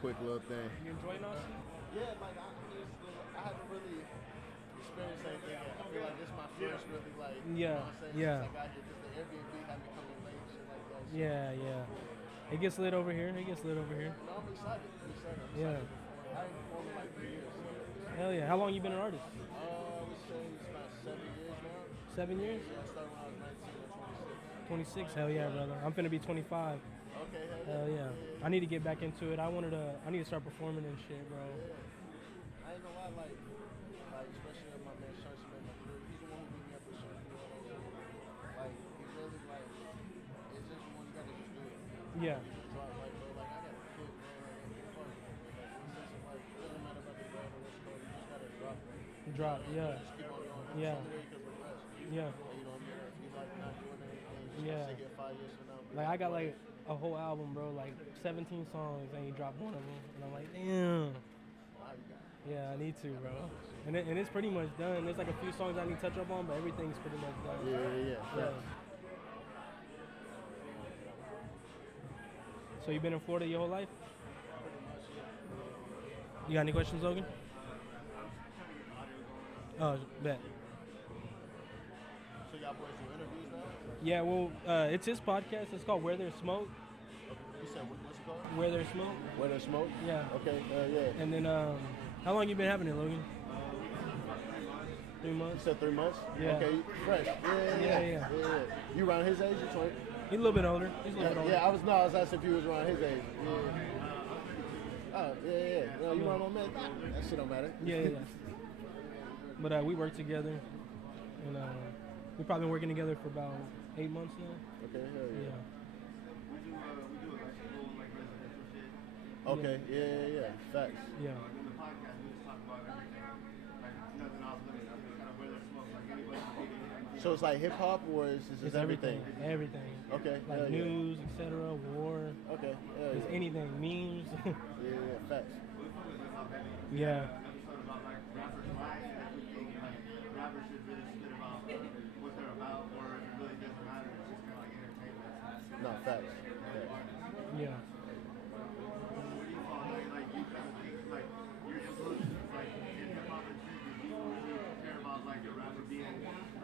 quick little thing. You enjoying Austin? Yeah, like I haven't really experienced anything yet. I feel like this is my first really like, you know what I'm saying? Yeah. Since I got here, because the Airbnb had me coming late, shit like that. So, Yeah. It gets lit over here. It gets lit over here. no, I'm excited. I'm excited. Yeah. I ain't performed in like 3 years. So. Hell yeah. How long you been an artist? I would say it's about 7 years now. 7 years? Yeah, I started when I was 19 or 26. 26. Hell yeah, brother. I'm finna be 25. Okay, Hell yeah. I need to get back into it. I need to start performing and shit, bro. Yeah. I ain't gonna lie, like especially with my man Sharks made my career. He's the one who beat me up with Sharks. Like he really like it's just one you gotta just do it. Yeah. So like bro, like I got a kid, bro. Like it doesn't matter about the brand or what's called. You just gotta drop. Drop. Yeah. Just keep on going. Yeah. Some way you can progress. Yeah. Like, you know what I mean? If you like not doing anything, just Yeah. take it 5 years from now. Like I got like a whole album, bro. Like 17 songs, and you dropped one of them, and I'm like, damn. Yeah, I need to, bro. And it's pretty much done. There's like a few songs I need to touch up on, but everything's pretty much done. Yeah. So you've been in Florida your whole life? You got any questions, Logan? Oh, bet. So y'all boys do interviews now? Yeah, well, it's his podcast. It's called Where There's Smoke. You said what's it called? Where There's Smoke. Where There's Smoke? Yeah. Okay, yeah. And then, how long you been having it, Logan? 3 months. You said 3 months? Yeah. Okay, fresh. Yeah. You around his age? You 20? He's a little bit older. He's a little bit older. Yeah, I was asking if you was around his age. Yeah. Oh, yeah. No, you around my man? That shit don't matter. Yeah. But we work together, and we've probably been working together for about 8 months now. Okay, hell yeah. We do like school, like residential shit. Okay, yeah. Facts. Yeah. Like in the podcast, we just talk about everything. Like nothing off limits. I mean, kind of where there's smoke. Like anybody can dig in. So it's like hip hop, or is It's everything? Everything. Okay. Like hell yeah. news, etc., war. Okay. Hell It's yeah. anything. Memes. Yeah, facts. Yeah. Episode about like rappers' lives, and we think like rappers should really spit about what they're about, or if it really doesn't matter, it's just kind of like entertainment. No, facts. Yeah. What do you call it? Like you kind of think like your influences like in hip hop and shit, do you really care about like the rapper being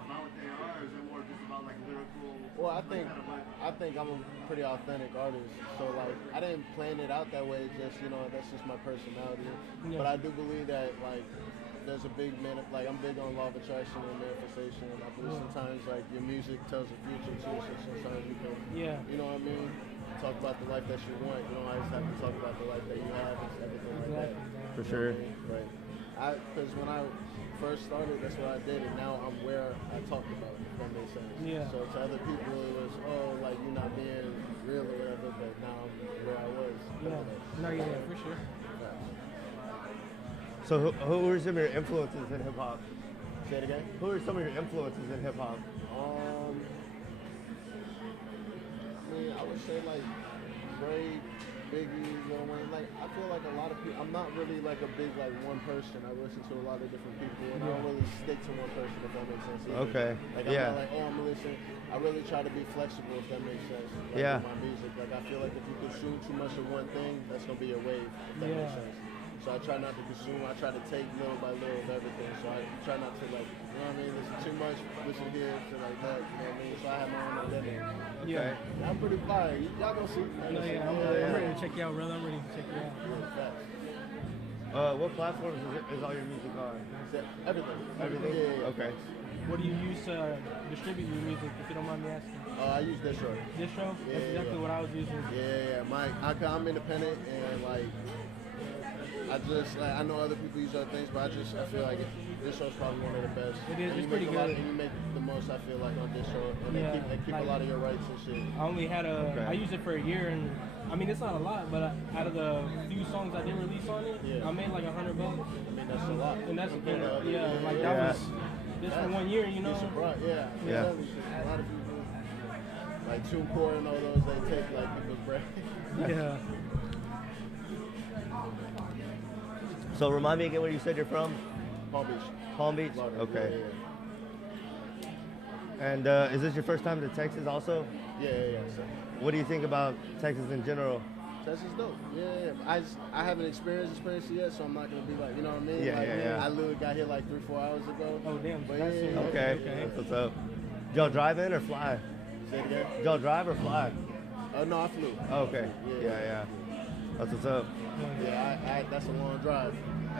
about what they are, or is it more just about like lyrical? Well, I like, think kind of what, I think I'm a pretty authentic artist. So like I didn't plan it out that way. Just that's just my personality. Yeah. But I do believe that like there's a big like I'm big on law of attraction and manifestation. And I believe sometimes like your music tells the future too. So sometimes you can, you know what I mean, talk about the life that you want. You don't always have to talk about the life that you have and everything like that. For sure. Right. Because when I first started, that's what I did, and now I'm where I talked about it, if that makes sense. Yeah. So to other people, it was, like you're not being real or whatever, but now I'm where I was. For sure. So who are some of your influences in hip hop? Say it again? Who are some of your influences in hip hop? I would say like Dre, Biggie, Lil Wayne. Like I feel like a lot of people. I'm not really like a big like one person. I listen to a lot of different people, and I don't really stick to one person. If that makes sense. Either. Okay. Like I'm not like I'm listening. I really try to be flexible. If that makes sense. Like, with my music. Like I feel like if you consume too much of one thing, that's gonna be a wave. If that makes sense. So I try not to consume. I try to take little by little of everything. So I try not to like, you know what I mean, listen too much, listen here, shit like that. You know what I mean? So I have my own identity. Yeah. I'm pretty fire. Y'all gonna see. I'm ready to check you out, brother. I'm ready to check you out. What platforms is all your music on? Everything. Everything? Yeah. Okay. What do you use to distribute your music, if you don't mind me asking? I use Distro. Distro? That's exactly what I was using. Yeah. I'm independent, and like I know other people use other things, but I feel like this show's probably one of the best. It is. It's pretty good. And you make the most, I feel like, on this show, and they keep a lot of your rights and shit. I only had I used it for a year, and I mean it's not a lot, but out of the few songs I did release on it, I made like $100. I mean that's a lot. And that's that was just for 1 year, you know. Yeah. A lot of people like TuneCore and all those, they take like people's breath. Yeah. So remind me again where you said you're from? Palm Beach. Palm Beach? Florida. Okay. Yeah. And is this your first time to Texas also? Yeah. So. What do you think about Texas in general? Texas dope. Yeah. I haven't experienced it yet, so I'm not gonna be like, you know what I mean? Yeah, like, yeah. I literally got here like 3-4 hours ago. Oh damn. But That's yeah. Okay. That's what's up. Did y'all drive in or fly? Say it again? Did y'all drive or fly? No, I flew. Okay. Yeah. That's what's up. Yeah, that's a long drive.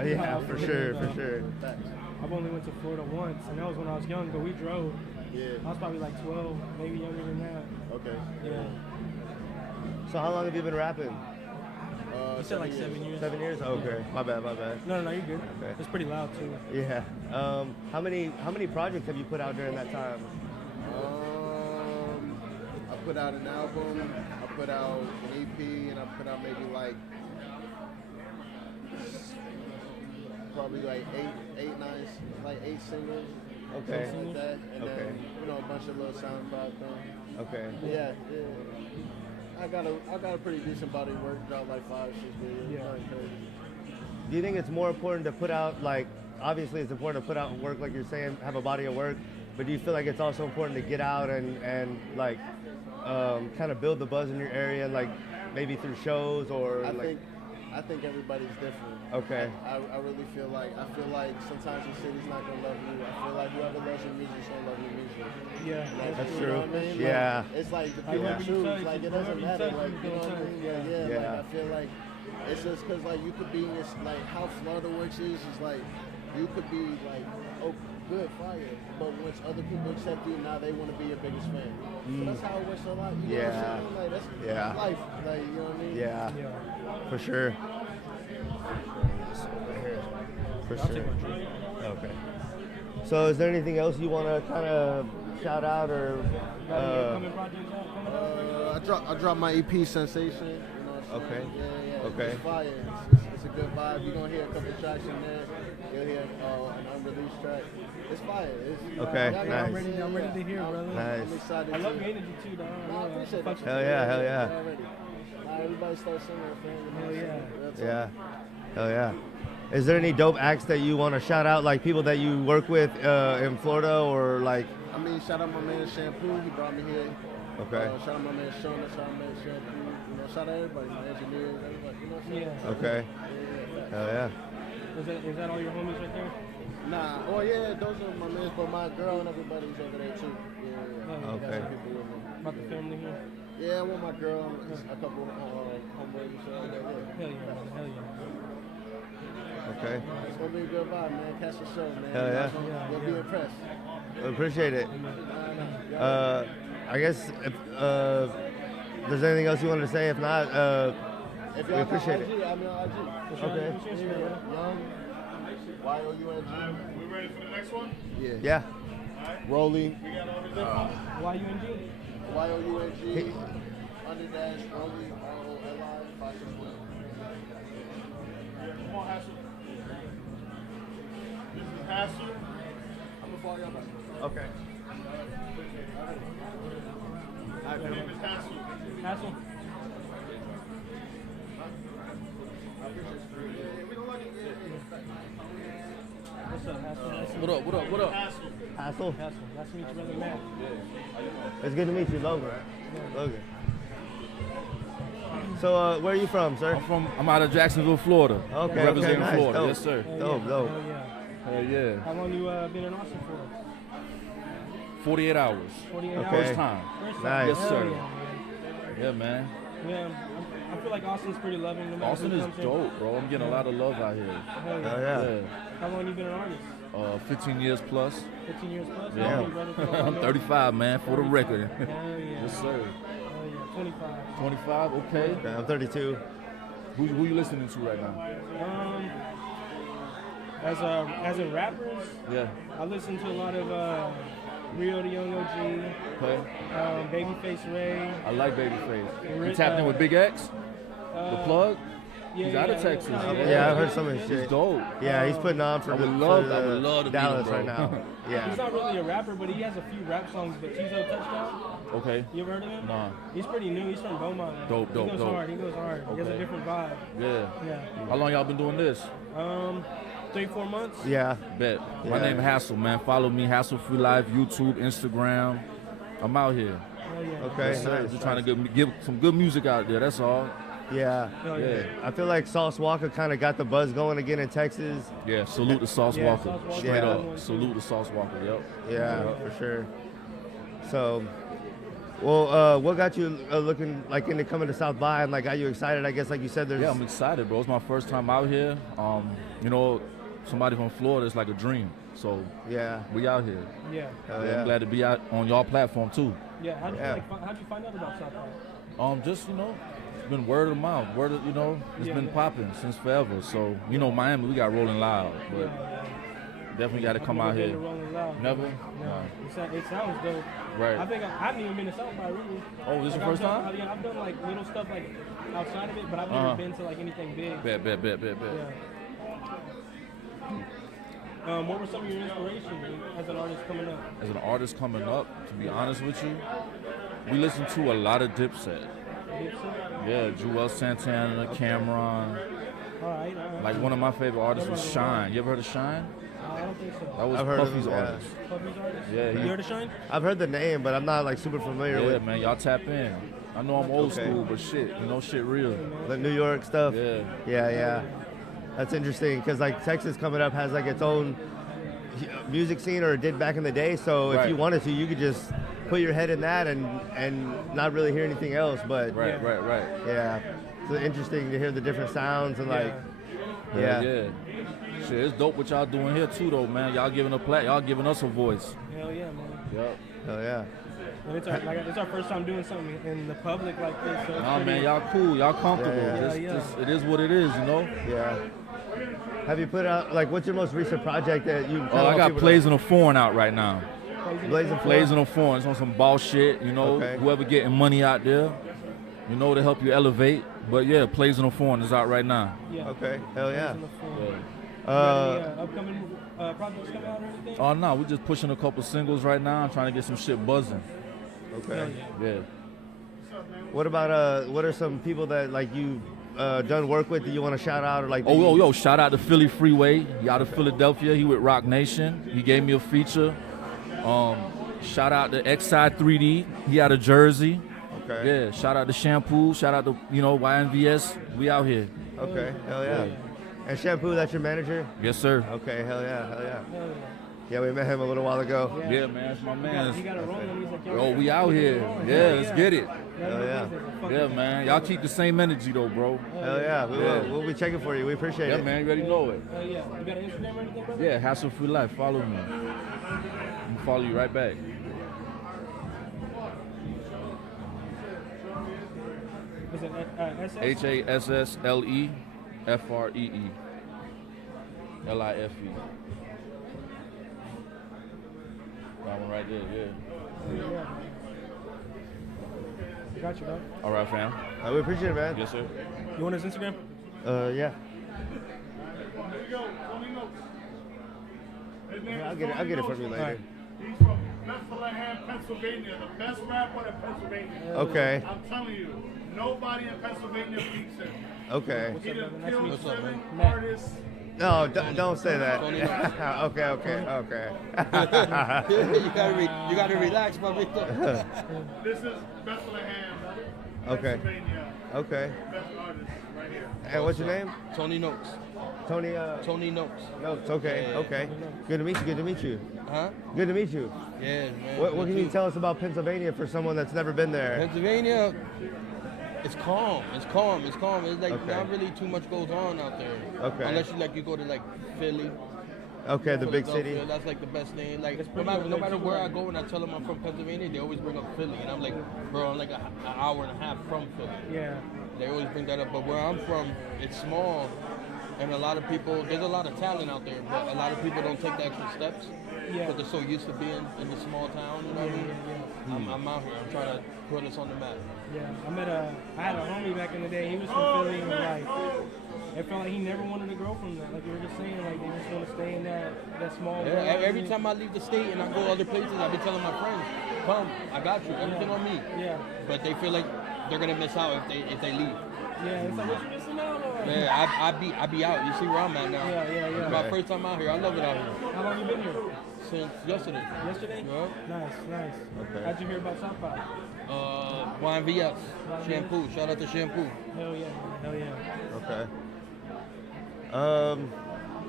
Yeah, for sure. Facts. I've only went to Florida once, and that was when I was young, but we drove. Yeah. I was probably like 12, maybe younger than that. Okay. Yeah. So how long have you been rapping? You said like 7 years. 7 years? Okay. My bad. No, you're good. Okay. It's pretty loud too. Yeah. How many projects have you put out during that time? I put out an album, I put out an EP, and I put out maybe like probably like eight singles. Okay. Something like that. And Okay. then, a bunch of little SoundCloud things. Okay. Yeah. I got a pretty decent body of work, dropped like 5-6 videos. Yeah. Nothing crazy. Do you think it's more important to put out, like, obviously it's important to put out work, like you're saying, have a body of work, but do you feel like it's also important to get out and like, kind of build the buzz in your area, like maybe through shows or I think everybody's different. Okay. I really feel like sometimes the city's not gonna love you. I feel like whoever loves your music's gonna love your music. Yeah. That's You true. know what I mean? Yeah. Like, it's like the Like, people whoever you choose. touch, Like it whoever doesn't you matter. touch, Like you you know what I touch. mean? Yeah. Yeah. Like I feel like it's just because like you could be in this like how Florida works is like you could be like good fire, but once other people accept you, now they want to be your biggest fan. So that's how it works a lot. You know what I'm saying? Like that's life. Like you know what I mean? Yeah. For sure. For I'll sure. take my drink. Okay. So is there anything else you want to kind of shout out or? Got any upcoming projects out coming up? I dropped my EP Sensation. You know what I'm Okay. saying? Yeah. Okay. It's fire. It's a good vibe. You're gonna hear a couple tracks in there. You'll hear an unreleased track. It's fire. Okay, y'all nice. I'm ready to hear, brother. Nice. I'm excited. I love too. your energy too, dog. No, I appreciate that. Hell yeah. Already. Everybody starts singing, fam. Hell yeah. That's Yeah. Hell yeah. Is there any dope acts that you want to shout out, like people that you work with in Florida or like? I mean, shout out my man Shampoo. He brought me here. Okay. Shout out my man Sean. Shout out my man Shampoo. Shout out everybody, my engineers, everybody. You know what I'm saying? Yeah. Okay. Yeah. Hell yeah. Is that all your homies right there? Nah. Oh yeah, those are my mans, but my girl and everybody's over there too. Yeah. Okay. Got some people with me. About the family here? Yeah, I want my girl and a couple homeboys and shit like that. Yeah. Hell yeah, brother. Hell yeah. Okay. It's gonna be a good vibe, man. Catch the show, man. Hell yeah. You'll be impressed. I appreciate it. I guess if there's anything else you wanted to say, if not, If we y'all appreciate got IG, it. I'm on IG. Okay. Young, Y-O-U-N-G. We ready for the next one? Yeah. Rolly, We got all the different. Y-U-N-G? Y-O-U-N-G, underdash, Rolly, R-O-L-I, 561. Yeah, come on, Hassel. This is Hassel. I'm gonna follow y'all back. Okay. His name is Hassel. Hassel? What's up, Hassel? Nice to meet you. What up? Hassel. Hassel. Hassel. Nice to meet you, brother Matt. It's good to meet you, Logan. Logan. So, where are you from, sir? I'm out of Jacksonville, Florida. Okay, Representing nice, Florida. dope. Yes, sir. Dope. Hell yeah. Hell yeah. How long you been in Austin for? 48 hours. 48 Okay. hours? First time. First Nice. Yes, Hell sir. Yeah, man. Yeah, man. Yeah, I feel like Austin's pretty loving. No matter Austin who is comes in. dope, bro. I'm getting a lot of love out here. Hell Hell yeah. yeah. How long you been an artist? 15 years plus. 15 years plus? Yeah. How long, brother? I'm 35, man, for the record. Hell yeah. Yes, sir. Hell yeah. 25. 25, okay. Okay, I'm 32. Who you listening to right now? As in rappers, Yeah. I listen to a lot of Rio the Young OG, Okay. Babyface Ray. I like Babyface. You Rick, tapped in with Big X? The plug? Yeah, He's out of Texas. Yeah, I've heard some of his He's shit. dope. Yeah, he's putting on for I would the love for to meet Dallas him, bro. right now. He's Yeah. not really a rapper, but he has a few rap songs. But Tizo Touchdown, Okay. you ever heard of him? Nah. He's pretty new. He's from Beaumont. Dope, He dope, goes dope. hard. He goes hard. He has a Okay. different vibe. Yeah. Yeah. How long y'all been doing this? 3-4 months. Yeah. Bet. My Yeah. name is Hassel, man. Follow me, Hassel Free Life, YouTube, Instagram. I'm out here. Hell yeah. Okay. Yes, sir. Nice. Just trying to give some good music out there. That's all. Yeah. Yeah. I feel like Sauce Walker kind of got the buzz going again in Texas. Yeah, salute to Sauce Yeah, Walker. Sauce Walker. Straight Yeah. up. Salute to Sauce Walker, yep. Yeah, for sure. So, well, what got you looking like into coming to South by and like got you excited? I guess like you said, there's Yeah, I'm excited, bro. It's my first time out here. You know, somebody from Florida is like a dream. So yeah. we out here. Yeah. Hell Yeah, yeah. I'm glad to be out on y'all platform too. Yeah. How'd Yeah. you find out about South by? Just, you know, it's been word of mouth. You know, it's been popping since forever. So, you know, Miami, we got Rolling Loud, but definitely got to come out here. Never? No. It sounds dope. Right. I think I haven't even been to South by really. Oh, this Like, your first time? Yeah, I've done like little stuff like outside of it, but I've never been to like anything big. Bet. Yeah. What were some of your inspirations as an artist coming up? As an artist coming up, to be honest with you, we listen to a lot of Dipset. Yeah, Joel Santana, Cameron. All right. Like one of my favorite artists was Shine. You ever heard of Shine? I don't think so. That was I've heard of Puffy's him, yeah. artist. Puffy's artist? Yeah, You he- heard of Shine? I've heard the name, but I'm not like super familiar Yeah, with man, y'all tap in. I know I'm old Okay. school, but shit, you know, shit real. the New York stuff. Yeah. Yeah. That's interesting because like Texas coming up has like its own music scene, or it did back in the day. So if Right. you wanted to, you could just put your head in that and not really hear anything else. But Right. yeah, it's interesting to hear the different sounds and like Yeah. yeah. Shit, it's dope what y'all doing here too, though, man. Y'all giving y'all giving us a voice. Hell yeah, man. Yep. Hell yeah. And it's our first time doing something in the public like this. So it's Nah, pretty- man, y'all cool, y'all comfortable. Yeah. It is what it is, you know. Yeah. Have you put out like what's your most recent project that you? Oh, I got Blazing a Foreign out right now. Blazing Blazing a Foreign. It's on some ball shit, you know. Okay. Whoever getting money out there, you know, to help you elevate. But yeah, Blazing a Foreign is out right now. Yeah. Okay. Hell yeah. Blazing the Foreign. Yeah. Any upcoming projects coming out or anything? Oh no, we just pushing a couple singles right now. I'm trying to get some shit buzzing. Okay. Yeah. What about what are some people that like you done work with that you want to shout out or like? Yo, shout out to Philly Freeway. He out of Philadelphia. He with Rock Nation. He gave me a feature. Shout out to X-Side 3D. He out of Jersey. Okay. Yeah, shout out to Shampoo. Shout out to, you know, YNVS. We out here. Okay. Hell yeah. And Shampoo, that's your manager? Yes, sir. Okay. Hell yeah. Hell yeah. Hell Yeah, we met him a little while ago. yeah. Yeah, man, it's my He man. got it rolling. He's like, yo, Oh, we out keep it here. rolling. Yeah, let's get it. Hell yeah. Yeah, man. Y'all keep the same energy, though, bro. Hell yeah. We will. We'll be checking for you. We appreciate Yeah, it. man. You already know it. Yeah. You got an Instagram or anything, brother? Yeah, Hassle Free Life. Follow me. I'm gonna follow you right back. Is it SS? HASSLEFREE LIFE. That one right there, yeah. Yeah. Got you, bro. All right, fam. We appreciate it, man. Yes, sir. You want his Instagram? Yeah. I'll get it from you later. Alright. He's from Bethlehem, Pennsylvania, the best rapper in Pennsylvania. Okay. I'm telling you, nobody in Pennsylvania beats him. Okay. He done Nice to meet killed you. 7 Matt. artists. No, don't say that. Okay. You gotta relax, my This is Bethlehem, Okay. Pennsylvania. Okay. Best artist right here. And what's your name? Tony Noakes. Tony. Tony Noakes. Notes. Okay. Yeah. Okay. Good to meet you. Good to meet you. Huh? Good to meet you. Yeah, man. What can you tell us about Pennsylvania for someone that's never been there? Pennsylvania, it's calm. It's calm. It's calm. It's like Okay. not really too much goes on out there. Okay. Unless you go to like Philly. Okay, the big Philadelphia, city. That's like the best thing. Like It's no pretty matter good where too, I go and I tell them I'm from Pennsylvania, they always bring up Philly, and I'm like, bro, I'm like an hour and a half from Philly. Yeah. They always bring that up. But where I'm from, it's small, and a lot of people. There's a lot of talent out there, but a lot of people don't take the extra steps. Yeah. But they're so used to being in the small town. You know what I mean? I'm out here. I'm trying to put us on the map. Yeah. I had a homie back in the day. He was from Philly, and like, it felt like he never wanted to grow from that. Like you were just saying, like they just want to stay in that small world. Yeah, every time I leave the state and I go other places, I be telling my friends, "Come, I got you. Everything on me." Yeah. But they feel like they're gonna miss out if they leave. Yeah. It's like what you missing out on. Man, I be out. You see where I'm at now. Yeah. It's my first time out here. I love it out here. How long you been here? Since yesterday. Yesterday? Yeah. Nice. Okay. How'd you hear about South by? YNVS. Shampoo. Shout out to Shampoo. Hell yeah. Okay.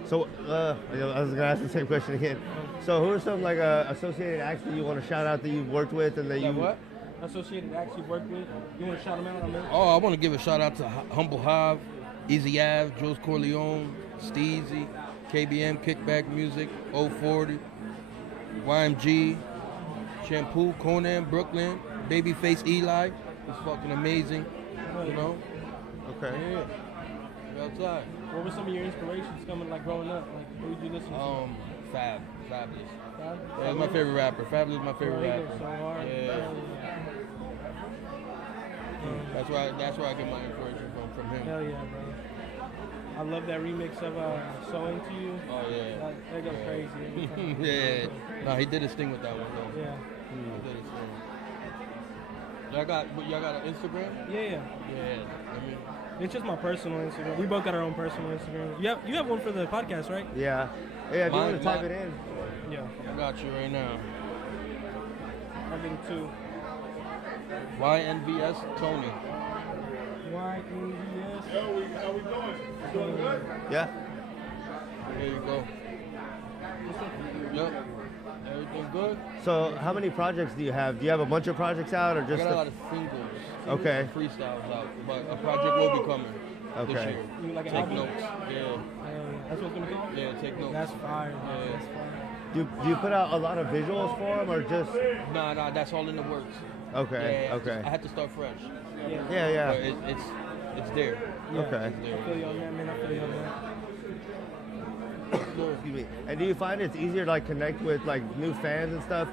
So I was gonna ask the same question again. So who are some like associated acts that you want to shout out that you've worked with and that you? What? Associated acts you worked with? You want to shout them out? I mean? Oh, I want to give a shout out to Humble Hive, Easy Ave, Jules Corleone, Steezy, KBM, Kickback Music, 040, YMG, Shampoo, Conan, Brooklyn, Babyface Eli. It's fucking amazing. You know? Okay. Yeah. We're outside. What were some of your inspirations coming, like growing up? Like, who did you listen to? Fabulous. Fab? Yeah, he's my favorite rapper. Fabulous is my favorite He rapper. goes so hard. Yeah. That's where I get my inspiration from him. Hell yeah, bro. I love that remix of So Into You. Oh yeah. That goes crazy. every time. Yeah. No, he did his thing with that one though. Yeah. He did his thing. Y'all got an Instagram? Yeah. Yeah. I mean, It's just my personal Instagram. We both got our own personal Instagram. You have one for the podcast, right? Yeah. If you want to type it in. Yeah. I got you right now. I'll get it too. YNVS Tony. YNVS. How we doing? Doing good? Yeah. There you go. Yep. Everything good? So how many projects do you have? Do you have a bunch of projects out or I just? got a lot of singles. Okay. And freestyles out, but a project will be coming this Okay. year. You like an Take album? notes. Yeah. That's what it's gonna call? Yeah. Take notes. That's fire, man. Yeah. That's fire. Do you put out a lot of visuals for them or just? Nah. That's all in the works. Okay. Yeah, Okay. I had to start fresh. Yeah. But it's there. Yeah. Okay. It's there. I feel you on that, man. I feel you on that. Excuse me. And do you find it's easier to like connect with like new fans and stuff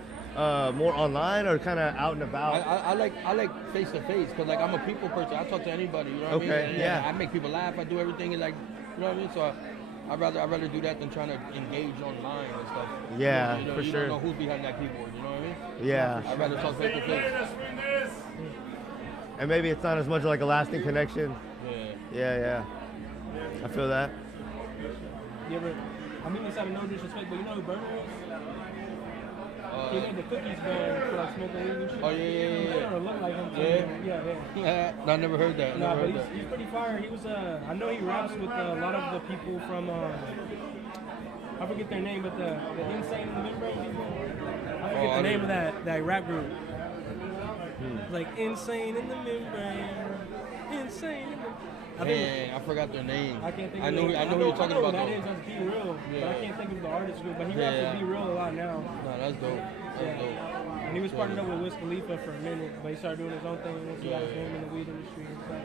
more online or kind of out and about? I like face to face because like I'm a people person. I talk to anybody. You know what I mean? Okay, And, yeah. I make people laugh. I do everything and like, you know what I mean? So I'd rather do that than trying to engage online and stuff. Yeah, you know, for you sure. don't know who's behind that keyboard. You know what I mean? Yeah. I'd rather talk face to face. And maybe it's not as much like a lasting connection. Yeah. Yeah. I feel that. You ever, I mean this out of no disrespect, but you know who Burner is? He made the cookies band for like smoking weed and shit. Oh yeah. He kind of look like him too. Yeah? Yeah. No, I never heard that. Nah, Never but heard that. he's pretty fire. He was I know he raps with a lot of the people from I forget their name, but the Insane in the Membrane people. I forget the name of that rap group. It's like Insane in the Membrane. Insane in the I forgot their name. I can't think I of know it. who you're talking about That though. is, that's Be Real. Yeah. But I can't think of the artist group. But he Yeah. raps with Be Real a lot now. No, that's dope. That's dope. And he was partnered up with Wiz Khalifa for a minute, but he started doing his own thing once he got his name in the weed industry and stuff.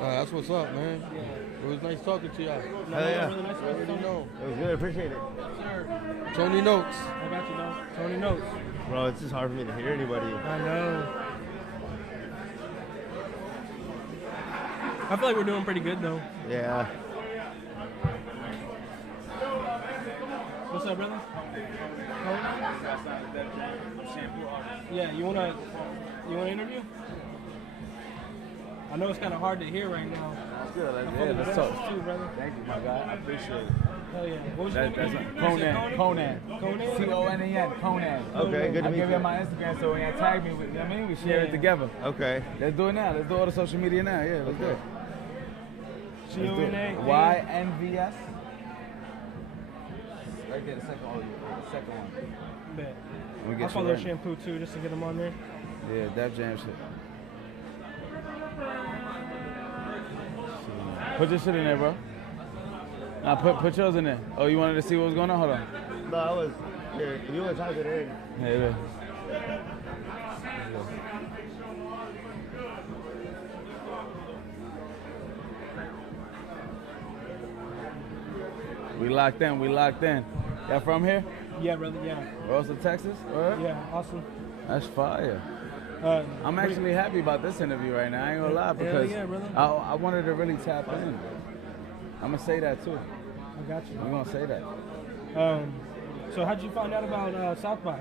That's what's up, man. Yeah. It was nice talking to y'all. No, Hell man, yeah. really nice to meet you, Tony. know. It was good. Appreciate it. Sir. Tony Notes. I got you, dog. Tony Notes. Bro, it's just hard for me to hear anybody. I know. I feel like we're doing pretty good, though. Yeah. What's up, brother? Yeah, you wanna interview? I know it's kind of hard to hear right now. That's good. Let's talk. Too, brother. Thank you, my guy. I appreciate it. Hell yeah. What was your name? That's You said Conan. Conan. Conan. Conan. Okay, good to I meet give you. him my Instagram so when you tag me, with, you know what I mean? We share it Yeah. together. Okay. Let's do it now. Let's do all the social media now. Yeah, let's do it. G-O-N-A. YNVS. Right there, the second one. Bet. We I get follow you Shampoo too, just to get them on there. Yeah, Def Jam shit. Put your shit in there, bro. Nah, put yours in there. Oh, you wanted to see what was going on? Hold on. No, I was here. If you want to type it in. Yeah. We locked in. Y'all from here? Yeah, brother. Yeah. Austin, Texas? Alright. Yeah. Awesome. That's fire. I'm actually happy about this interview right now. I ain't gonna lie because yeah, brother. I wanted to really tap in. I'm gonna say that too. I got you. We're gonna say that. So how'd you find out about South by?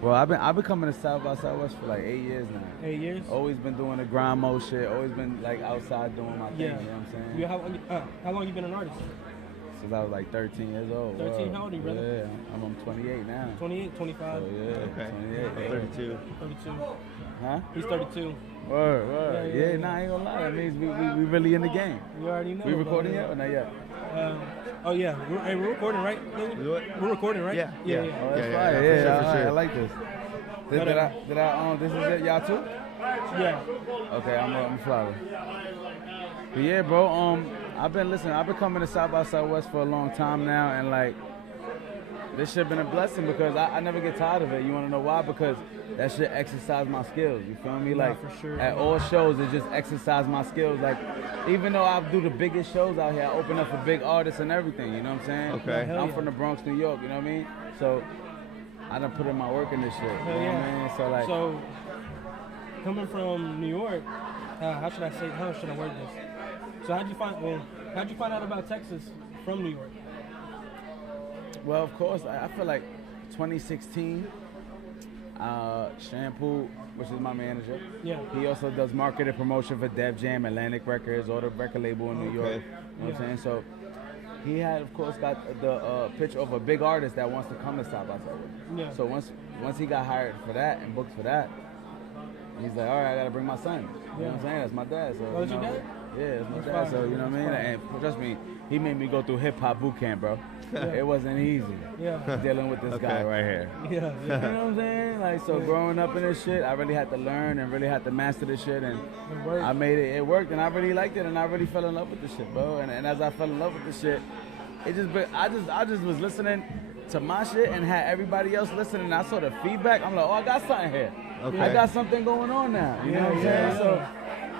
Well, I've been coming to South by Southwest for like 8 years now. 8 years? Always been doing the grind mode shit. Always been like outside doing my thing. Yeah. You know what I'm saying? How long you been an artist? Since I was like 13 years old. 13? How old are you, brother? Yeah, I'm 28 now. 28, 25? Oh, yeah, Okay. 28. 32. 32. Huh? He's 32. Word. Yeah. Nah, I ain't gonna lie. That means we really in the game. You already know. We recording it. yet or not yet? Oh yeah, we're recording, right? We're recording, right? Yeah. Oh, that's Yeah, fire. for sure, for I sure. like this. Did I this is it, y'all too? Yeah. Okay, I'm flower. But yeah, bro, I've been coming to South by Southwest for a long time now, and like, this shit been a blessing because I never get tired of it. You wanna know why? Because that shit exercise my skills. You feel me? Like, for sure. at all shows, it just exercise my skills. Like, even though I do the biggest shows out here, I open up for big artists and everything. You know what I'm saying? Okay. I'm from the Bronx, New York. You know what I mean? So I done put in my work in this shit. You know what I mean? So like, coming from New York, how should I word this? So how'd you find out about Texas from New York? well, of course, I feel like 2016. Shampoo, which is my manager. Yeah. He also does marketing promotion for Def Jam, Atlantic Records, or the record label in New York. You know what I'm saying? So he had, of course, got the pitch of a big artist that wants to come to South by Southwest. Yeah. So once he got hired for that and booked for that, he's like, all right, I gotta bring my son. You know what I'm saying? That's my dad. So, Oh, that's your dad? Yeah, that's my That's dad. fine. So you know what I mean? And trust me, he made me go through hip hop boot camp, bro. It wasn't easy. Yeah. Dealing with this guy right here. Yeah. You know what I'm saying? Like, so growing up in this shit, I really had to learn and really had to master this shit, and worked. I made it. It worked, and I really liked it, and I really fell in love with this shit, bro. And as I fell in love with this shit, I just was listening to my shit and had everybody else listening. I saw the feedback. I'm like, oh, I got something here. Okay. I got something going on now. You know what I'm saying? So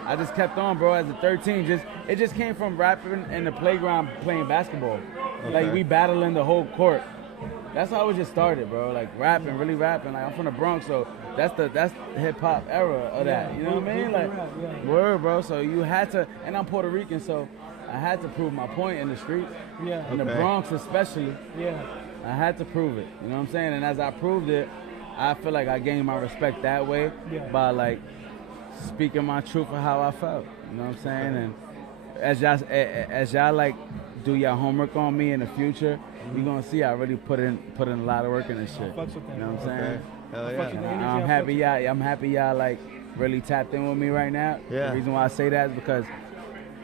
I just kept on, bro. As a 13, it just came from rapping in the playground playing basketball. Like, we battling the whole court. That's how it just started, bro. Like, rapping, really rapping. Like, I'm from the Bronx, so that's the hip hop era of that. You know what I mean? Like, word, bro. So you had to, and I'm Puerto Rican, so I had to prove my point in the streets. Yeah. In the Bronx, especially. Yeah. I had to prove it. You know what I'm saying? And as I proved it, I feel like I gained my respect that way by like speaking my truth of how I felt. You know what I'm saying? And as y'all like do your homework on me in the future, you're gonna see I really put in a lot of work in this shit. Fucks with that, You know what I'm bro. saying? Hell yeah. And I'm happy y'all like really tapped in with me right now. Yeah. The reason why I say that is because,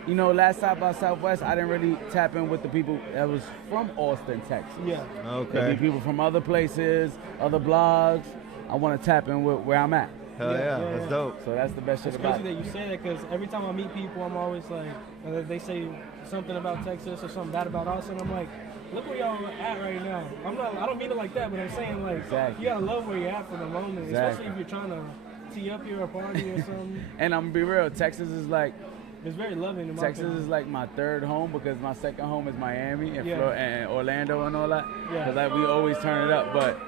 you know, last South by Southwest, I didn't really tap in with the people that was from Austin, Texas. Yeah. There'll Okay. be people from other places, other blogs. I want to tap in with where I'm at. Hell yeah. That's dope. So that's the best shit It's about crazy it. that you say that because every time I meet people, I'm always like, they say something about Texas or something bad about Austin. I'm like, look where y'all at right now. I don't mean it like that, but I'm saying like, Exactly. you gotta love where you're at for the moment, Exactly. especially if you're trying to tee up here or party or something. And I'm gonna be real, Texas is like It's very loving. In my Texas opinion. is like my third home because my second home is Miami and, Yeah. and Orlando and all that. Yeah. Because like we always turn it up. But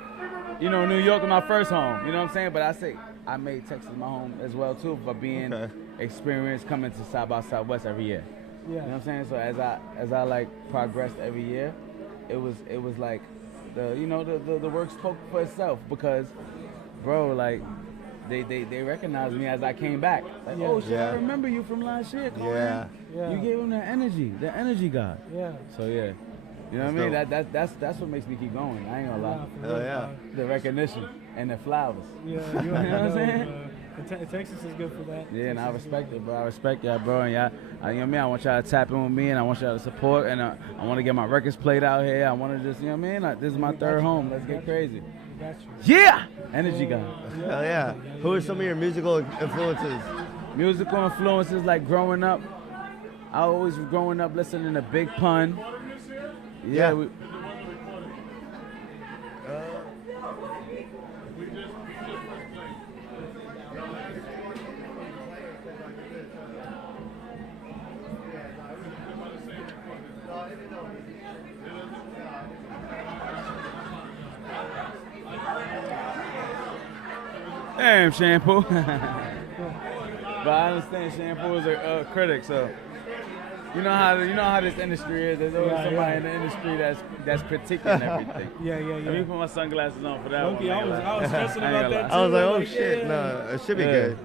you know, New York is my first home. You know what I'm saying? But I say I made Texas my home as well too for being experienced coming to South by Southwest every year. Yeah. You know what I'm saying? So as I like progressed every year, it was like the work spoke for itself because, bro, like they recognized me as I came back. Like, oh shit, I remember you from last year, Corinne. Yeah. You gave him the energy god. Yeah. So yeah. You know what I mean? That's what makes me keep going. I ain't gonna lie. Hell yeah. The recognition and the flowers. Yeah, You know what I'm saying? Texas is good for that. Yeah, and I respect it, bro. I respect y'all, bro. And y'all, you know what I mean? I want y'all to tap in with me, and I want y'all to support, and I want to get my records played out here. I want to just, you know what I mean? Like, this is my third home. Let's get crazy. Got you. Yeah! Energy guy. Hell yeah. Who are some of your musical influences? Musical influences, like growing up, I always was growing up listening to Big Pun. Yeah. Damn, Shampoo. But I understand Shampoo is a critic, so you know how this industry is. There's always somebody in the industry that's critiquing everything. Yeah. Let me put my sunglasses on for that one. I was stressing about that too. I was like, oh shit, no, it should be good.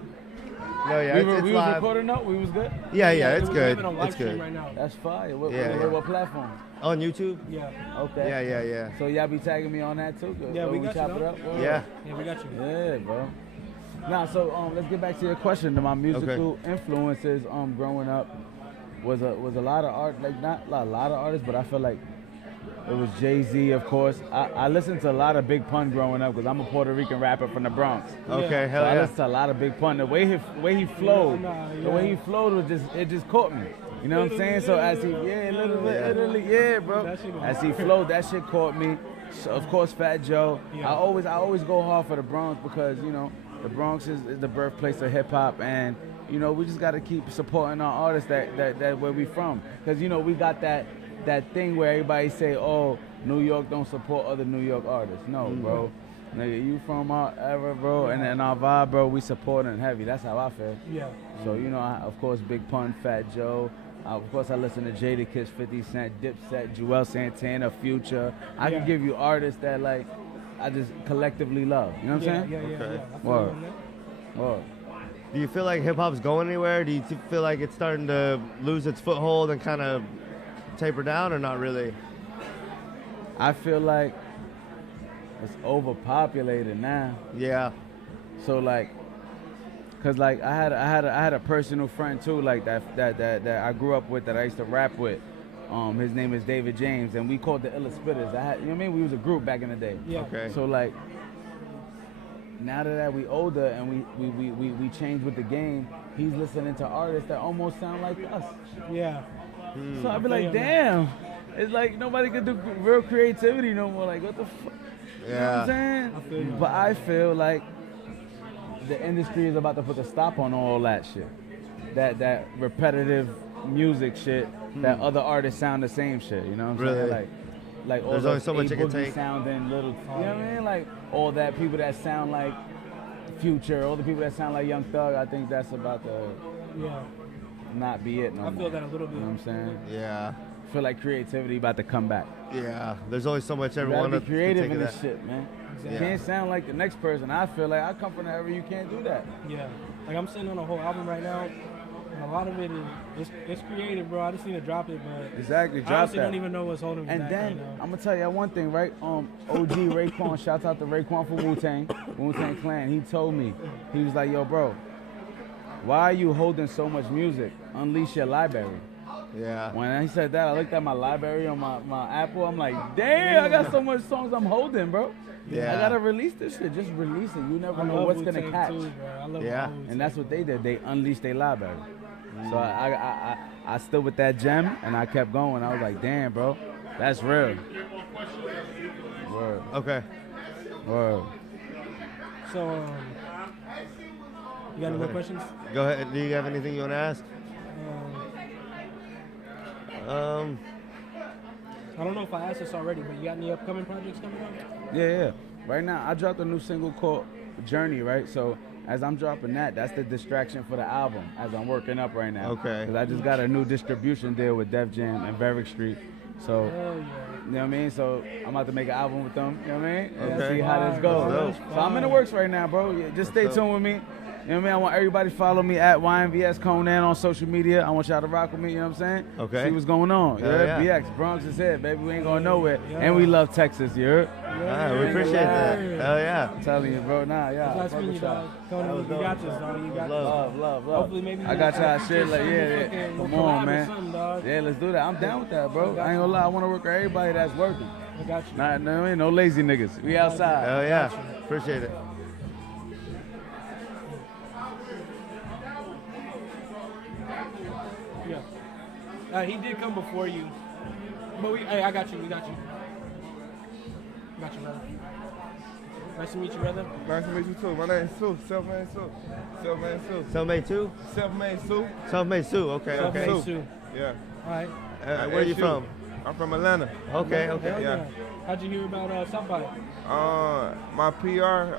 No, yeah, we was live. recording up. We was good. Yeah, it's good. It's good. Right now. That's fire. What platform? On YouTube? Yeah. Okay. Yeah. So y'all be tagging me on that too? Yeah, we got chop you. It up? Yeah, we got you. Yeah, bro. Now, so let's get back to your question. My musical influences growing up was a lot of art, like not a lot of artists, but I feel like it was Jay-Z, of course. I listened to a lot of Big Pun growing up because I'm a Puerto Rican rapper from the Bronx. Okay, hell so yeah. I listened to a lot of Big Pun. The way he flowed, the way he flowed it just caught me. You know what I'm saying? So as he, literally, bro. As he flowed, that shit caught me. So of course, Fat Joe. I always go hard for the Bronx because the Bronx is the birthplace of hip hop, and we just got to keep supporting our artists that where we from, because we got that thing where everybody say, oh, New York don't support other New York artists. No, bro. Nigga, you from our era, bro, and our vibe, bro, we supporting heavy. That's how I feel. Yeah. So of course, Big Pun, Fat Joe. Of course, I listen to Jadakiss, 50 Cent, Dipset, Joel Santana, Future. I can give you artists that I just collectively love. You know what I'm saying? Yeah. Word. Do you feel like hip hop's going anywhere? Do you feel like it's starting to lose its foothold and kind of taper down, or not really? I feel like it's overpopulated now. Yeah. So cause I had a personal friend too, like that I grew up with, that I used to rap with. His name is David James, and we called the Illa Spitters. You know what I mean? We was a group back in the day. Yeah. Okay. So now that we older and we changed with the game, he's listening to artists that almost sound like us. Yeah. So I'd be like, damn. It's like nobody could do real creativity no more. Like, what the fuck? Yeah. You know what I'm saying? I feel you. But I feel like the industry is about to put a stop on all that shit. That repetitive music shit, that other artists sound the same shit. You know what I'm saying? Like all there's only so much it can Boogie take. sounding little, you know what I mean? Like all that people that sound like Future, all the people that sound like Young Thug. I think that's about to not be it no more. I feel that a little bit. You know what I'm saying? Yeah. I feel like creativity about to come back. Yeah. There's only so much everyone You gotta be creative in that. this shit, man. Exactly. You can't sound like the next person. I feel like I come from the era you can't do that. Yeah. Like I'm sitting on a whole album right now, and a lot of it is it's creative, bro. I just need to drop it, but Exactly, I drop honestly that. don't even know what's holding me And back then right now. I'm gonna tell you one thing, right? OG Raekwon, shouts out to Raekwon from Wu-Tang Clan. He told me, he was like, yo, bro, why are you holding so much music? Unleash your library. Yeah. When he said that, I looked at my library on my Apple. I'm like, damn, I got so much songs I'm holding, bro. Yeah. I gotta release this shit. Just release it. You never know what's gonna catch. Too, I love Wu-Tang. And that's what they did. They unleashed their library. So I stood with that gem and I kept going. I was like, damn, bro, that's real. Word. Okay. Word. So, you got any more questions? Go ahead. Do you have anything you want to ask? I don't know if I asked this already, but you got any upcoming projects coming up? Yeah. Right now, I dropped a new single called Journey, right? So as I'm dropping that, that's the distraction for the album as I'm working up right now. Okay. Because I just got a new distribution deal with Def Jam and Varick Street. So, Hell yeah. you know what I mean? So I'm about to make an album with them, you know what I mean? And Okay. see how this goes. That's So I'm in the works right now, bro. Yeah, just stay What's up? tuned with me. You know what I mean? I want everybody to follow me at YNVS Conan on social media. I want y'all to rock with me, you know what I'm saying? Okay. See what's going on. Hell Yeah, yeah. BX, Bronx is here, baby. We ain't going nowhere. Yeah. And we love Texas, you heard? We appreciate that. Hell yeah. I'm telling you, bro. Nah, yeah. Nice fuck meeting you, with y'all. dog. Conan, you got this, dog. You got this. Love. Hopefully, maybe I got y'all shit like, yeah. We'll Come on, collab or man. something, dog. Yeah, let's do that. I'm down with that, bro. I ain't gonna lie. I want to work with everybody that's working. I got you. Nah, no, ain't no lazy niggas. We outside. Hell yeah. Appreciate it. Yeah. He did come before you. But I got you. We got you. Got you, brother. Nice to meet you, brother. Nice to meet you too. My name is Sue. Self-made Sue. Self-made Sue. Self-made too? Self-made Sue. Self-made Sue. Okay. Okay. Self-made Sue. Yeah. All right. Where are you from? I'm from Atlanta. Okay. Hell Okay. Yeah. How'd you hear about South by? My PR,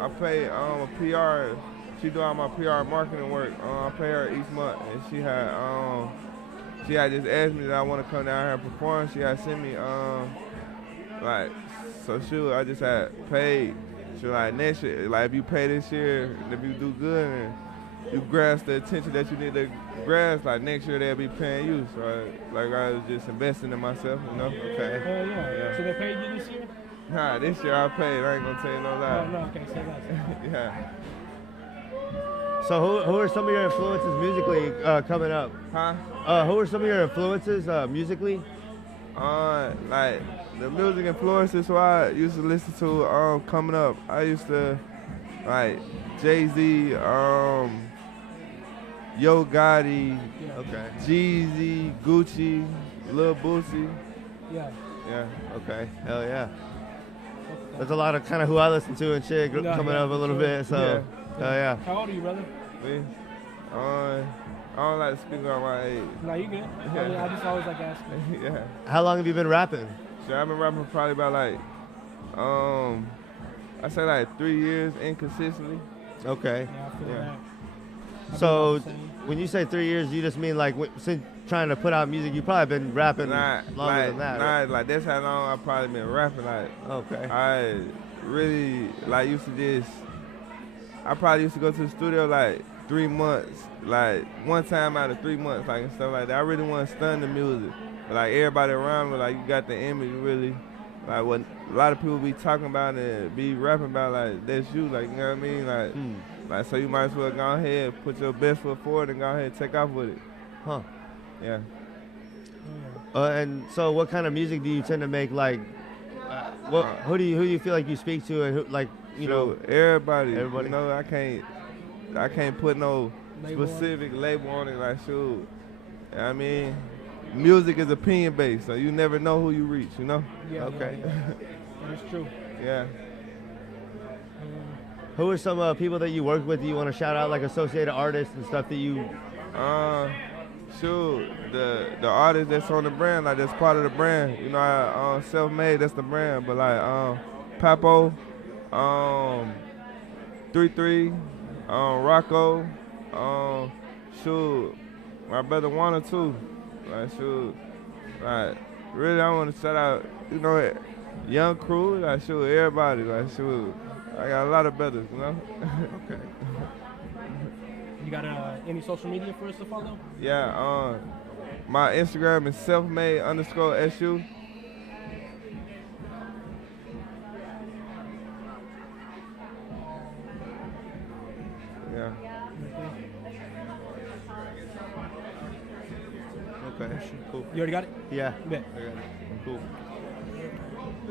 I pay a PR. She do all my PR marketing work. I pay her each month, and she had she had just asked me that I want to come down here and perform. She had sent me like, so shoot, I just had paid. She was like, next year, like if you pay this year, and if you do good and you grasp the attention that you need to grasp, like next year they'll be paying you. So I was just investing in myself, you know? Okay. Hell yeah. So they paid you this year? Nah, this year I paid. I ain't gonna tell you no lie. Oh, no, okay, say that. Yeah. So who are some of your influences musically coming up? Huh? Who are some of your influences musically? Like the music influences who I used to listen to coming up. I used to like Jay-Z, Yo Gotti, Okay. Jeezy, Gucci, Lil Boosie. Yeah. Yeah. Okay. Hell yeah. There's a lot of kind of who I listen to and shit coming up a little bit. So, hell yeah. How old are you, brother? Me? I don't like to speak about my age. No, you good. I mean, I just always like asking. Yeah. How long have you been rapping? So I've been rapping probably about like, I say like 3 years inconsistently. Okay. Yeah, I feel Yeah. that. So when you say 3 years, you just mean like since trying to put out music, you probably been rapping longer than that. Nah, like that's how long I probably been rapping. Like, okay. I really like used to just. I probably used to go to the studio like 3 months, like one time out of 3 months, like and stuff like that. I really want to stun the music. But, like everybody around me, like you got the image, really. Like what a lot of people be talking about and be rapping about, like that's you, like you know what I mean, like. Like, so you might as well go ahead, put your best foot forward, and go ahead and take off with it. Huh. Yeah. And so, what kind of music do you tend to make? Like, who do you feel like you speak to, and who, like, you know, everybody. Everybody. You know, I can't put no specific label on it. Like, shoot, I mean, music is opinion based, so you never know who you reach. You know. Yeah. Okay. Yeah. That's true. Yeah. Who are some people that you work with that you want to shout out, like associated artists and stuff that you? Shoot, the artist that's on the brand, like that's part of the brand. You know, self-made, that's the brand. But like Papo, 33, Rocco, shoot, my brother Wanna too. Like shoot, like really I want to shout out, you know, Young Crew, like shoot, everybody, like shoot. I got a lot of brothers, you know? Okay. You got any social media for us to follow? Yeah, my Instagram is selfmade_SU. Yeah. Okay. Cool. You already got it? Yeah. Bet. I got it. Cool.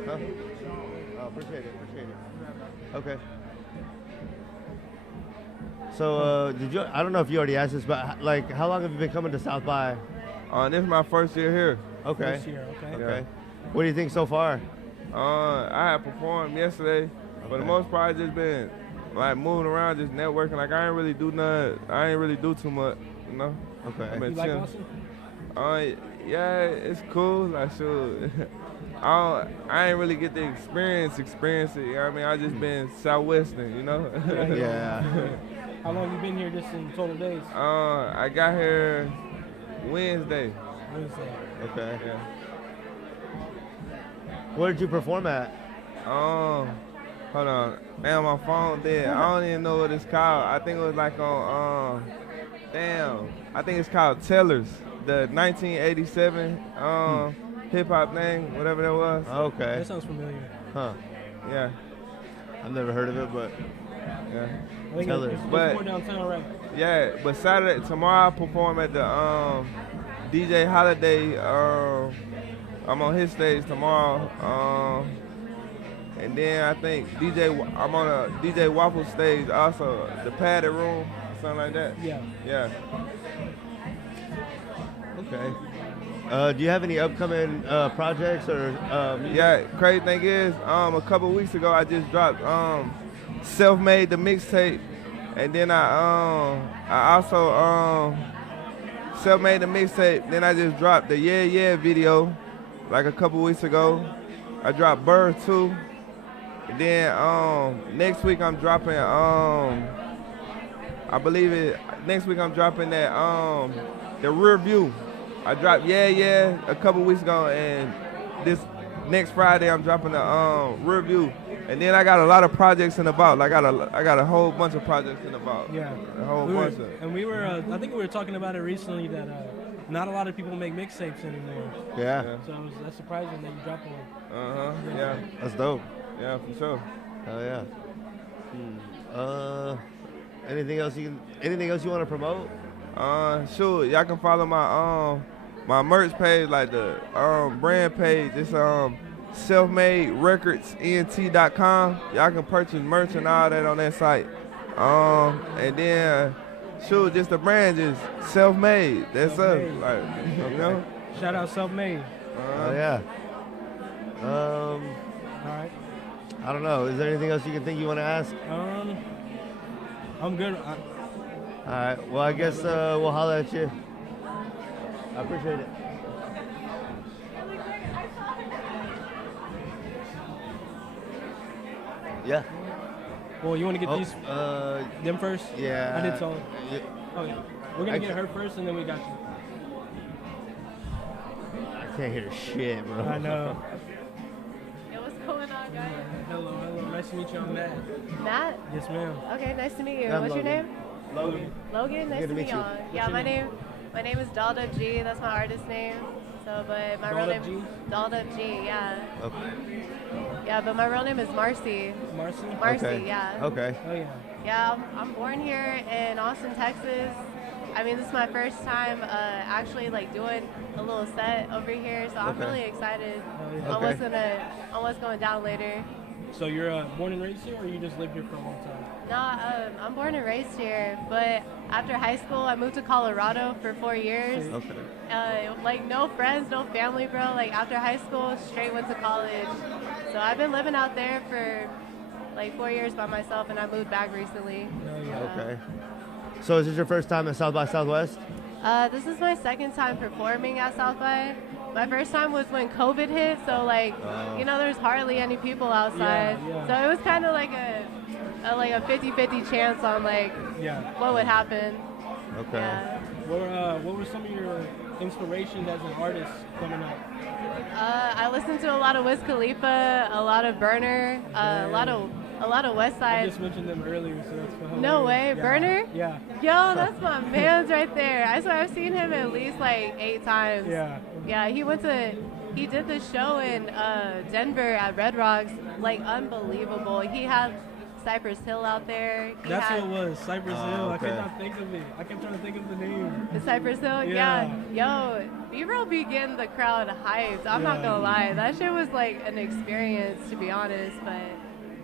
Huh? Oh, appreciate it. Okay. So, I don't know if you already asked this, but like, how long have you been coming to South by? This is my first year here. Okay. This year, okay. Okay. What do you think so far? I had performed yesterday. For the most part, I just been like moving around, just networking. Like I ain't really do nothing. I ain't really do too much, you know. Okay. I've been You like chilling. Austin? Yeah, it's cool. Like sure. I ain't really get the experience it. You know what I mean? I just been Southwestern, you know? Yeah. How long you been here just in total days? I got here Wednesday. Okay. Yeah. Where did you perform at? Hold on. Damn, my phone dead. I don't even know what it's called. I think it was like on, I think it's called Tellers. The 1987 hip hop thing, whatever that was. Okay. That sounds familiar. Huh. Yeah. I've never heard of it, but Yeah. I think Tellers. it's But- more downtown, right? Yeah, but tomorrow I perform at the DJ Holiday. I'm on his stage tomorrow. And then I think I'm on a DJ Waffle stage also, the padded room, something like that. Yeah. Yeah. okay. Do you have any upcoming projects or? Yeah, crazy thing is, a couple weeks ago I just dropped Self-Made the mixtape, and then I also Self-Made the mixtape. Then I just dropped the Yeah Yeah video, like a couple weeks ago. I dropped Bird too. And then next week I'm dropping next week I'm dropping that the Rear View. I dropped Yeah a couple weeks ago, and this next Friday I'm dropping a review. And then I got a lot of projects in the vault. I got a whole bunch of projects in the vault. Yeah. A whole bunch of. And we were, I think we were talking about it recently that not a lot of people make mixtapes anymore. Yeah. So that's surprising that you dropped one. Yeah. That's dope. Yeah, for sure. Hell yeah. Anything else you want to promote? Sure. Y'all can follow my merch page, like the brand page. It's selfmaderecordsent.com. Y'all can purchase merch and all that on that site. And then sure, just the brand just self-made. That's us. Like, you know. Shout out Self-Made. Oh yeah. All right. I don't know. Is there anything else you can think you want to ask? I'm good. All right. Well, I guess we'll holler at you. I appreciate it. Yeah. Well, you want to get these them first? Yeah. I did so. Yeah. Okay. We're gonna get her first, and then we got you. I can't hear shit, bro. I know. Yo, what's going on, guys? Hello. Nice to meet you. I'm Matt. Matt? Yes, ma'am. Okay, nice to meet you. I'm What's Logan. your name? Logan. Logan, nice Good to meet you. y'all. Yeah, my name is Dalda G. That's my artist name. So, but my real Dalda name G? Dalda G. Yeah. Okay. Yeah, but my real name is Marcy. Marcy? Marcy, Okay. yeah. Okay. Oh, yeah. Yeah, I'm born here in Austin, Texas. I mean, this is my first time actually like doing a little set over here, so I'm Okay. really excited Oh, on Okay. what's going down later. So you're born and raised here, or you just lived here for a long time? No, I'm born and raised here, but after high school, I moved to Colorado for 4 years. Okay. Like no friends, no family, bro. Like after high school, straight went to college. So I've been living out there for like 4 years by myself, and I moved back recently. Oh, yeah. Okay. So is this your first time at South by Southwest? This is my second time performing at South by. My first time was when COVID hit, so like, there's hardly any people outside. Yeah. So it was kind of like a 50-50 chance on like what would happen. Okay. Yeah. What were some of your inspirations as an artist coming up? I listened to a lot of Wiz Khalifa, a lot of Burner, a lot of West I Side. just mentioned them earlier, so that's hilarious. No way, Yeah. Burner? Yeah. Yo, that's my man's right there. I swear I've seen him at least like 8 times. Yeah. Yeah, he did the show in Denver at Red Rocks, like unbelievable. He had Cypress Hill out there. That's what it was, Cypress Hill. okay. I could not think of it. I kept trying to think of the name. The Cypress Hill? Yeah. Yo, B-Roll be getting the crowd hyped. I'm not gonna lie. That shit was like an experience, to be honest. But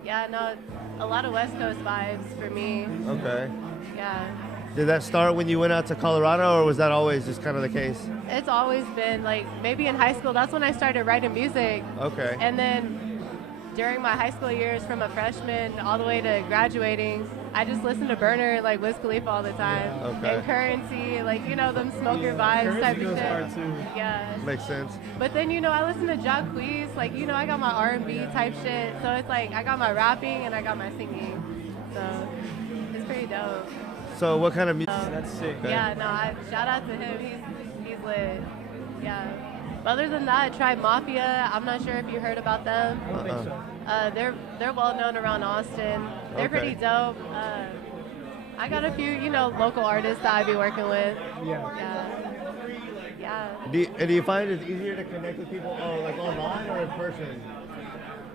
yeah, no, a lot of West Coast vibes for me. Okay. Yeah. Did that start when you went out to Colorado, or was that always just kind of the case? It's always been like maybe in high school. That's when I started writing music. Okay. And then during my high school years, from a freshman all the way to graduating, I just listened to Burner, like Wiz Khalifa all the time. Okay. And Currency, like, them smoker vibes type Currency of goes shit. hard too. Yeah. Makes sense. But then, I listen to Jacquees, like, I got my R&B type shit. So it's like, I got my rapping and I got my singing. So it's pretty dope. So what kind of music? That's sick. Okay. Yeah, no, shout out to him. He's lit. Yeah. But other than that, I tried Mafia. I'm not sure if you heard about them. I don't think so. They're well known around Austin. They're pretty dope. I got a few, local artists that I be working with. Yeah. Yeah. Do you find it's easier to connect with people like online or in person?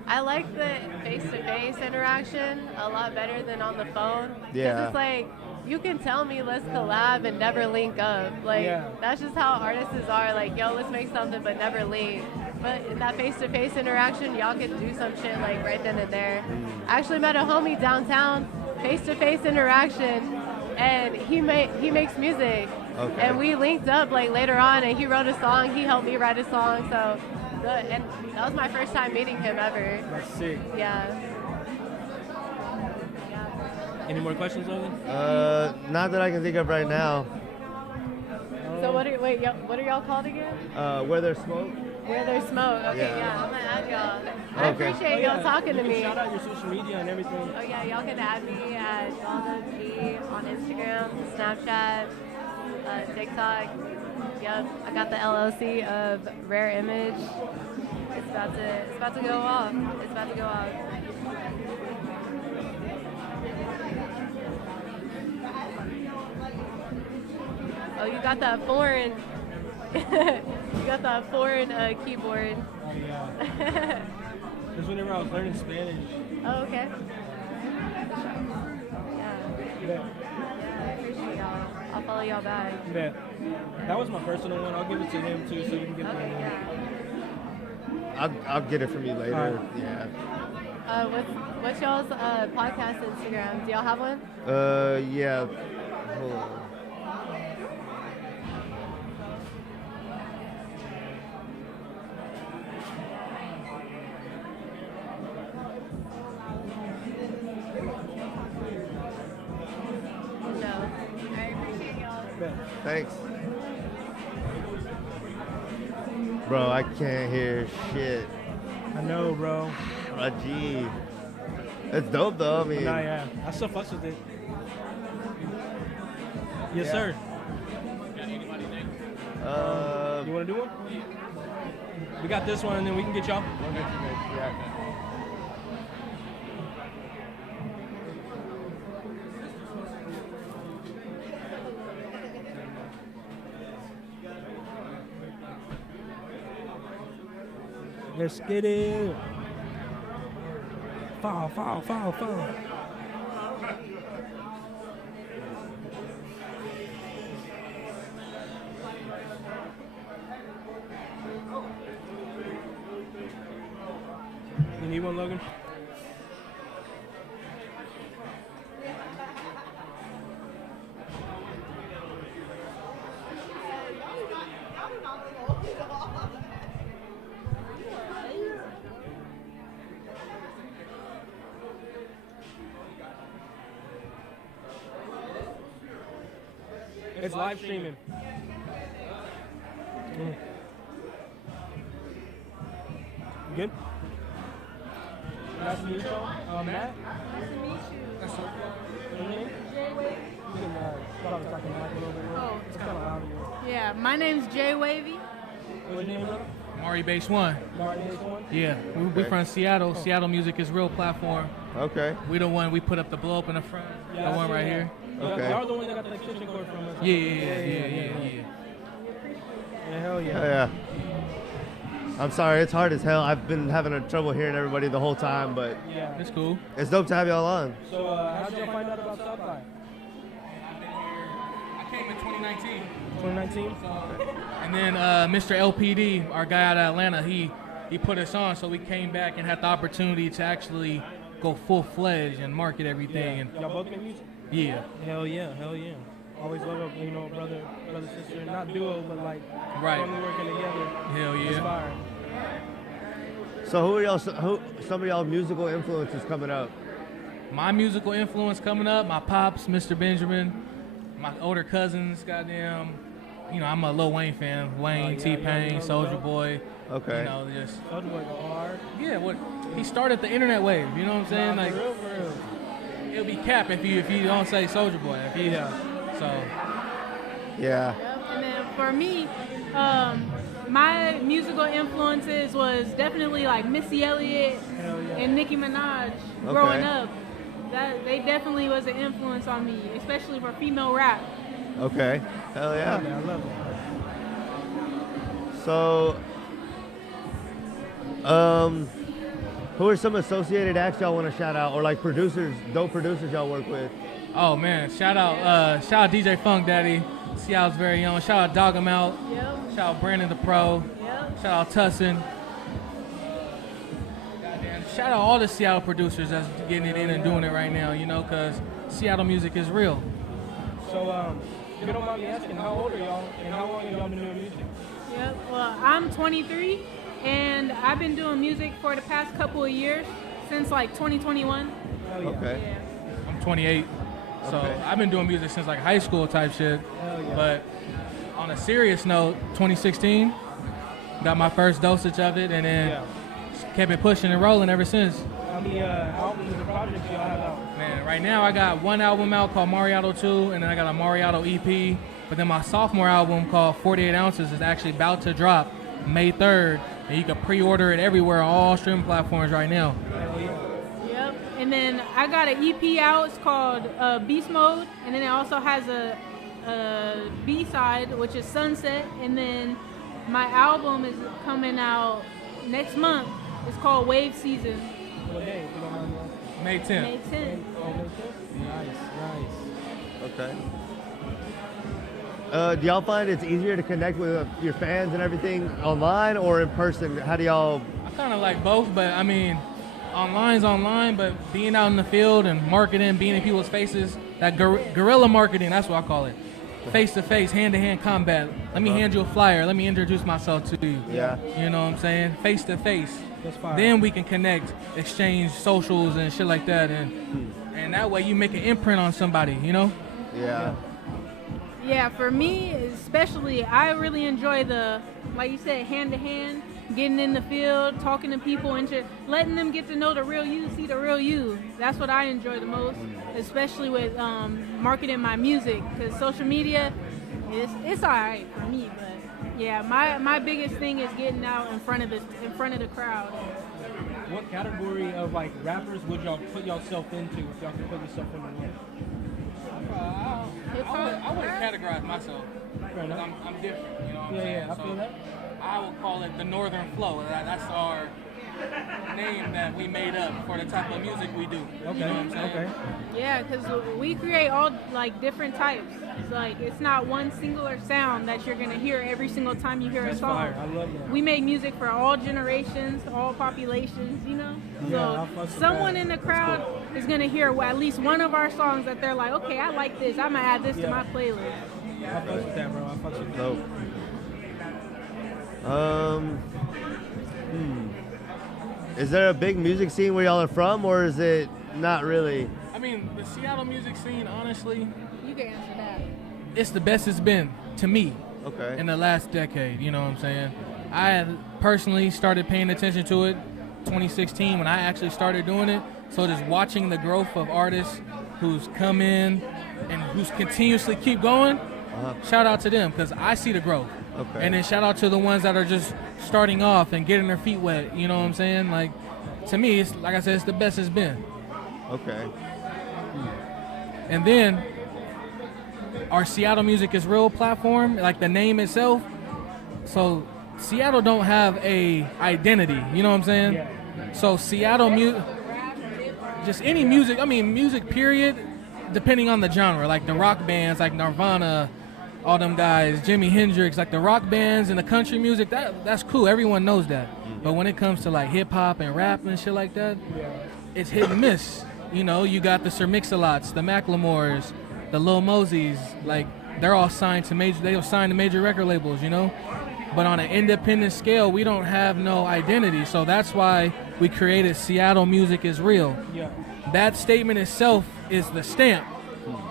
I like the face-to-face interaction a lot better than on the phone. Yeah. Because it's like, you can tell me let's collab and never link up. Like, that's just how artists are. Like, yo, let's make something but never link. But in that face-to-face interaction, y'all can do some shit like right then and there. I actually met a homie downtown, face-to-face interaction, and he makes music. Okay. And we linked up like later on, and he wrote a song. He helped me write a song. So, and that was my first time meeting him ever. That's sick. Yeah. Any more questions, Logan? Not that I can think of right now. So what are y'all called again? Where there's smoke. Where there's smoke. Okay, Yeah. I'm gonna add y'all. I Okay. appreciate y'all talking to me. Shout out your social media and everything. Oh yeah, y'all can add me at Dalda G on Instagram, Snapchat, TikTok. Yep, I got the LLC of Rare Image. It's about to go off. It's about to go off. Oh, you got that foreign. You got that foreign keyboard. Oh yeah. Because whenever I was learning Spanish. Oh, okay. Yeah. I appreciate y'all. I'll follow y'all back. Yeah. That was my personal one. I'll give it to him too, so you can get Okay, the yeah. I'll get it from you later. All right. Yeah. What's y'all's podcast Instagram? Do y'all have one? Yeah. Hold on. No. I appreciate y'all. Thanks. Bro, I can't hear shit. I know, bro. Oh, gee. It's dope though. I mean, Nah, yeah. I still fucks with it. Yes, Yeah. sir. You want to do one? We got this one, and then we can get y'all. yeah. Let's get it. Fall. You need one, Logan? It's live streaming. Good? Nice to meet you. Matt? Nice to meet you. That's okay. Your name? Jay-Wavy. You can probably talk in the mic a little bit more. Oh, It's kind of loud in here. Yeah, my name's Jay-Wavy. What's your name, brother? Mari Base One. Marty H1? Yeah, we from Seattle. Seattle Music is Real platform. Okay. We the one we put up the blow up in the front. Yeah, the I one see right that. here. Okay. Y'all the one that got the extension cord from us. Yeah. Yeah, hell yeah. Oh, yeah. I'm sorry, it's hard as hell. I've been having trouble hearing everybody the whole time, but Yeah. It's cool. it's dope to have y'all on. So, how did y'all find out about South by? I came in 2019. 2019? And then Mr. LPD, our guy out of Atlanta, he put us on, so we came back and had the opportunity to actually go full-fledged and market everything. And Y'all both make music? yeah. Hell yeah. Always love a brother, sister, not duo, but like Right. family working together. Hell yeah. It's fire. So who are y'all? Who some of y'all musical influences coming up? My musical influence coming up, my pops, Mr. Benjamin, my older cousins, goddamn. You know, I'm a Lil Wayne fan. Wayne, T-Pain, Soulja Boy. Okay. You know, just Soulja Boy go hard. yeah. What he started the internet wave. You know what I'm saying? Nah, Like for real. it'll be cap if you don't say Soulja Boy. If he, So Yeah. Yep. And then for me, my musical influences was definitely like Missy Elliott and Nicki Minaj growing up. That they definitely was an influence on me, especially for female rap. Okay. Hell yeah. I love it. So, who are some associated acts y'all want to shout out, or like producers, dope producers y'all work with? oh man, shout out DJ Funk Daddy, Seattle's very own. Shout out Dog 'em Out. Yep. Shout out Brandon the Pro. Yep. Shout out Tussin. Goddamn. Shout out all the Seattle producers that's getting it in and doing it right now, you know, because Seattle music is real. So, if you don't mind me asking, how old are y'all, and how long have y'all been doing music? Yep. Well, I'm 23, and I've been doing music for the past couple of years, since like 2021. Hell yeah. Okay. Yeah. I'm 28, so Okay. I've been doing music since like high school type shit. Hell yeah. But on a serious note, 2016, got my first dosage of it, and then Yeah. kept it pushing and rolling ever since. How many albums and projects y'all have out? Man, right now I got one album out called Mariato 2, and then I got a Mariato EP, But then my sophomore album called 48 Ounces is actually about to drop May 3rd, and you can pre-order it everywhere on all streaming platforms right now. Yep. And then I got an EP out. It's called Beast Mode, and then it also has a B-side, which is Sunset. And then my album is coming out next month. It's called Wave Season. What day? If you don't mind me asking? May 10th. May 10th. Oh, May 10th? Nice. Okay. Do y'all find it's easier to connect with your fans and everything online or in person? How do y'all? I kind of like both, but I mean, online's online, but being out in the field and marketing, being in people's faces, that guerrilla marketing, that's what I call it. Face-to-face, hand-to-hand combat. Let me hand you a flyer. Let me introduce myself to you. Yeah. You know what I'm saying? Face-to-face. That's fine. Then we can connect, exchange socials and shit like that, and that way you make an imprint on somebody, you know? Yeah. Yeah, for me especially, I really enjoy the, like you said, hand-to-hand, getting in the field, talking to people, and letting them get to know the real you, see the real you. That's what I enjoy the most, especially with marketing my music, because social media, it's all right for me, but yeah, my biggest thing is getting out in front of the crowd. What category of like rappers would y'all put yourself into if y'all could put yourself into one? I wouldn't categorize myself. I'm different, you know what I'm saying? I feel that. I would call it the Northern Flow. That's our name that we made up for the type of music we do. Okay. You know what I'm saying? Okay. Yeah, because we create all like different types. It's not one singular sound that you're gonna hear every single time you hear a song. Fire. I love that. We make music for all generations, all populations, you know. Yeah, so someone in the crowd is gonna hear at least one of our songs that they're like, okay, I like this. I'm gonna add this to my playlist. I fucks with that, bro. I fucks with that. Dope. Is there a big music scene where y'all are from, or is it not really? I mean, the Seattle music scene, honestly, You can answer that. it's the best it's been to me Okay. in the last decade. You know what I'm saying? I had personally started paying attention to it 2016 when I actually started doing it. So just watching the growth of artists who's come in and who's continuously keep going, shout out to them because I see the growth. Okay. And then shout out to the ones that are just starting off and getting their feet wet. You know what I'm saying? Like, to me, it's like I said, it's the best it's been. Okay. And then our Seattle Music is Real platform, like the name itself. So Seattle don't have a identity. You know what I'm saying? Yeah. So Seattle music, just any music. I mean, music period, depending on the genre. Like the rock bands, like Nirvana, all them guys, Jimi Hendrix, like the rock bands and the country music. That's cool. Everyone knows that. But when it comes to like hip hop and rap and shit like that, it's hit and miss. You know, you got the Sir Mix-a-Lots, the Macklemores, the Lil Moseys. Like they're all signed to major record labels. You know. But on an independent scale, we don't have no identity. So that's why we created Seattle Music is Real. Yeah. That statement itself is the stamp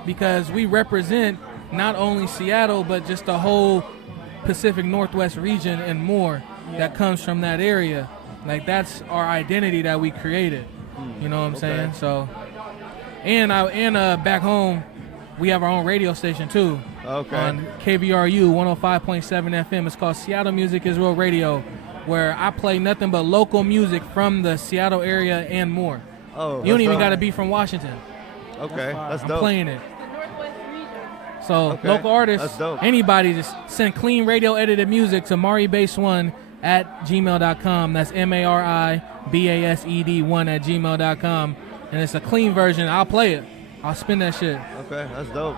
because we represent not only Seattle, but just the whole Pacific Northwest region and more that comes from that area. Like that's our identity that we created. You know what I'm saying? So, and back home, we have our own radio station too. Okay. On KVRU 105.7 FM. It's called Seattle Music is Real Radio, where I play nothing but local music from the Seattle area and more. Oh, you don't even got to be from Washington. Okay, that's I'm dope. playing it. The Northwest region. So local artists, that's dope. anybody, just send clean radio edited music to maribased1@gmail.com. That's MARIBASED1@gmail.com. And it's a clean version. I'll play it. I'll spin that shit. Okay, that's dope.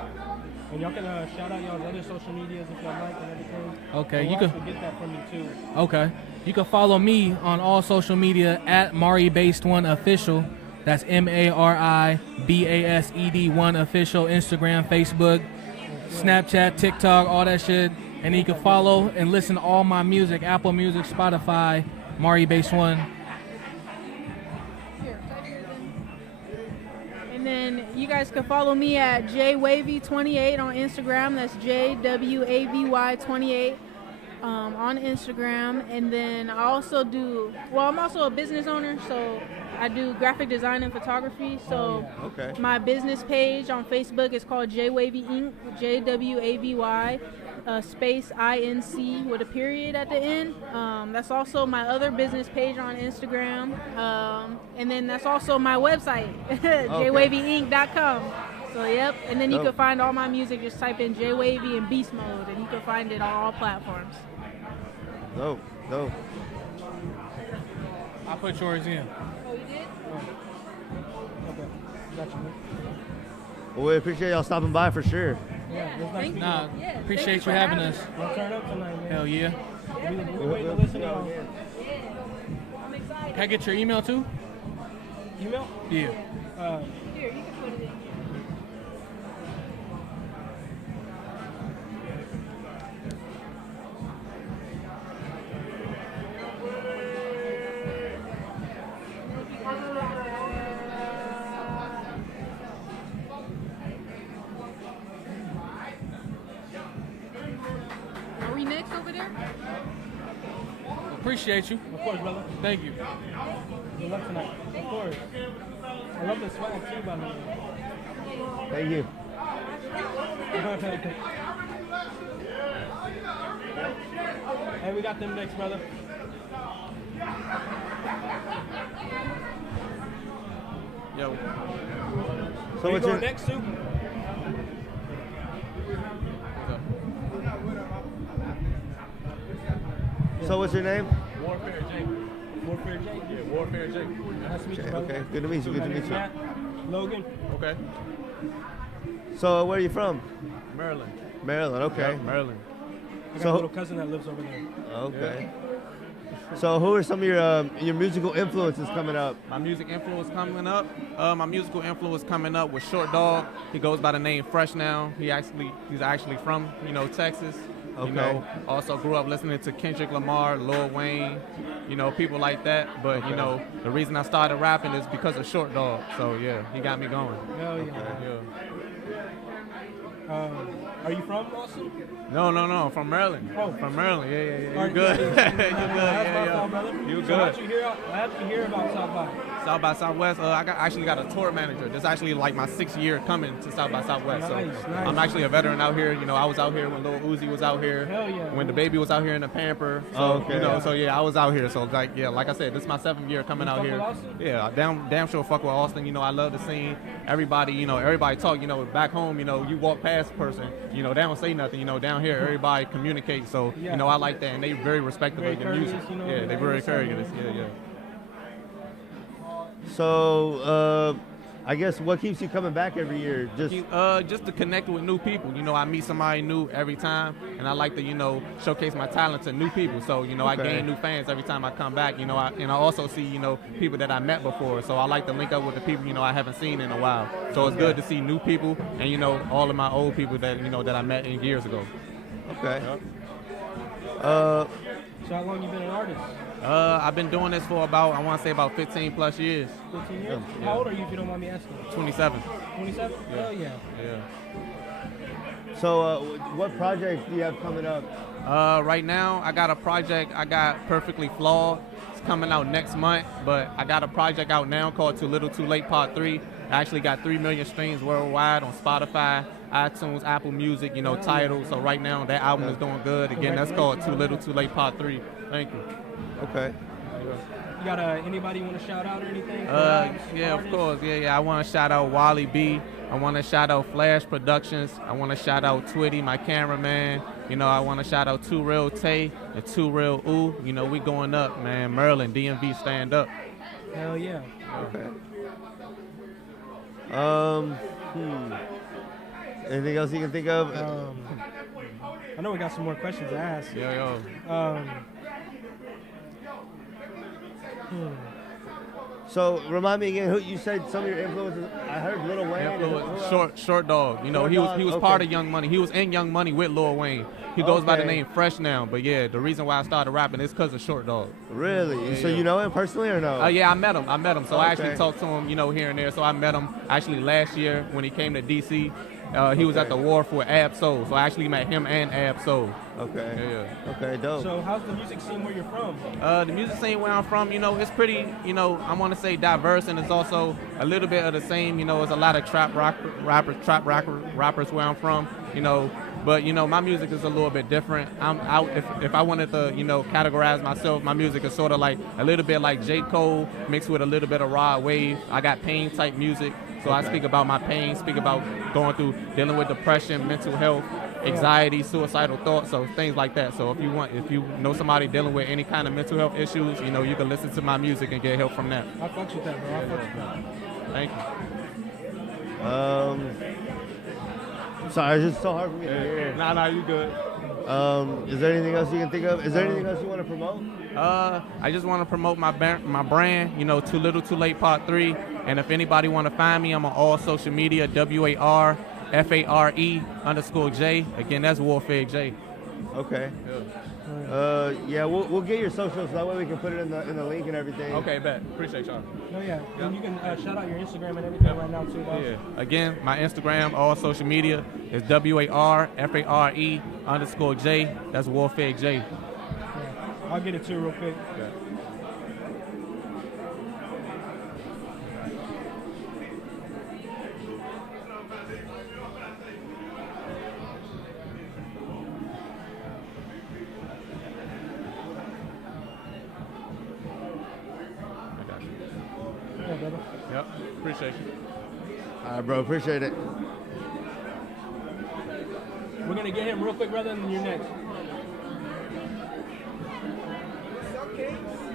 And y'all can shout out y'all's other social medias if y'all like and everything. Okay, and you we'll can also get that from you too. Okay. You can follow me on all social media at MariBased1Official. That's MARIBASED1 Official. Instagram, Facebook, Snapchat, TikTok, all that shit. And you can follow and listen to all my music, Apple Music, Spotify, MariBased1. And then you guys can follow me at JWavy28 on Instagram. That's JWAVY28. on Instagram, and then I also do. Well, I'm also a business owner, so I do graphic design and photography. So my business page on Facebook is called JWavy Inc. JWAVY. Space INC with a period at the end. That's also my other business page on Instagram. And then that's also my website, jwavyinc.com. So, yep. And then you can find all my music. Just type in JWavy and Beast Mode, and you can find it on all platforms. Dope. I put yours in. Oh, you did? Okay. Got you, man. Well, we appreciate y'all stopping by for sure. Yeah, it was nice. Nah, Yeah, appreciate you having us. We'll turn up tonight, man. Hell yeah. We're waiting to listen to y'all. I'm excited. Can I get your email too? Email? Yeah. Here, you can put it in. Are we next over there? Appreciate you. Of course, brother. Thank you. Good luck tonight. Of course. I love the swag too, by the way. Thank you. Hey, we got them next, brother. Yo. So you what's going your next, Sue? So what's your name? Warfare Jake. Warfare Jake? Yeah, Warfare Jake. Nice to meet you, brother. Okay, good to meet you. Good to meet you. Matt, Logan. Okay. So where are you from? Maryland. Maryland. Okay. Yeah, Maryland. I got So- a little cousin that lives over there. Okay. So who are some of your musical influences coming up? My music influence coming up. My musical influence coming up with Short Dog. He goes by the name Fresh now. He's actually from Texas. Okay. You know, also grew up listening to Kendrick Lamar, Lil Wayne, people like that. But the reason I started rapping is because of Short Dog. So yeah, he got me going. Hell yeah. Yeah. Are you from Boston? No, I'm from Maryland. Oh. From Maryland. Yeah. Are You good? You good? That's my fault, brother. You So good? how'd you hear about South by? South by Southwest. I actually got a tour manager. This is actually like my 6th year coming to South by Southwest. Nice. I'm actually a veteran out here. I was out here when Lil Uzi was out here. Hell yeah. When the baby was out here in the Pamper. So, Okay. So yeah, I was out here. So like I said, this is my 7th year coming You out fuck here. with Austin? Yeah, damn sure fuck with Austin. I love the scene. Everybody, everybody talk. Back home, you walk past a person, they don't say nothing. Down here, everybody communicates. So Yeah. I like that, and they very respectful Very of the music. courteous, Yeah, they very courteous. Yeah. So I guess what keeps you coming back every year? Just to connect with new people. I meet somebody new every time, and I like to, showcase my talent to new people. So, I gain new fans every time I come back. And I also see, people that I met before. So I like to link up with the people, I haven't seen in a while. So it's good to see new people and, all of my old people that, that I met years ago. Okay. So how long you been an artist? I've been doing this for about 15 plus years. 15 years? How old are you, if you don't mind me asking? 27. 27? Hell yeah. So what projects do you have coming up? Right now, I got a project I got Perfectly Flawed. It's coming out next month, but I got a project out now called Too Little Too Late Part 3. I actually got 3 million streams worldwide on Spotify, iTunes, Apple Music, Tidal. So right now, that album is doing good. Again, that's called Too Little Too Late Part 3. Thank you. Okay. You got anybody you want to shout out or anything? Yeah, of course. Yeah. I want to shout out Wally B. I want to shout out Flash Productions. I want to shout out Twitty, my cameraman. I want to shout out Too Real Tay and Too Real Ooh. We going up, man. Maryland, DMV, stand up. Hell yeah. Okay. Anything else you can think of? I know we got some more questions to ask. Yo. So remind me again, who you said some of your influences? I heard Lil Wayne. Short Dog. He was part of Young Money. He was in Young Money with Lil Wayne. He goes by the name Fresh now. But yeah, the reason why I started rapping is because of Short Dog. Really? Yeah, so you know him personally or no? Yeah, I met him. So I actually talked to him, here and there. So I met him actually last year when he came to DC. He was at the Wharf with Ab Soul, so I actually met him and Ab Soul. Okay. Yeah. Okay, dope. So how's the music scene where you're from? The music scene where I'm from, it's pretty, I want to say diverse, and it's also a little bit of the same. It's a lot of trap rappers where I'm from. But my music is a little bit different. I'm out. If I wanted to, categorize myself, my music is sort of like a little bit like J. Cole mixed with a little bit of Rod Wave. I got pain type music, so I speak about my pain, speak about dealing with depression, mental health, anxiety, suicidal thoughts, so things like that. So if you know somebody dealing with any kind of mental health issues, you can listen to my music and get help from that. I fucks with that, bro. I fucks with that. Thank you. Sorry, it's just so hard for me to hear. Nah, you good. Is there anything else you can think of? Is there anything else you want to promote? I just want to promote my brand, Too Little Too Late Part 3. And if anybody want to find me, I'm on all social media, WARFARE_J. Again, that's Warfig J. Okay. Yeah, we'll get your socials, so that way we can put it in the link and everything. Okay, bet. Appreciate y'all. Oh yeah. And you can shout out your Instagram and everything right now too, though. Yeah. Again, my Instagram, all social media is WARFARE_J. That's Warfig J. Yeah. I'll get it too real quick. Yeah. Brother. Yep, appreciate you. All right, bro, appreciate it. We're gonna get him real quick, brother, and then you're next.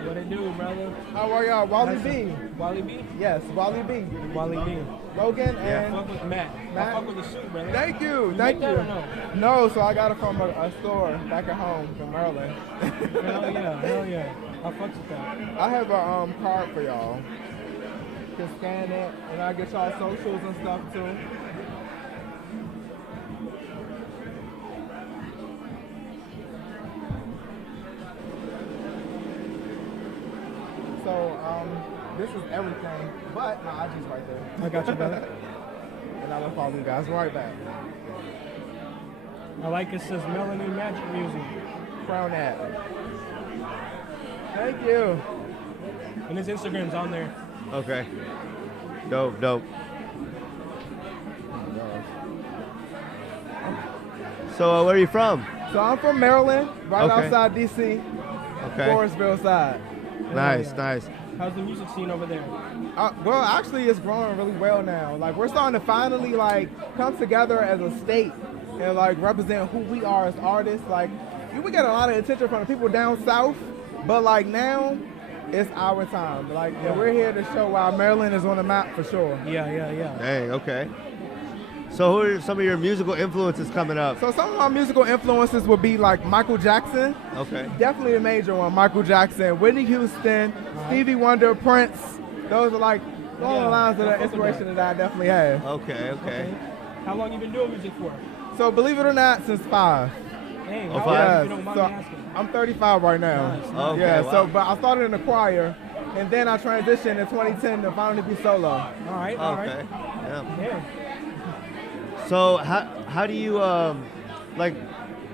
What it do, brother? How are y'all? Wally B. Wally B? Yes, Wally B. Wally B. Logan and... I fuck with Matt. I fuck with the suit, brother. Thank you, You thank make you. that or No, so I got it from a store back at home in Maryland. Hell yeah. I fucks with that. I have a card for y'all. You can scan it, and I get y'all socials and stuff too. So, this is everything, but my IG's right there. I got you, brother. And I'm gonna follow you guys right back. I like it says Melanin Magic Music. Crown that. Thank you. And his Instagram's on there. Okay. Dope. So where are you from? So I'm from Maryland, right Okay. outside DC, Okay. Forestville side. Nice. How's the music scene over there? Well, actually, it's growing really well now. Like, we're starting to finally, come together as a state and, represent who we are as artists. We get a lot of attention from the people down south, but, now it's our time. And we're here to show why Maryland is on the map for sure. Yeah. Dang, okay. So who are some of your musical influences coming up? So some of my musical influences would be Michael Jackson. Okay. Definitely a major one. Michael Jackson, Whitney Houston, Stevie Wonder, Prince. Those are along the lines of the inspiration that I definitely have. Okay. How long you been doing music for? So believe it or not, since 5. Dang, Oh, how 5? old are you? If you don't mind So me asking. I'm 35 right now. Nice. Okay, Yeah, wow. but I started in the choir, and then I transitioned in 2010 to finally be solo. All right. Okay. Yeah. Yeah. So how do you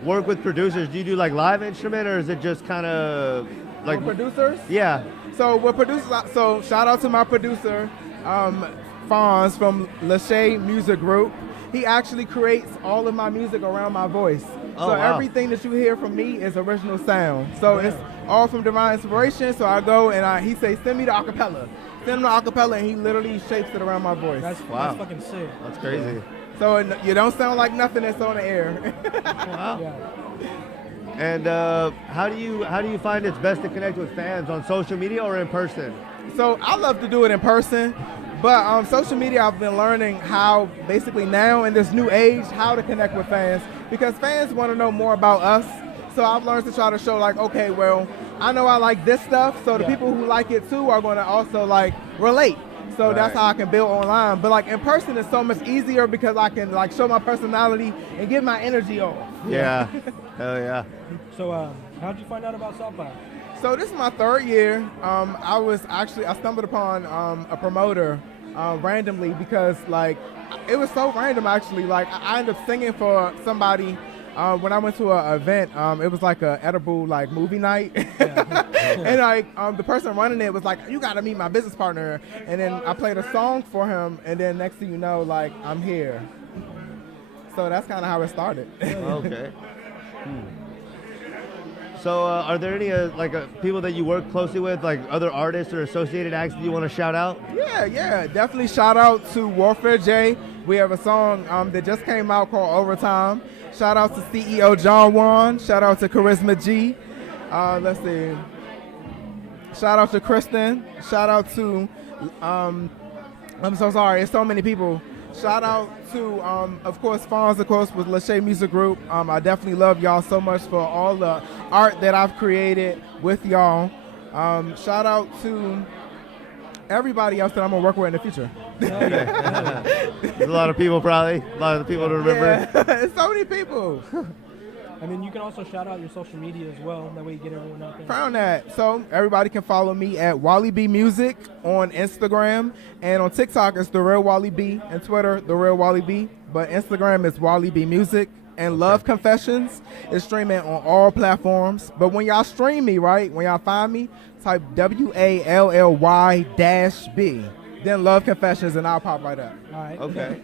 work with producers? Do you do live instrument, or is it just kind of For producers? Yeah. So with producers, so shout out to my producer, Fonz from Lachey Music Group. He actually creates all of my music around my voice. Oh, So wow. everything that you hear from me is original sound. So it's all from Divine Inspiration. So I go and he say, send me the acapella. Send him the acapella, and he literally shapes it around my voice. That's fucking sick. That's crazy. So you don't sound like nothing that's on the air. Wow. Yeah. And how do you find it's best to connect with fans, on social media or in person? So I love to do it in person, but social media, I've been learning how basically now in this new age, how to connect with fans, because fans want to know more about us. So I've learned to try to show okay, well, I know I like this stuff, so the people who like it too are going to also relate. So that's how I can build online. But in person, it's so much easier because I can show my personality and get my energy off. Yeah. Hell yeah. So how'd you find out about South by? So this is my 3rd year. I stumbled upon a promoter randomly because it was so random actually. Like I ended up singing for somebody when I went to an event. It was like a edible like movie night, and like the person running it was like, "You got to meet my business partner." And then I played a song for him, and then next thing you know, like I'm here. So that's kind of how it started. Okay. So are there any people that you work closely with, like other artists or associated acts that you want to shout out? Yeah, definitely shout out to Warfare J. We have a song that just came out called Overtime. Shout out to CEO John Juan. Shout out to Charisma G. Let's see. Shout out to Kristen. Shout out to, I'm so sorry, it's so many people. Shout out to, of course, Fonz, of course, with Lachey Music Group. I definitely love y'all so much for all the art that I've created with y'all. Shout out to everybody else that I'm going to work with in the future. There's a lot of people probably. A lot of the people to remember. Yeah, it's so many people. And then you can also shout out your social media as well. That way you get everyone out there. Found that. So everybody can follow me at Wally B Music on Instagram. And on TikTok, it's The Real Wally B. And Twitter, The Real Wally B. But Instagram is Wally B Music. And Love Confessions is streaming on all platforms. But when y'all stream me, right, when y'all find me, type WALLY-B. Then Love Confessions, and I'll pop right up. All right. Okay.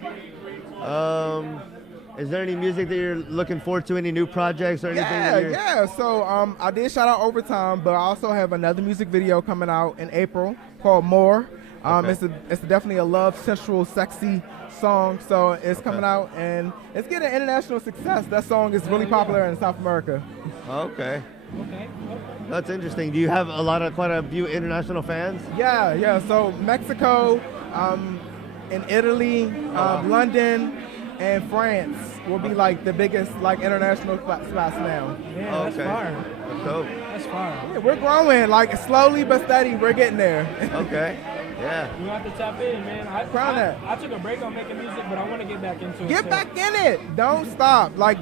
Is there any music that you're looking forward to? Any new projects or anything? Yeah. So I did shout out Overtime, but I also have another music video coming out in April called More. It's definitely a love, sensual, sexy song. So it's coming out, and it's getting international success. That song is really popular in South America. Okay. That's interesting. Do you have quite a few international fans? Yeah. So Mexico, in Italy, London, and France will be like the biggest like international spots now. Yeah, that's fire. That's dope. That's fire. Yeah, we're growing like slowly but steady. We're getting there. Okay. Yeah. You have to tap in, man. I took a break on making music, but I want to get back into it. Get back in it. Don't stop. Like,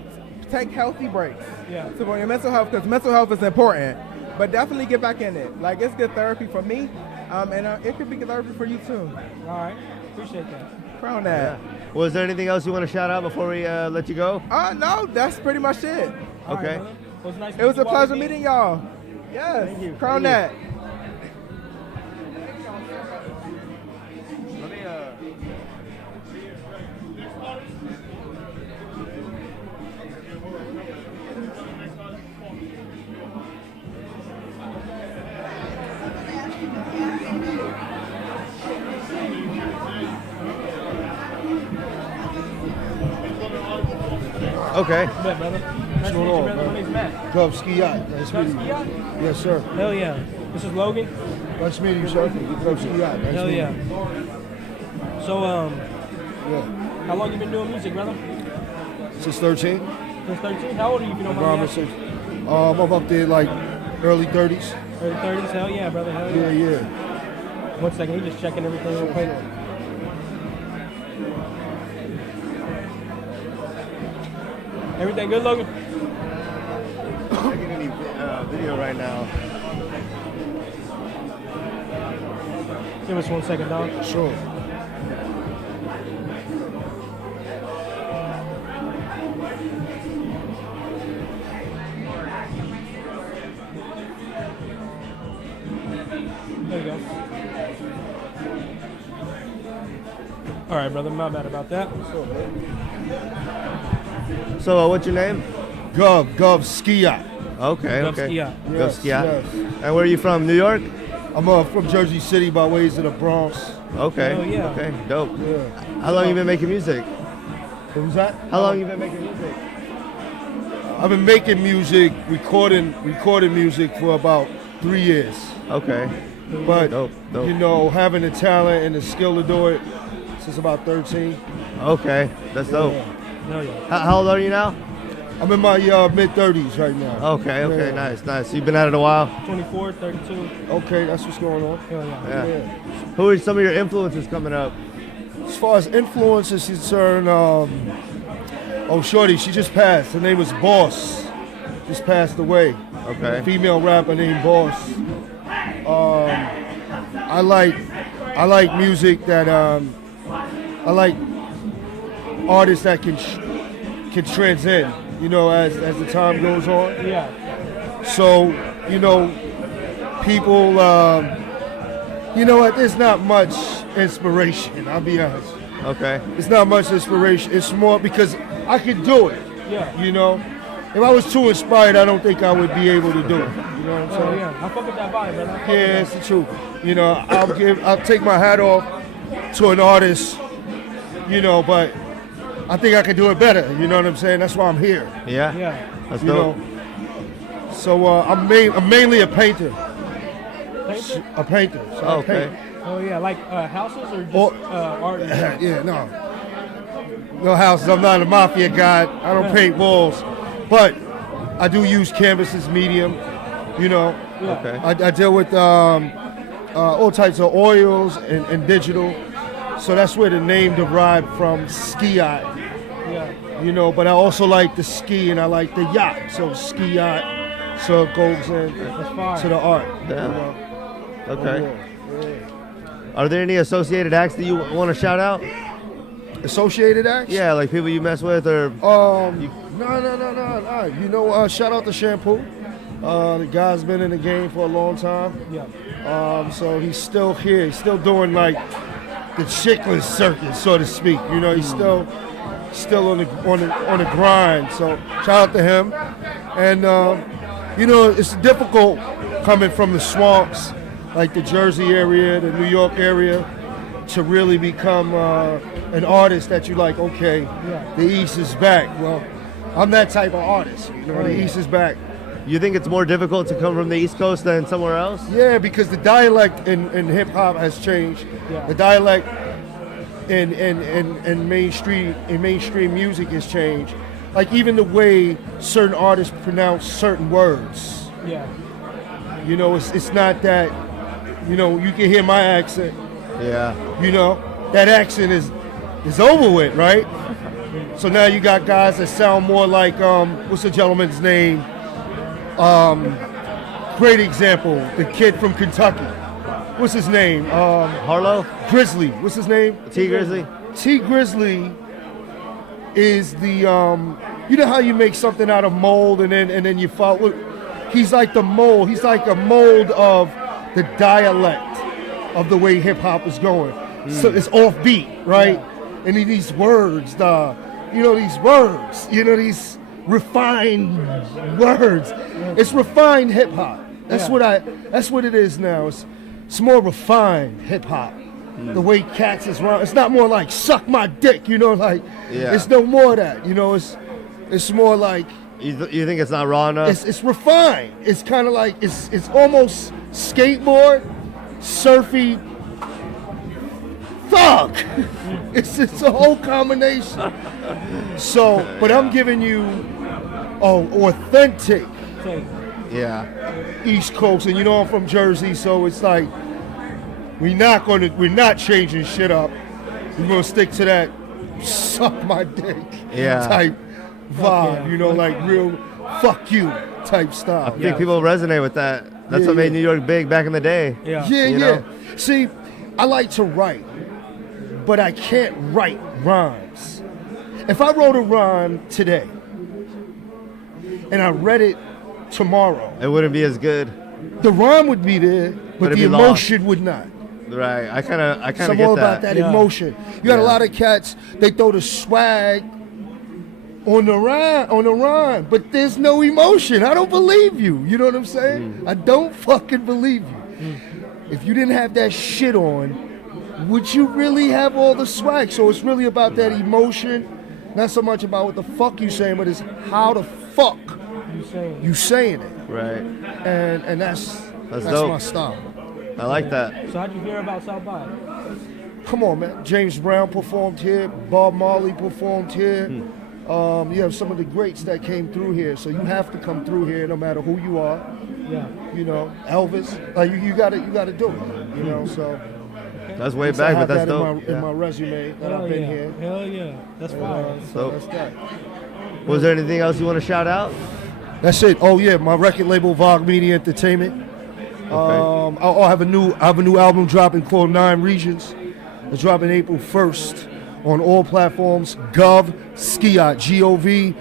take healthy breaks. Yeah. So for your mental health, because mental health is important. But definitely get back in it. Like, it's good therapy for me, and it could be good therapy for you too. All right. Appreciate that. Proud that. Yeah. Well, is there anything else you want to shout out before we let you go? No, that's pretty much it. Okay. Right, it was a pleasure meeting y'all. Yes. Thank you. Crown that. Okay. Yeah, brother. Nice to meet you, brother. My name's Matt. Gov Ski Yacht. Nice meeting you. Yes, sir. Hell yeah. This is Logan. Nice meeting you, sir. Gov Ski Yacht. Nice Hell meeting yeah. you. So, Yeah. how long you been doing music, brother? Since 13. Since 13? How old are you, if you don't mind me asking? I'm up there like early 30s. Early 30s? Hell yeah, brother. Hell yeah. Yeah. 1 second. He's just checking everything real quick. Everything good, Logan? Taking any video right now. Give us 1 second, dog. Sure. There you go. All right, brother. My bad about that. So, what's your name? Gov Ski Yacht. Okay. Gov Ski Yacht. Gov Ski Yacht. And where are you from? New York? I'm from Jersey City by ways of the Bronx. Okay. Oh, yeah. Okay. Dope. Yeah. How long you been making music? What was that? How long you been making music? I've been making music, recording music for about 3 years. Okay. But dope. you know, having the talent and the skill to do it since about 13. Okay. That's dope. Hell yeah. How old are you now? I'm in my mid-30s right now. Okay. Yeah. Nice. So you've been at it a while? 24, 32. Okay, that's what's going on. Hell yeah. Yeah. Who are some of your influences coming up? As far as influences concerned, shorty, she just passed. Her name was Boss. Just passed away. Okay. A female rapper named Boss. I like music that I like artists that can transcend, you know, as the time goes on. Yeah. So, you know, people, you know what, there's not much inspiration, I'll be honest. Okay. It's not much inspiration. It's more because I can do it. Yeah. You know? If I was too inspired, I don't think I would be able to do it. You know what I'm saying? Oh, yeah. I fuck with that vibe, man. Yeah, it's the truth. You know, I'll take my hat off to an artist, you know, but I think I can do it better. You know what I'm saying? That's why I'm here. Yeah. Yeah. That's You dope. know? So I'm mainly a painter. Painter? A painter. So I Okay. paint. Oh, yeah. Like houses or just art? Yeah, no. No houses. I'm not a mafia guy. I don't paint walls. But I do use canvas as medium, you know. Yeah. Okay. I deal with all types of oils and digital. So that's where the name derived from, ski yacht. Yeah. You know, but I also like the ski and I like the yacht. So ski yacht, so it goes in to the art. Damn. You know? Okay. Yeah. Are there any associated acts that you want to shout out? Associated acts? Yeah, like people you mess with or. No. You know, shout out to Shampoo. The guy's been in the game for a long time. Yeah. So he's still here. He's still doing like the chickless circuit, so to speak. You know, he's still on the grind. So shout out to him. And you know, it's difficult coming from the swamps, like the Jersey area, the New York area, to really become an artist that you like. Okay, the East is back. Well, I'm that type of artist. You know, the East is back. You think it's more difficult to come from the East Coast than somewhere else? Yeah, because the dialect in hip hop has changed. Yeah. The dialect in mainstream music has changed. Like even the way certain artists pronounce certain words. Yeah. You know, it's not that. You know, you can hear my accent. Yeah. You know, that accent is over with, right? So now you got guys that sound more like what's the gentleman's name? Great example, the kid from Kentucky. What's his name? Harlow? Grizzly. What's his name? T Grizzly? T Grizzly is the you know how you make something out of mold and then you follow. He's like the mold. He's like a mold of the dialect of the way hip hop is going. So it's offbeat, right? Yeah. And these words, these words, these refined words. It's refined hip hop. That's what it is now. It's more refined hip hop. The way cats is run. It's not more like suck my dick, it's no more of that. It's more like you think it's not raw enough? It's refined. It's kind of like it's almost skateboard, surfy, thug. It's a whole combination. So, but I'm giving you authentic East Coast, and I'm from Jersey, so it's like we're not changing shit up. We're gonna stick to that suck my dick type vibe, like real fuck you type style. I think people resonate with that. That's what made New York big back in the day. Yeah. See, I like to write, but I can't write rhymes. If I wrote a rhyme today and I read it tomorrow, it wouldn't be as good. The rhyme would be there, but the emotion would not. Right. I kind of get that. It's all about that emotion. You got a lot of cats, they throw the swag on the rhyme, but there's no emotion. I don't believe you. You know what I'm saying? I don't fucking believe you. If you didn't have that shit on, would you really have all the swag? So it's really about that emotion, not so much about what the fuck you saying, but it's how the fuck you saying it. Right. And that's dope. my style. I like that. So how'd you hear about South by? Come on, man. James Brown performed here. Bob Marley performed here. You have some of the greats that came through here, so you have to come through here no matter who you are. Yeah. Elvis. You gotta do it. So that's way back, but that's dope. In my resume that I've been here. Hell yeah. That's fire. So that's that. Was there anything else you want to shout out? That's it. Oh yeah, my record label Vogue Media Entertainment. Okay. I have a new album dropping called 9 Regions. It's dropping April 1st on all platforms. Gov Skiat, GOV-SKII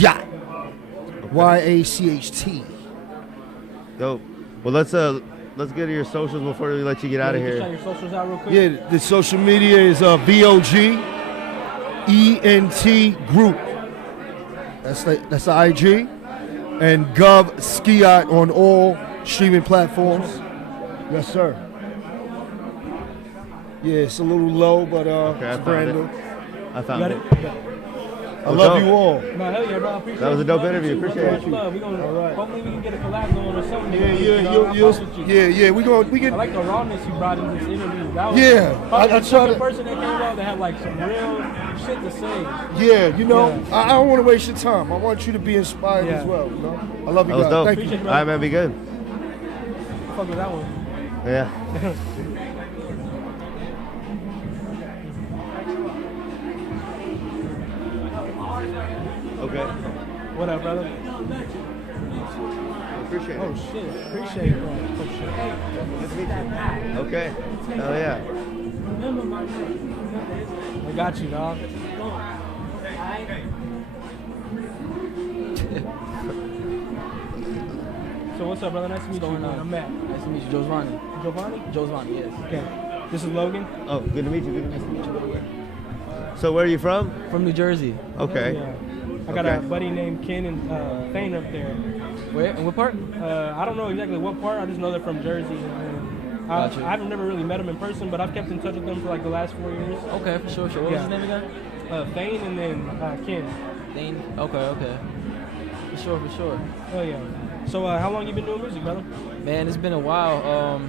Yacht, YACHT. Dope. Well, let's get to your socials before we let you get out of here. Shout your socials out real quick. Yeah, the social media is VOG ENT Group. That's the IG, and Gov Skiat on all streaming platforms. Yes, sir. Yeah, it's a little low, but it's brand new. I found it. I love you all. No, hell yeah, bro. I appreciate That was a dope it. interview. Appreciate it. Hopefully we can get a collab going or something. Yeah, we can. I like the rawness you brought in this interview. That was I try the to. person that came out that had like some real shit to say. Yeah, I don't want to waste your time. I want you to be inspired as well. I love you That was guys. dope. Thank you. All right, man. Be good. Fuck with that one. Yeah. Okay. What up, brother? Appreciate it. Oh shit. Appreciate it, bro. Oh shit. Okay. Hell yeah. I got you, dog. So what's up, brother? Nice to meet you. I'm Matt. Nice to meet you, Giovanni. Giovanni? Giovanni, yes. Okay. This is Logan. Oh, good to meet you. Good to meet you. So where are you from? From New Jersey. Okay. Yeah. I got a buddy named Ken and Thane up there. Where? In what part? I don't know exactly what part. I just know they're from Jersey. I haven't never really met them in person, but I've kept in touch with them for like the last 4 years. Okay, for sure. What was his name again? Thane and then Ken. Thane. Okay. For sure. Oh yeah. So how long you been doing music, brother? Man, it's been a while.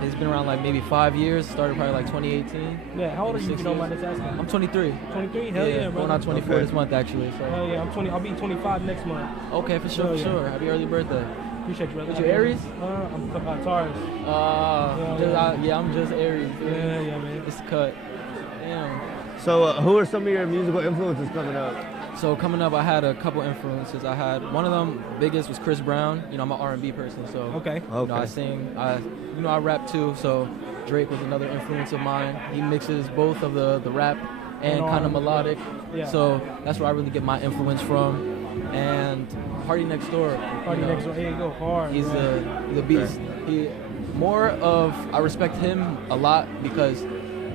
It's been around like maybe 5 years. Started probably like 2018. Yeah, how old are you if you don't mind us asking? I'm 23. 23? Hell yeah, bro. Going on 24 this month actually. So. Hell yeah, I'm 20. I'll be 25 next month. Okay, for sure. Happy early birthday. Appreciate you, brother. What you, Aries? I'm Taurus. I'm just Aries. Yeah, man. It's cut. Damn. So who are some of your musical influences coming up? So coming up, I had a couple influences. I had one of them biggest was Chris Brown. I'm an R&B person, so okay. I sing. I rap too. So Drake was another influence of mine. He mixes both of the rap and kind of melodic. Yeah. So that's where I really get my influence from. And Party Next Door. Next Door. Here you go, hard. He's the beast. He I respect him a lot because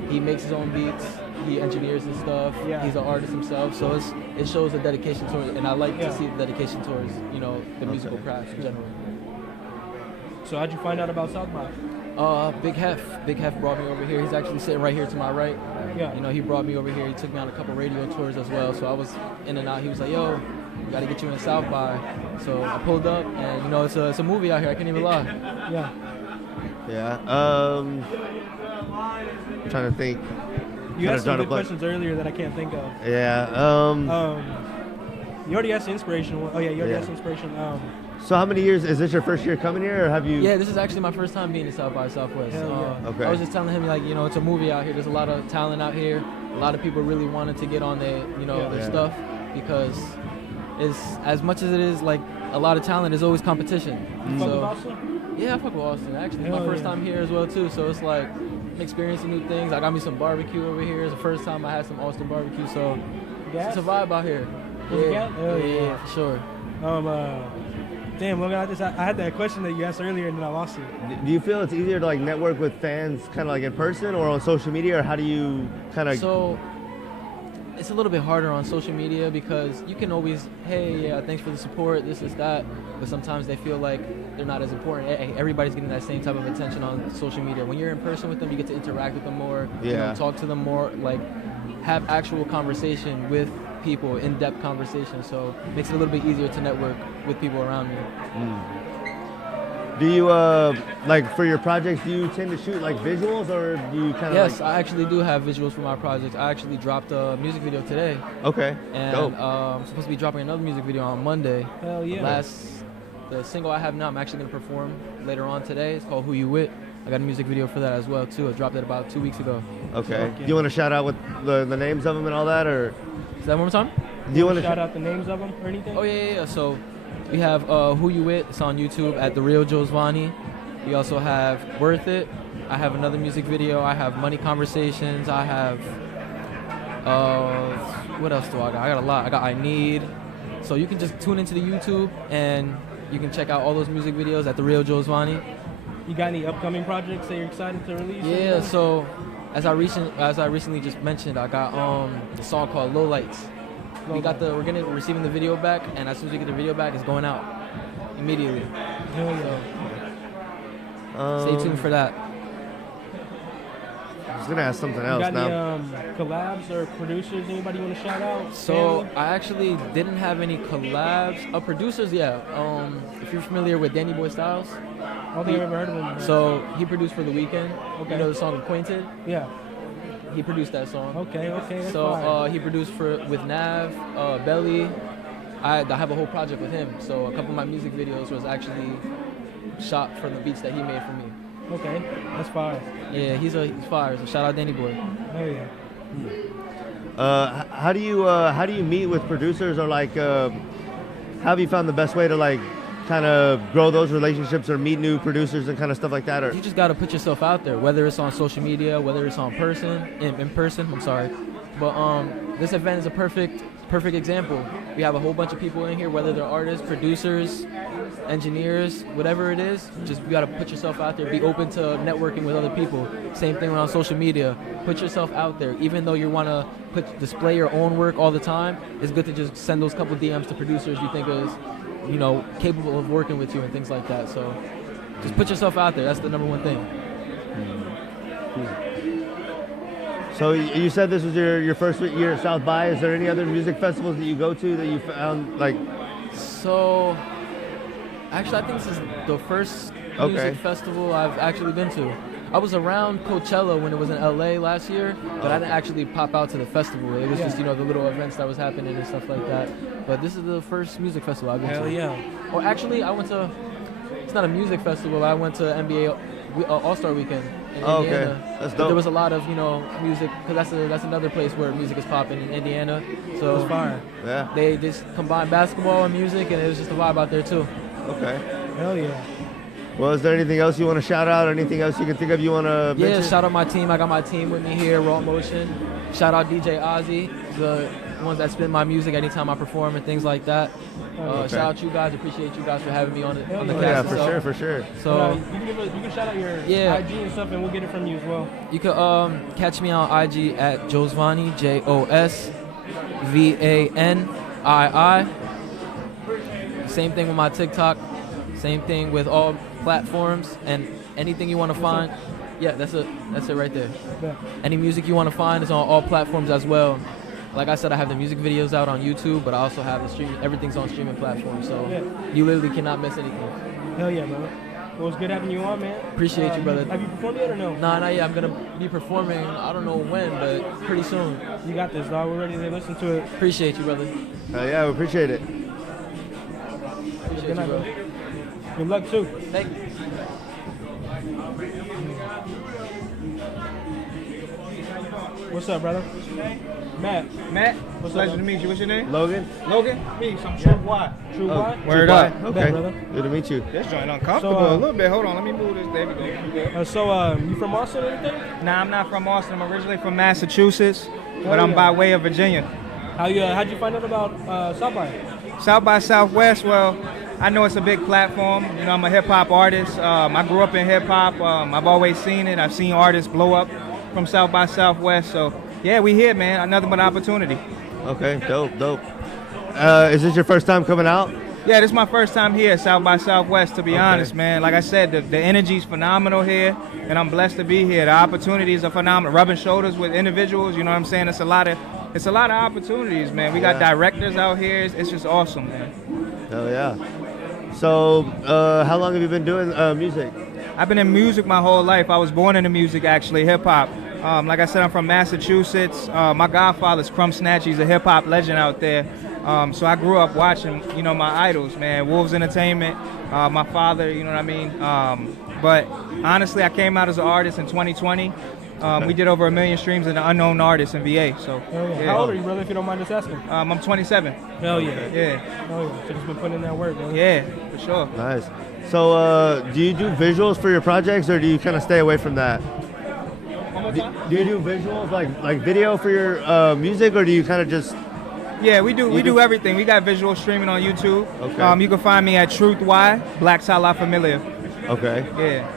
he makes his own beats. He engineers his stuff. Yeah. He's an artist himself, so it shows a dedication towards, and I like to see the dedication towards the musical craft in general. So how'd you find out about South by? Big Hef brought me over here. He's actually sitting right here to my right. Yeah. He brought me over here. He took me on a couple radio tours as well. So I was in and out. He was like, "Yo, we got to get you in South by." So I pulled up, and it's a movie out here. I can't even lie. Yeah. Yeah. I'm trying to think. You asked some good questions earlier that I can't think of. Yeah. You already asked the inspiration one. Oh yeah, you already asked the inspiration. So how many years, is this your first year coming here, or have you? Yeah, this is actually my first time being in South by Southwest. Okay. I was just telling him, it's a movie out here. There's a lot of talent out here. A lot of people really wanted to get on their stuff because it's, as much as it is like a lot of talent, there's always competition. Fuck with Austin? Yeah, I fuck with Austin. Actually, it's my first time here as well too. So it's like I'm experiencing new things. I got me some barbecue over here. It's the first time I had some Austin barbecue. So it's a vibe out here. Yeah, for sure. Damn, Logan, I had that question that you asked earlier and then I lost it. Do you feel it's easier to like network with fans kind of like in person or on social media, or how do you kind of? So it's a little bit harder on social media because you can always, hey, yeah, thanks for the support, this is that, but sometimes they feel like they're not as important. Everybody's getting that same type of attention on social media. When you're in person with them, you get to interact with them more, talk to them more, like have actual conversation with people, in-depth conversation, so it makes it a little bit easier to network with people around me. Do you, like for your projects, do you tend to shoot like visuals, or do you kind of Yes, I actually do have visuals for my projects. I actually dropped a music video today. Okay, and dope. I'm supposed to be dropping another music video on Monday. Hell yeah. The single I have now, I'm actually going to perform later on today. It's called Who You With. I got a music video for that as well too. I dropped it about 2 weeks ago. Okay. Do you want to shout out with the names of them and all that, or? Say that one more time? Do you want to shout out the names of them or anything? Oh yeah. So we have Who You With. It's on YouTube at The Real Giovanni. We also have Worth It I have another music video. I have Money Conversations. I have, what else do I got? I got a lot. I got I Need. So you can just tune into the YouTube and you can check out all those music videos at The Real Josvani. You got any upcoming projects that you're excited to release? Yeah, so as I recently just mentioned, I got the song called Low Lights. We're receiving the video back, and as soon as we get the video back, it's going out immediately. So stay tuned for that. I was gonna ask something else got now. Any collabs or producers? Anybody you want to shout out? So I actually didn't have any collabs. Producers, yeah. If you're familiar with Danny Boy Styles, I don't think I've ever heard of him. So he produced for The Weeknd. Okay. You know the song Acquainted? Yeah. He produced that song. Okay. That's so fine. he produced with Nav, Belly. I have a whole project with him. So a couple of my music videos was actually shot from the beats that he made for me. Okay, that's fire. Yeah, he's fire. So shout out Danny Boy. Oh yeah. How do you meet with producers, or like how have you found the best way to like kind of grow those relationships or meet new producers and kind of stuff like that? Or you just got to put yourself out there, whether it's on social media, whether it's in person. I'm sorry, but this event is a perfect example. We have a whole bunch of people in here, whether they're artists, producers, engineers, whatever it is. Just you got to put yourself out there. Be open to networking with other people. Same thing on social media. Put yourself out there. Even though you want to display your own work all the time, it's good to just send those couple DMs to producers you think is, capable of working with you and things like that. So just put yourself out there. That's the number one thing. So you said this was your first year at South by. Is there any other music festivals that you go to that you found like? So, actually, I think this is the first music festival I've actually been to. I was around Coachella when it was in LA last year, but I didn't actually pop out to the festival. It was just, the little events that was happening and stuff like that. But this is the first music festival I've been to. Hell yeah. Or actually, it's not a music festival. I went to NBA All-Star Weekend in Indiana. Okay. That's dope. There was a lot of, music, because that's another place where music is popping in Indiana. So that's fire. Yeah. They just combined basketball and music, and it was just a vibe out there too. Okay. Hell yeah. Well, is there anything else you want to shout out? Anything else you can think of you want to mention? Yeah, shout out my team. I got my team with me here, Raw Motion. Shout out DJ Ozzy, the ones that spin my music anytime I perform and things like that. Shout out you guys. Appreciate you guys for having me on the cast. Yeah, for sure. So you can shout out your IG and stuff, and we'll get it from you as well. You can catch me on IG at Josvani, JOSVANII. Same thing with my TikTok. Same thing with all platforms, and anything you want to find. Yeah, that's it right there. Yeah. Any music you want to find is on all platforms as well. Like I said, I have the music videos out on YouTube, but I also have the streaming. Everything's on streaming platforms, so you literally cannot miss anything. Hell yeah, brother. Well, it's good having you on, man. Appreciate you, brother. Have you performed yet or no? Nah, not yet. I'm gonna be performing. I don't know when, but pretty soon. You got this, dog. We're ready to listen to it. Appreciate you, brother. Yeah, we appreciate it. Appreciate you, bro. Good luck too. Thank you. What's up, brother? Matt. What's Pleasure up, to meet you. What's your name? Logan. Me. I'm True Y. True Y? Word up. Okay. brother. Good to meet you. This joint uncomfortable a little bit. Hold on, let me move this. There we go. You from Austin or anything? Nah, I'm not from Austin. I'm originally from Massachusetts, but I'm yeah. by way of Virginia. How'd you find out about South by? South by Southwest, well, I know it's a big platform. I'm a hip-hop artist. I grew up in hip-hop. I've always seen it. I've seen artists blow up from South by Southwest. So, yeah, we here, man. Nothing but opportunity. Okay, dope. Is this your first time coming out? Yeah, this is my first time here at South by Southwest, to be honest, man. Like I said, the energy's phenomenal here, and I'm blessed to be here. The opportunities are phenomenal. Rubbing shoulders with individuals, you know what I'm saying? It's a lot of opportunities, man. We got directors out here. It's just awesome, man. Hell yeah. So, how long have you been doing music? I've been in music my whole life. I was born into music, actually, hip-hop. Like I said, I'm from Massachusetts. My godfather's Crumb Snatch. He's a hip-hop legend out there. So I grew up watching, my idols, man. Wolves Entertainment, my father, you know what I mean? But honestly, I came out as an artist in 2020. We did over 1 million streams in the Unknown Artist in VA. So, How old are you, brother, if you don't mind us asking? I'm 27. Hell yeah. Yeah. Hell yeah. So just been putting in that work, man. Yeah, for sure. Nice. So, do you do visuals for your projects, or do you kind of stay away from that? Do you do visuals, like video for your music, or do you kind of just? Yeah, we do everything. We got visual streaming on YouTube. Okay. You can find me at Truth Y, Black Tie La Familia. Okay. Yeah.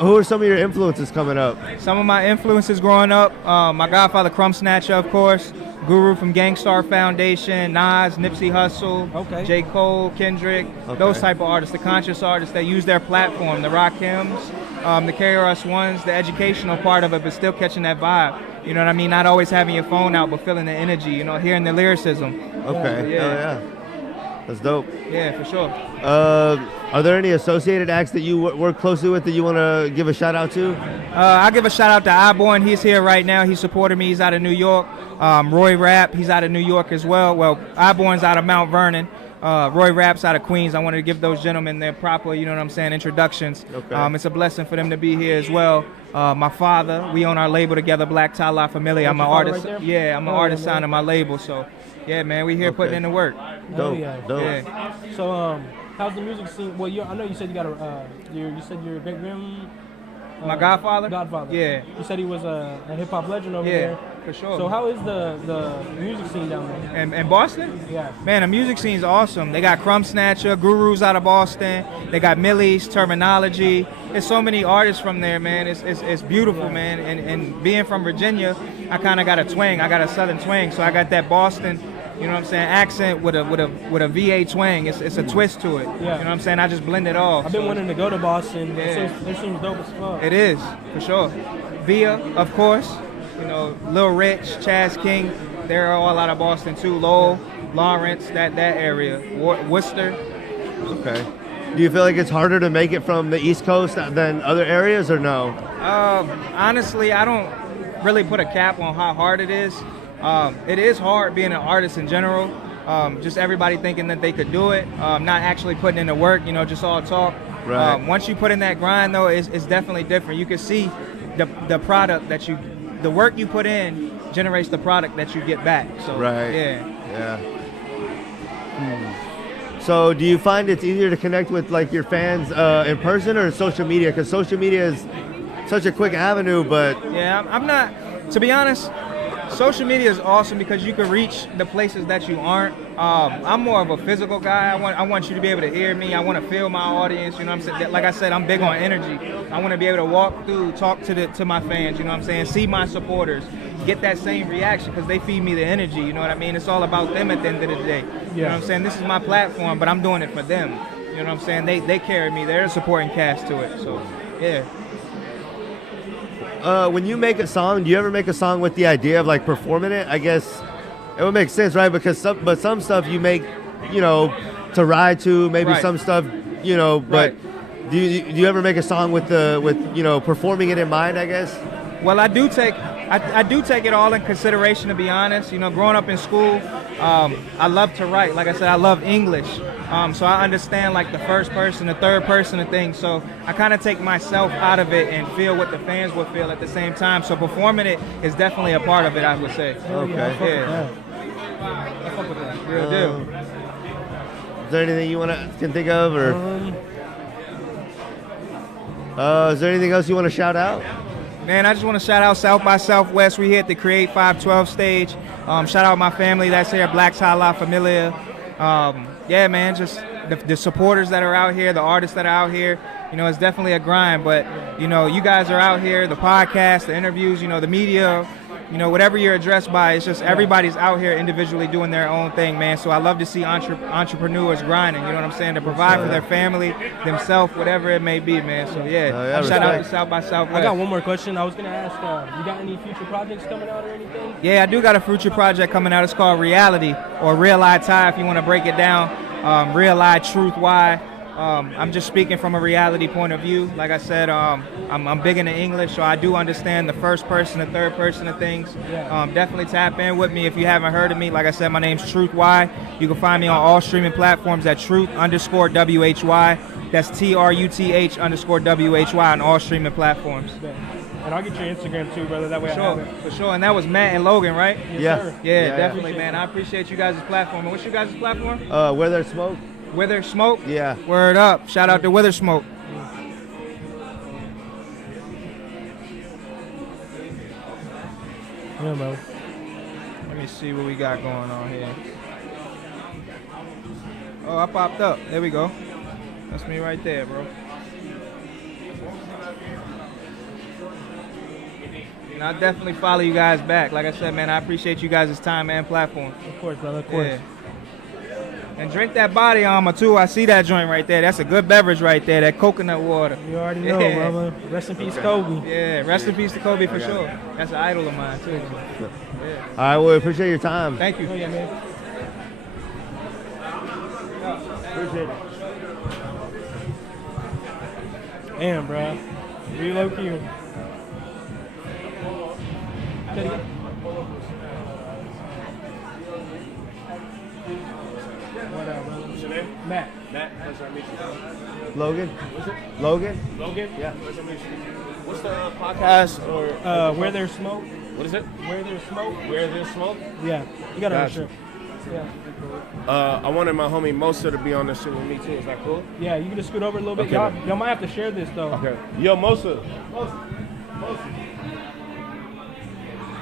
Who are some of your influences coming up? Some of my influences growing up, my godfather Crumb Snatcher, of course, Guru from Gangstar Foundation, Nas, Nipsey Hussle, J. Cole, Kendrick, those type of artists, the conscious artists that use their platform, the rock hymns, the KRS Ones, the educational part of it, but still catching that vibe. You know what I mean? Not always having your phone out, but feeling the energy, you know, hearing the lyricism. Okay. Yeah. That's dope. Yeah, for sure. Are there any associated acts that you work closely with that you want to give a shout out to? I'll give a shout out to iBorn. He's here right now. He supported me. He's out of New York. Roy Rapp, he's out of New York as well. Well, iBorn's out of Mount Vernon. Roy Rapp's out of Queens. I wanted to give those gentlemen their proper, you know what I'm saying, introductions. Okay. It's a blessing for them to be here as well. My father, we own our label together, Black Tie La Familia. I'm an artist. Right Yeah, I'm an artist signing my label. So, yeah, man, we here putting in the work. Dope. Dope. Yeah. So, how's the music scene? Well, I know you said you got you said your great grand. My godfather? Godfather. Yeah. You said he was a hip hop legend over Yeah, there. for sure. So how is the music scene down there? In Boston? Yeah. Man, the music scene's awesome. They got Crumb Snatcher, Guru's out of Boston. They got Millie's, Terminology. There's so many artists from there, man. It's beautiful, man. And being from Virginia, I kind of got a twang. I got a southern twang, so I got that Boston, you know what I'm saying, accent with a VA twang. It's a twist to it. Yeah. You know what I'm saying? I just blend it all. I've been wanting to go to Boston. Yeah. It seems dope as fuck. It is, for sure. Via, of course. You know, Lil Rich, Chaz King, they're all out of Boston too. Lowell, Lawrence, that area. Worcester. Okay. Do you feel like it's harder to make it from the East Coast than other areas, or no? Honestly, I don't really put a cap on how hard it is. It is hard being an artist in general. Just everybody thinking that they could do it, not actually putting in the work, you know, just all talk. Right. Once you put in that grind, though, it's definitely different. You can see the product the work you put in generates the product that you get back. So, right. Yeah. So do you find it's easier to connect with like your fans in person or social media? Because social media is such a quick avenue, but... Yeah, I'm not, to be honest, social media is awesome because you can reach the places that you aren't. I'm more of a physical guy. I want you to be able to hear me. I want to feel my audience. You know what I'm saying? Like I said, I'm big on energy. I want to be able to walk through, talk to my fans. You know what I'm saying? See my supporters, get that same reaction because they feed me the energy. You know what I mean? It's all about them at the end of the day. You know what I'm saying? This is my platform, but I'm doing it for them. You know what I'm saying? They carry me. They're a supporting cast to it. So, yeah. When you make a song, do you ever make a song with the idea of like performing it? I guess it would make sense, right? Because some stuff you make, you know, to ride to, maybe some stuff, you know, but do you ever make a song with you know, performing it in mind, I guess? Well, I do take it all in consideration, to be honest. You know, growing up in school, I love to write. Like I said, I love English. So I understand like the first person, the third person of things. So I kind of take myself out of it and feel what the fans would feel at the same time. So performing it is definitely a part of it, I would say. Okay. Yeah. I fuck with that. Real deal. Is there anything you can think of, or is there anything else you want to shout out? Man, I just want to shout out South by Southwest. We here at the Create 512 stage. Shout out my family that's here, Black Tie La Familia. Yeah, man, just the supporters that are out here, the artists that are out here. You know, it's definitely a grind, but, you know, you guys are out here, the podcast, the interviews, you know, the media, you know, whatever you're addressed by, it's just everybody's out here individually doing their own thing, man. So I love to see entrepreneurs grinding, you know what I'm saying, to provide for their family, themselves, whatever it may be, man. So, shout out to South by Southwest. I got one more question. I was going to ask, you got any future projects coming out or anything? Yeah, I do got a future project coming out. It's called Reality, or Real I Tie, if you want to break it down. Real I, Truth Y. I'm just speaking from a reality point of view. Like I said, I'm big into English, so I do understand the first person, the third person of things. Definitely tap in with me if you haven't heard of me. Like I said, my name's Truth Y. You can find me on all streaming platforms at Truth_WHY. That's TRUTH_WHY on all streaming platforms. And I'll get your Instagram too, brother. That way I have it. For sure. And that was Matt and Logan, right? Yes, sir. Yeah, definitely, man. I appreciate you guys' platform. And what's your guys' platform? Where There's Smoke. Where There's Smoke? Yeah. Word up. Shout out to Where There's Smoke. Yeah, bro. Let me see what we got going on here. Oh, I popped up. There we go. That's me right there, bro. And I definitely follow you guys back. Like I said, man, I appreciate you guys' time and platform. Of course, brother. Of course. Yeah. And drink that body armor too. I see that joint right there. That's a good beverage right there. That coconut water. You already know, brother. Rest in peace, Kobe. Yeah, rest in peace to Kobe for sure. That's an idol of mine too. All right, well, appreciate your time. Thank you. Oh, yeah, man. Appreciate it. Damn, bro. Be low key. What up, brother? What's your name? Matt. Matt, nice to meet you. Logan. What's it? Logan. Logan? Yeah. Nice to meet you. What's the podcast or? Where There's Smoke. What is it? Where There's Smoke. Where There's Smoke? Yeah. You got to Gotcha. sure. Yeah. I wanted my homie Mosa to be on this shit with me too. Is that cool? Yeah, you can just scoot over a little bit. Okay. Y'all might have to share this though. Okay. Yo, Mosa.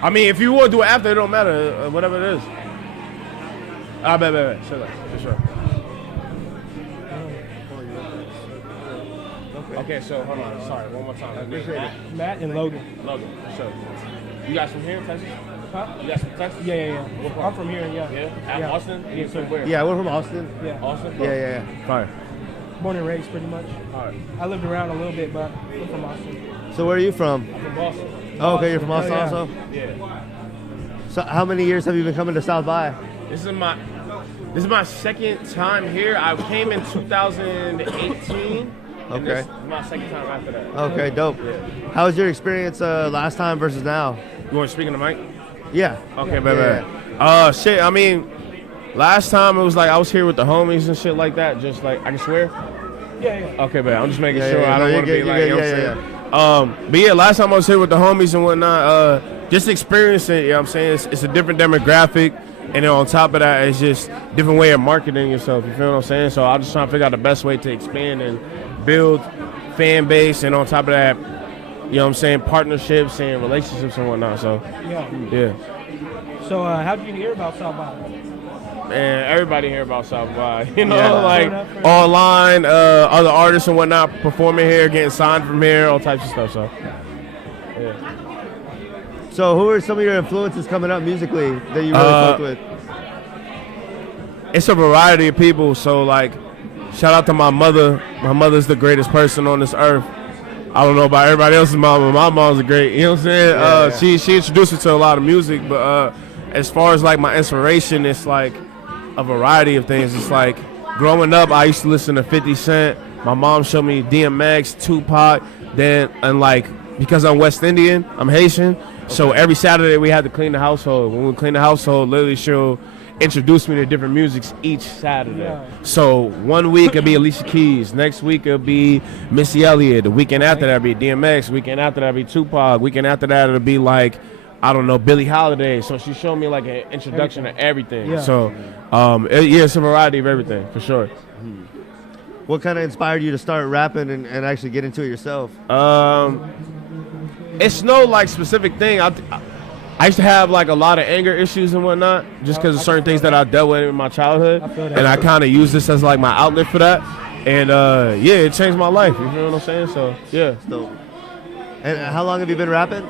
I mean, if you want to do it after, it don't matter. Whatever it is. I bet. Sure, for sure. Okay, so hold on. Sorry, one more time. Matt and Logan. Logan, sure. You guys from here, Texas? Huh? You guys from Texas? Yeah. I'm from here, yeah. Yeah? Austin? Yes, sir. Where? Yeah, we're from Austin. Yeah. Austin? Yeah. Fine. Born and raised, pretty much. All right. I lived around a little bit, but I'm from Austin. So where are you from? I'm from Boston. Oh, okay, you're from Austin yeah. also? Yeah. So how many years have you been coming to South by? This is my second time here. I came in 2018. And Okay. this is my second time after that. Okay, dope. Yeah. How was your experience last time versus now? You want to speak in the mic? Yeah. Okay, baby. Shit, I mean, last time it was like I was here with the homies and shit like that. Just like, I can swear? Yeah. Okay, baby. I'm just making Yeah, sure. yeah, I no, don't you're want to be good, like, you're you know good, what I'm saying? But yeah, last time I was here with the homies and whatnot, just experiencing it, you know what I'm saying? It's a different demographic. And then on top of that, it's just different way of marketing yourself. You feel what I'm saying? So I'm just trying to figure out the best way to expand and build fan base. And on top of that, you know what I'm saying, partnerships and relationships and whatnot. So, yeah. So how did you hear about South by? Man, everybody hear about South by. You know, like online, other artists and whatnot performing here, getting signed from here, all types of stuff. So, yeah. So who are some of your influences coming up musically that you really fuck with? It's a variety of people. So like, shout out to my mother. My mother's the greatest person on this earth. I don't know about everybody else's mom, but my mom's a great. You know what I'm saying? She introduced me to a lot of music, but as far as like my inspiration, it's like a variety of things. It's like growing up, I used to listen to 50 Cent. My mom showed me DMX, Tupac. And like, because I'm West Indian, I'm Haitian. So every Saturday we had to clean the household. When we clean the household, literally she'll introduce me to different musics each Saturday. Yeah. So one week it'll be Alicia Keys. Next week it'll be Missy Elliott. The weekend after that it'll be DMX. The weekend after that it'll be Tupac. Weekend after that it'll be like, I don't know, Billie Holiday. So she showed me like an introduction to everything. Yeah. So it's a variety of everything for sure. What kind of inspired you to start rapping and actually get into it yourself? It's no like specific thing. I used to have like a lot of anger issues and whatnot, just because of certain things that I dealt with in my childhood, and I kind of use this as like my outlet for that. And it changed my life. You know what I'm saying? So yeah. And how long have you been rapping?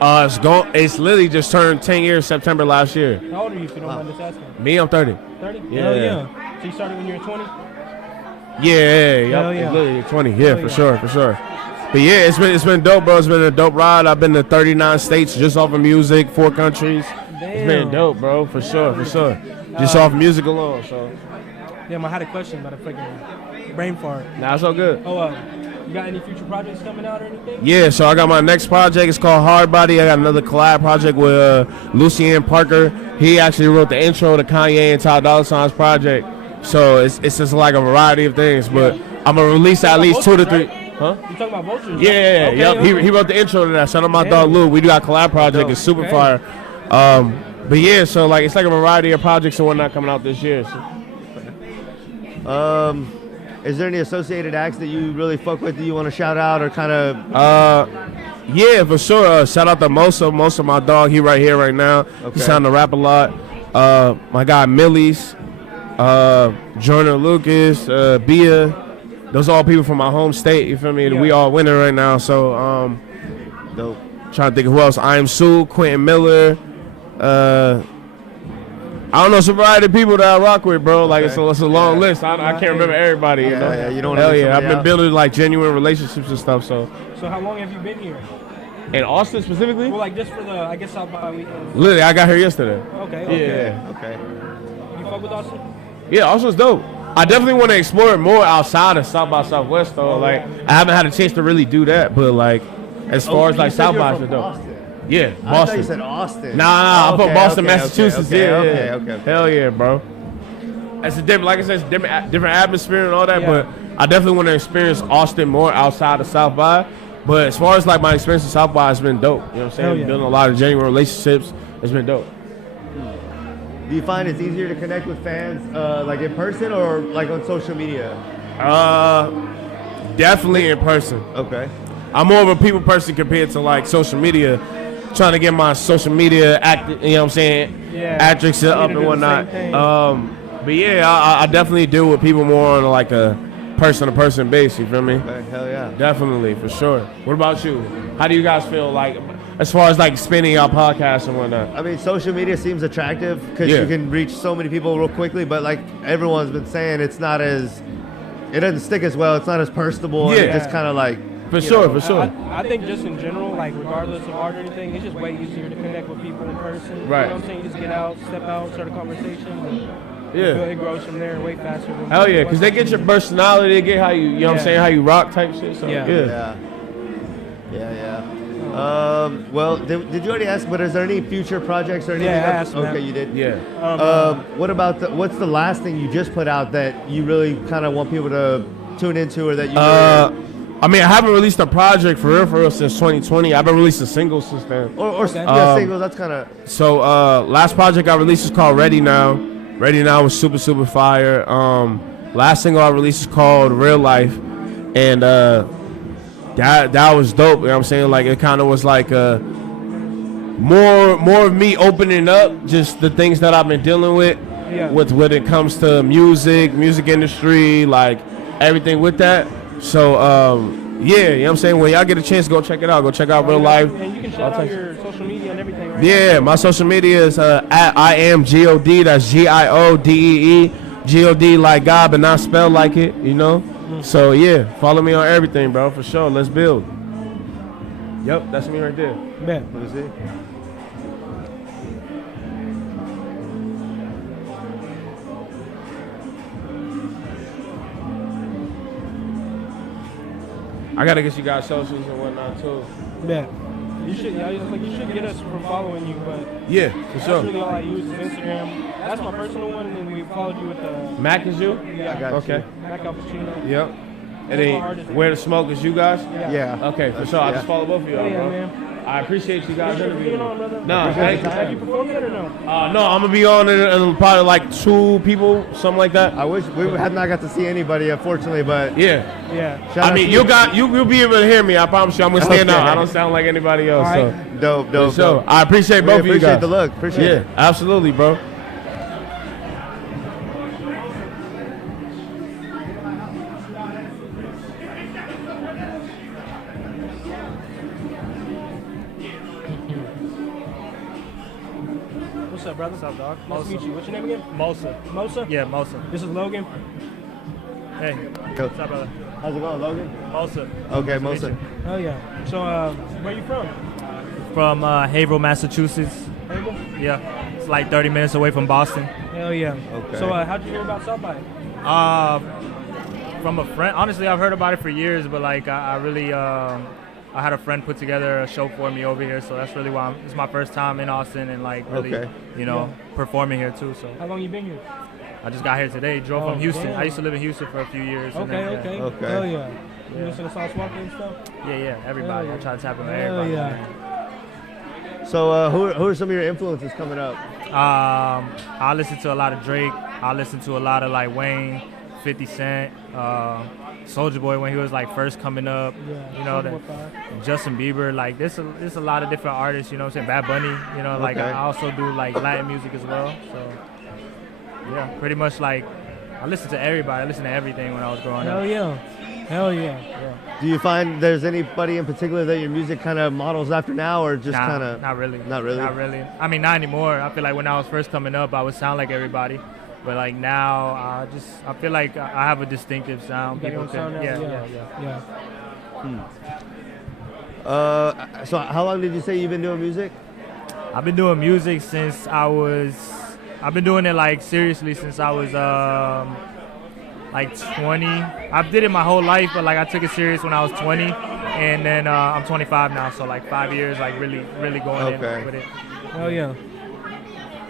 It's literally just turned 10 years September last year. How old are you, if you don't mind us asking? Me, I'm 30. 30? Yeah. Hell yeah. So you started when you were 20? Yeah. Literally 20. Yeah, for sure. But yeah, it's been dope, bro. It's been a dope ride. I've been to 39 states just off of music, 4 countries. Damn. It's been dope, bro, for sure. Just off music alone. So. Damn, I had a question about a fucking brain fart. Nah, it's all good. You got any future projects coming out or anything? Yeah, so I got my next project. It's called Hard Body. I got another collab project with Lucien Parker. He actually wrote the intro to Kanye and Ty Dolla $ign's project. So it's just like a variety of things, but I'm gonna release at least 2 to 3. Right? Huh? You talking about Vultures? Yeah, Okay, yep. okay. He wrote the intro to that. Shout out my dog Lou. We do our collab project. It's super fire. But yeah, so like it's like a variety of projects and whatnot coming out this year. So. Is there any associated acts that you really fuck with that you want to shout out or kind of? Yeah, for sure. Shout out to Mosa. Mosa, my dog. He right here right now. Okay. He's trying to rap a lot. My guy Millie's, Jordan Lucas, Bia. Those are all people from my home state. You feel me? Yeah. We all winning right now. So, dope. Trying to think of who else. I Am Sue, Quentin Miller. I don't know, some variety of people that I rock with, bro. Like, it's a long list. I can't remember everybody. You know? Yeah, you don't Hell yeah. I've been building, like, genuine relationships and stuff, so. So how long have you been here? In Austin, specifically? Well, like, just for the, I guess, South by weekend. Literally, I got here yesterday. Okay. Yeah. Okay. You fuck with Austin? Yeah, Austin's dope. I definitely want to explore it more outside of South by Southwest, though. Like, I haven't had a chance to really do that, but, like, as far as, like, South by is dope. Boston. Yeah, I Boston. thought you said Austin. Nah, I'm from Boston, okay, Massachusetts. Okay. Hell yeah, bro. It's a different, like I said, it's different atmosphere and all that, but I definitely want to experience Austin more outside of South by. But as far as like my experience in South by, it's been dope. You know what I'm saying? Building a lot of genuine relationships. It's been dope. Do you find it's easier to connect with fans like in person or like on social media? Definitely in person. Okay. I'm more of a people person compared to like social media. Trying to get my social media you know what I'm saying, actrix up and whatnot. But yeah, I definitely deal with people more on like a person-to-person base. You feel me? Okay, hell yeah. Definitely, for sure. What about you? How do you guys feel like as far as like spinning our podcast and whatnot? I mean, social media seems attractive because you can reach so many people real quickly. But like everyone's been saying, it doesn't stick as well. It's not as personable. Yeah. And it just kind of like. For sure. I think just in general, like regardless of art or anything, it's just way easier to connect with people in person. Right. You know what I'm saying? You just get out, step out, start a conversation. And it grows from there way faster. Hell yeah, because they get your personality, they get how you know what I'm saying, how you rock type shit. So, Yeah. Well, did you already ask? But is there any future projects or anything? Yeah, I asked okay, that. you did. Yeah. What about what's the last thing you just put out that you really kind of want people to tune into, or that you? I mean, I haven't released a project for real since 2020. I haven't released a single since then. Or singles. That's kind of. So last project I released is called Ready Now. Ready Now was super fire. Last single I released is called Real Life, and that was dope. You know what I'm saying? Like it kind of was like more of me opening up just the things that I've been dealing with when it comes to music industry, like everything with that. So you know what I'm saying? When y'all get a chance, go check it out. Go check out Real Life. And you can shout out your social media and everything, right? Yeah, my social media is at I am GOD. That's GIODEE. GOD like God, but not spelled like it, you know? So yeah, follow me on everything, bro, for sure. Let's build. Yep, that's me right there. Man, let me see. I gotta get you guys socials and whatnot too. Yeah. You should get us from following you, but yeah, for sure. That's really all I use is Instagram. That's my personal one, and then we followed you with the Mac is you? Yeah, I got okay. Mac Cappuccino. Yep. And then Where the Smoke is you guys? Yeah. Okay, for sure. I'll just follow both of y'all, bro. Man. I appreciate you guys interviewing me. No, thank you. Have you performed yet or no? No, I'm gonna be on it and probably like 2 people, something like that. I wish we have not got to see anybody, unfortunately, but yeah. Shout I mean, you'll be able to hear me. I promise you. I'm gonna stand out. I don't sound like anybody else. Right. So dope. So I appreciate both of you guys. Appreciate the look. Appreciate it. Yeah, absolutely, bro. What's up, brother? What's up, dog? Nice to meet you. What's your name again? Mosa. Mosa? Yeah, Mosa. This is Logan. Hey. What's up, brother? How's it going, Logan? Mosa. Okay, Mosa. Oh, yeah. So, where are you from? From Haverhill, Massachusetts. Haverhill? Yeah. It's like 30 minutes away from Boston. Hell yeah. Okay. So, how'd you hear about South by? From a friend. Honestly, I've heard about it for years, but like I really I had a friend put together a show for me over here, so that's really why it's my first time in Austin and like really, performing here too. So how long you been here? I just got here today. Drove from Houston. Damn. I used to live in Houston for a few years. and Okay, then, okay. Hell yeah. You listen to Sauce Walker and stuff? Yeah, everybody. I try to tap into Hell everybody. yeah. So who are some of your influences coming up? I listen to a lot of Drake. I listen to a lot of like Wayne, 50 Cent, Soulja Boy when he was like first coming up. Yeah, you know, Justin Bieber. Like there's a lot of different artists. You know what I'm saying? Bad Bunny. You know, like I also do like Latin music as well. So yeah, pretty much like I listen to everybody. I listen to everything when I was growing up. Hell yeah. Do you find there's anybody in particular that your music kind of models after now, or just kind of? Not really. Not really. Not really. I mean, not anymore. I feel like when I was first coming up, I would sound like everybody. But like now, I feel like I have a distinctive sound. People can, yeah. So how long did you say you've been doing music? I've been doing music since I've been doing it like seriously since I was like 20. I did it my whole life, but like I took it serious when I was 20, and then I'm 25 now, so like 5 years, like really going in with it. Hell yeah.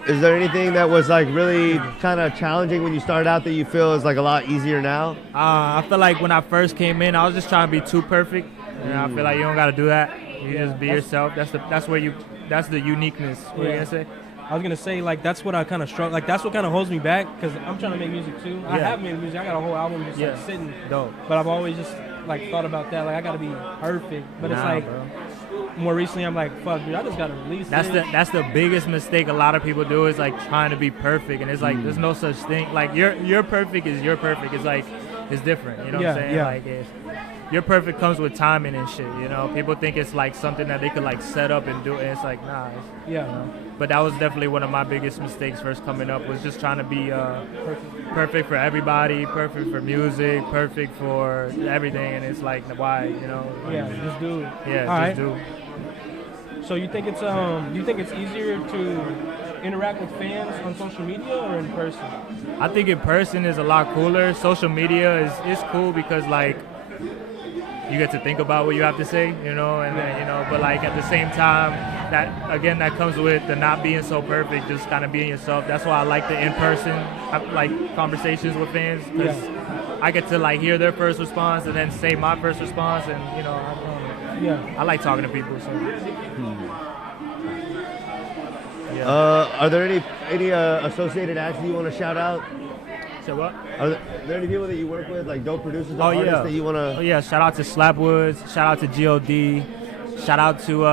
Is there anything that was like really kind of challenging when you started out that you feel is like a lot easier now? I feel like when I first came in, I was just trying to be too perfect, and I feel like you don't got to do that. You just be yourself. That's the uniqueness. What are you gonna say? I was gonna say like that's what I kind of struggle. Like that's what kind of holds me back because I'm trying to make music too. I have made music. I got a whole album just like sitting. Dope. But I've always just like thought about that. Like I gotta be perfect. But it's like more recently I'm like, fuck, dude, I just gotta release. That's the biggest mistake a lot of people do is like trying to be perfect, and it's like there's no such thing. Like your perfect is your perfect. It's like it's different. You know what I'm saying? Yeah. Like your perfect comes with timing and shit. You know, people think it's like something that they could like set up and do, and it's like nah. You know? But that was definitely one of my biggest mistakes first coming up, was just trying to be perfect for everybody, perfect for music, perfect for everything, and it's like why, you know? Yeah, just do it. Yeah, just do. So you think it's easier to interact with fans on social media or in person? I think in person is a lot cooler. Social media is cool because like you get to think about what you have to say, you know, and then, you know, but like at the same time, that comes with the not being so perfect, just kind of being yourself. That's why I like the in-person like conversations with fans, because I get to like hear their first response and then say my first response, and you know, I like talking to people. So. Are there any associated acts you want to shout out? So what? Are there any people that you work with, like dope producers or artists that you want to? Oh yeah, shout out to Slapwoods, shout out to G.O.D., shout out to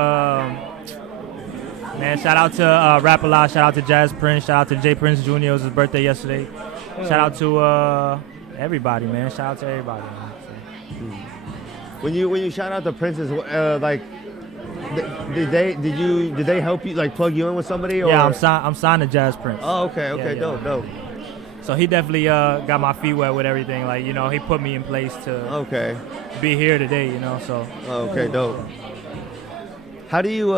shout out to Rap A Lot, shout out to Jazz Prince, shout out to Jay Prince Jr. It was his birthday yesterday. Shout out to everybody, man. Shout out to everybody. Man. When you shout out the Princes, like. Did they help you, like plug you in with somebody? Or? Yeah, I'm signed to Jazz Prince. Oh, okay, dope. So he definitely got my feet wet with everything. Like, you know, he put me in place to be here today, you know, so. Okay, dope. How do you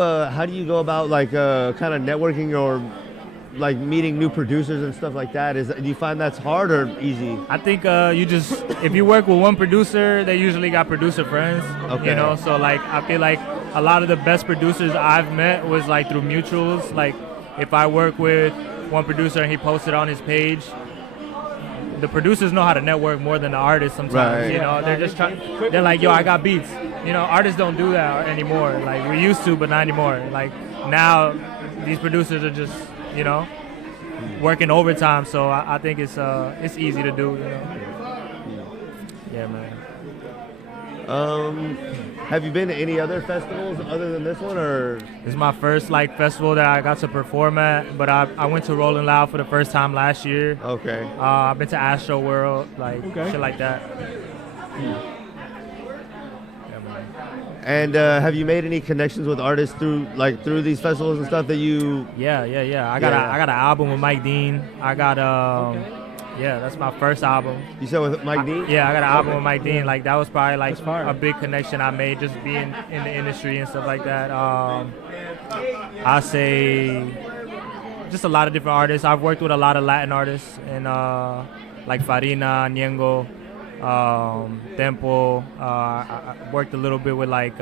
go about like kind of networking or like meeting new producers and stuff like that? Do you find that's hard or easy? I think if you work with one producer, they usually got producer friends, you know, so like I feel like a lot of the best producers I've met was like through mutuals. Like if I work with one producer and he posted on his page, the producers know how to network more than the artists sometimes. Right. You know, they're just trying. They're like, yo, I got beats. You know, artists don't do that anymore. Like we used to, but not anymore. Like now, these producers are just, you know, working overtime. So I think it's easy to do. You know. Yeah, man. Have you been to any other festivals other than this one, or? This is my first like festival that I got to perform at, but I went to Rolling Loud for the first time last year. Okay. I've been to Astro World, like shit like that. And have you made any connections with artists through these festivals and stuff that you? Yeah. I got an album with Mike Dean. I got yeah, that's my first album. You said with Mike Dean? Yeah, I got an album with Mike Dean. Like that was probably like a big connection I made just being in the industry and stuff like that. I say just a lot of different artists. I've worked with a lot of Latin artists and like Farina, Ñengo, Tempo. I worked a little bit with like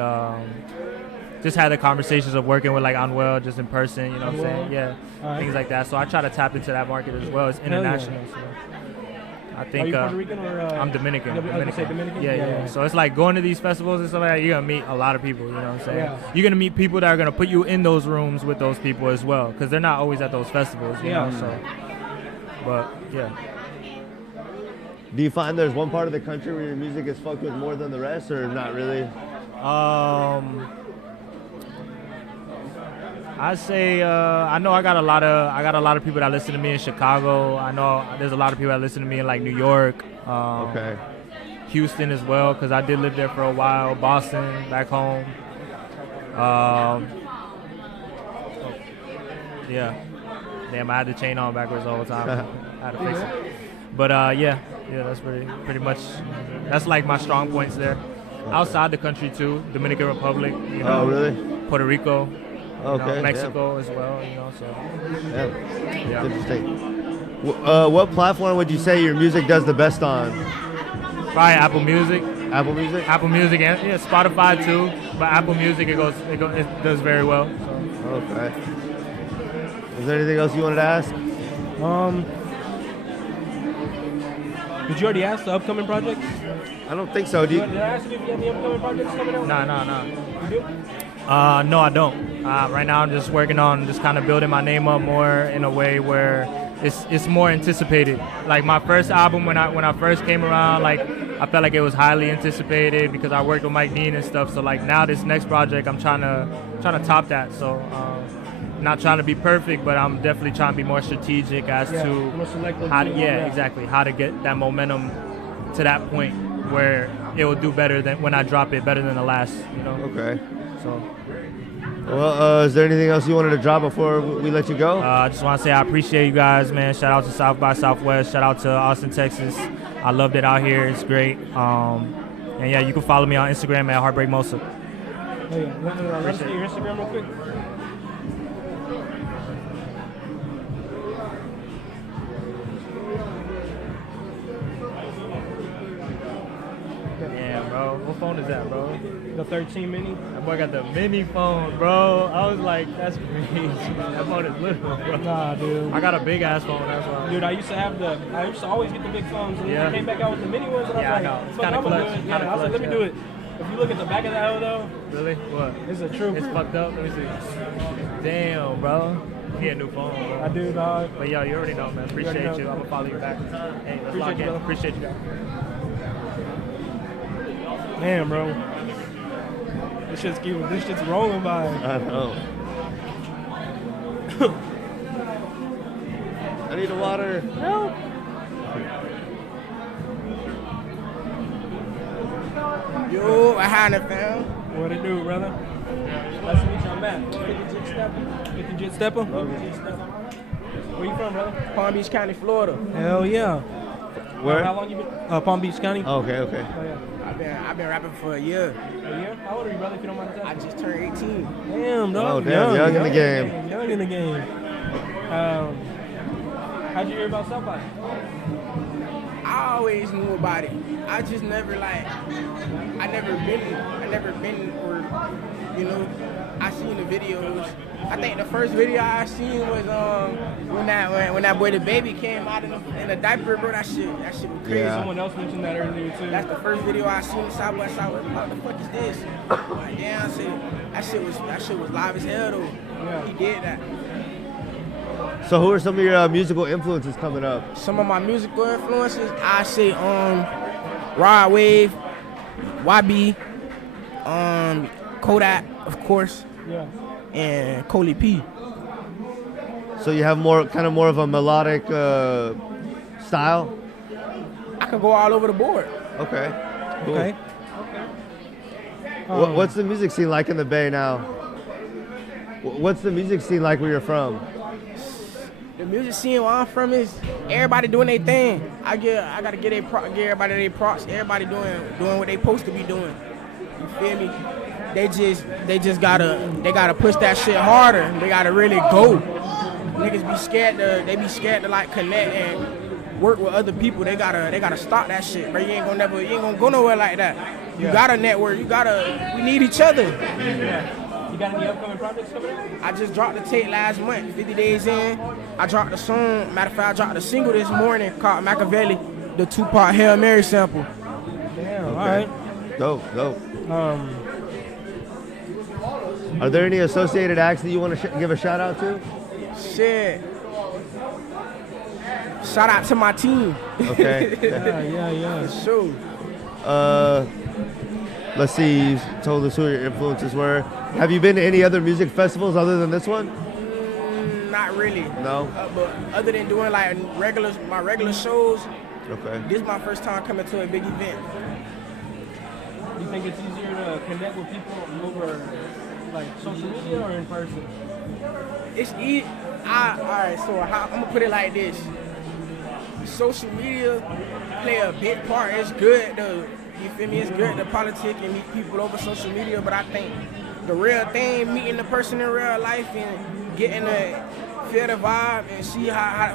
just had the conversations of working with like Anuel just in person, you know what I'm saying? Yeah, things like that. So I try to tap into that market as well as international. So I think Are you Puerto Rican or? I'm Dominican. I was gonna say Dominican? Yeah. So it's like going to these festivals and stuff like that, you're gonna meet a lot of people, you know what I'm saying? Yeah. You're gonna meet people that are gonna put you in those rooms with those people as well, because they're not always at those festivals, you know, so. But, yeah. Do you find there's one part of the country where your music is fucked with more than the rest, or not really? I say I know I got a lot of people that listen to me in Chicago. I know there's a lot of people that listen to me in like New York, okay, Houston as well, because I did live there for a while. Boston, back home. Yeah, damn, I had the chain on backwards all the time. I had to fix it. But yeah, that's pretty much that's like my strong points there. Outside the country too, Dominican Republic, you know, oh really? Puerto Rico. Okay, Mexico as well, you know, so. Yeah. Interesting. What platform would you say your music does the best on? Probably Apple Music. Apple Music? Apple Music, and yeah, Spotify too, but Apple Music, it does very well. So. Okay. Is there anything else you wanted to ask? Did you already ask the upcoming projects? I don't think so. Did I ask you if you have any upcoming projects coming out? No. You do? No, I don't. Right now, I'm just working on just kind of building my name up more in a way where it's more anticipated. Like my first album, when I first came around, like I felt like it was highly anticipated because I worked with Mike Dean and stuff. So like now, this next project, I'm trying to top that. So not trying to be perfect, but I'm definitely trying to be more strategic as to how to, exactly, how to get that momentum to that point where it will do better than when I drop it, better than the last. You know. Okay. So. Well, is there anything else you wanted to drop before we let you go? I just want to say I appreciate you guys, man. Shout out to South by Southwest. Shout out to Austin, Texas. I loved it out here. It's great. And yeah, you can follow me on Instagram at Heartbreak Mosa. Oh, yeah. Let's see your Instagram real quick. Damn, bro. What phone is that, bro? The 13 mini. That boy got the mini phone, bro. I was like, that's crazy. That phone is little, bro. Nah, dude. I got a big ass phone, that's why. Dude, I used to always get the big phones, and then I came back out with the mini ones, and I was like, I know. It's kind of clutch. Yeah, I was like, let me do it. If you look at the back of the L though. Really? What? It's a trooper. It's fucked up. Let me see. Damn, bro. He a new phone, bro. I do, dog. But yo, you already know, man. Appreciate you. I'm gonna follow you back. Hey, let's lock in. Appreciate you, guys. Damn, bro. This shit's rolling by. I know. I need a water. Help. Yo, I had it, fam. What it do, brother? Nice to meet you. I'm Matt. 50 Jet Stepper. Where you from, brother? Palm Beach County, Florida. Hell yeah. Where? How long you been? Palm Beach County. Oh, okay. Oh, yeah. I've been rapping for a year. A year? How old are you, brother, if you don't mind telling? I just turned 18. Damn, dog. Oh, damn, young in the game. Young in the game. How'd you hear about South by? I always knew about it. I just never I never been or, you know, I seen the videos. I think the first video I seen was when that boy the baby came out in the diaper, bro. That shit was crazy. Yeah. Someone else mentioned that earlier too. That's the first video I seen South by Southwest. What the fuck is this? Like, damn, that shit was live as hell though. Yeah. He did that. So who are some of your musical influences coming up? Some of my musical influences, I say Rod Wave, YB, Kodak, of course, and Coley P. So you have more of a melodic style? I can go all over the board. Okay. Cool. Okay. What's the music scene like in the Bay now? What's the music scene like where you're from? The music scene where I'm from is everybody doing their thing. I gotta give everybody their props. Everybody doing what they supposed to be doing. You feel me? They just gotta push that shit harder. They gotta really go. Niggas be scared to like connect and work with other people. They gotta stop that shit, bro. You ain't gonna go nowhere like that. You gotta network. We need each other. You got any upcoming projects coming out? I just dropped the tape last month, 50 days in. I dropped the song. Matter of fact, I dropped a single this morning called Machiavelli, the 2-part Hail Mary sample. Damn, all right. Dope. Are there any associated acts that you want to give a shout out to? Shit. Shout out to my team. Okay. Yeah. For sure. Let's see, you told us who your influences were. Have you been to any other music festivals other than this one? Not really. No? But other than doing like my regular shows, okay. This is my first time coming to a big event. Do you think it's easier to connect with people over like social media or in person? It's easy. Alright, so I'm gonna put it like this. Social media play a big part. It's good to, you feel me? It's good to politic and meet people over social media, but I think the real thing, meeting the person in real life and getting to feel the vibe and see how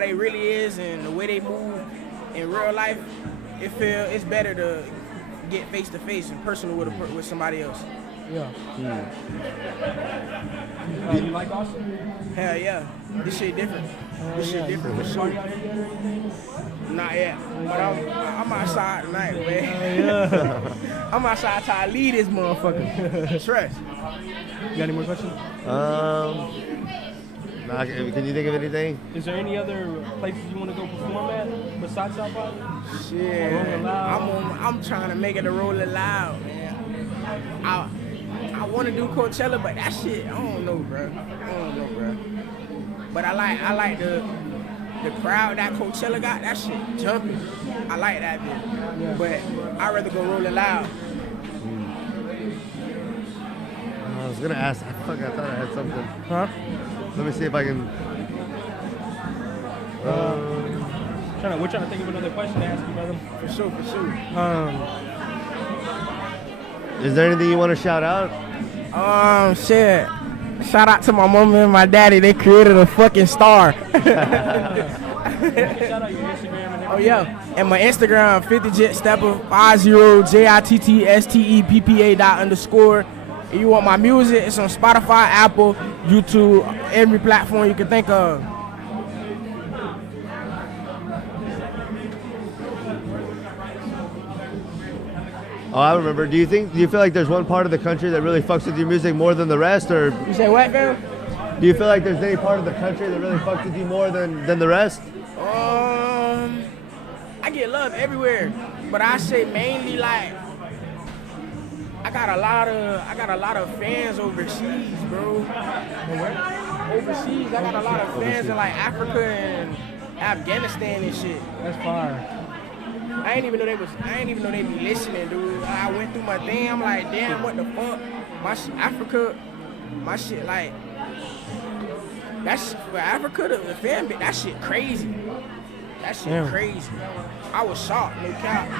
they really is and the way they move in real life, it's better to get face to face and personal with somebody else. Yeah. You like Austin? Hell yeah. This shit different. This shit different for sure. Not yet. But I'm outside tonight, man. I'm outside trying to lead this motherfucker. Trust. You got any more questions? Can you think of anything? Is there any other places you want to go perform at besides South Park? Shit. I'm trying to make it a Rolling Loud, man. I want to do Coachella, but that shit, I don't know, bro. But I like the crowd that Coachella got. That shit jumping. I like that bit. Yeah. But I'd rather go Rolling Loud. I was gonna ask. I thought I had something. Huh? Let me see if I can. We're trying to think of another question to ask you, brother. For sure. Is there anything you want to shout out? Shit. Shout out to my mom and my daddy. They created a fucking star. Shout out your Instagram and Oh yeah, and my Instagram 50JetStepper 50JitSteppa._. If you want my music, it's on Spotify, Apple, YouTube, every platform you can think of. Oh, I remember. Do you feel like there's one part of the country that really fucks with your music more than the rest, or? You say what, fam? Do you feel like there's any part of the country that really fucks with you more than the rest? I get love everywhere, but I say mainly like I got a lot of fans overseas, bro. Overseas, I got a lot of fans in like Africa and Afghanistan and shit. That's fire. I ain't even know they be listening, dude. I went through my thing. I'm like, damn, what the fuck? Africa, my shit like that's for Africa. The fan base, that shit crazy. That shit crazy. I was shocked, no cap.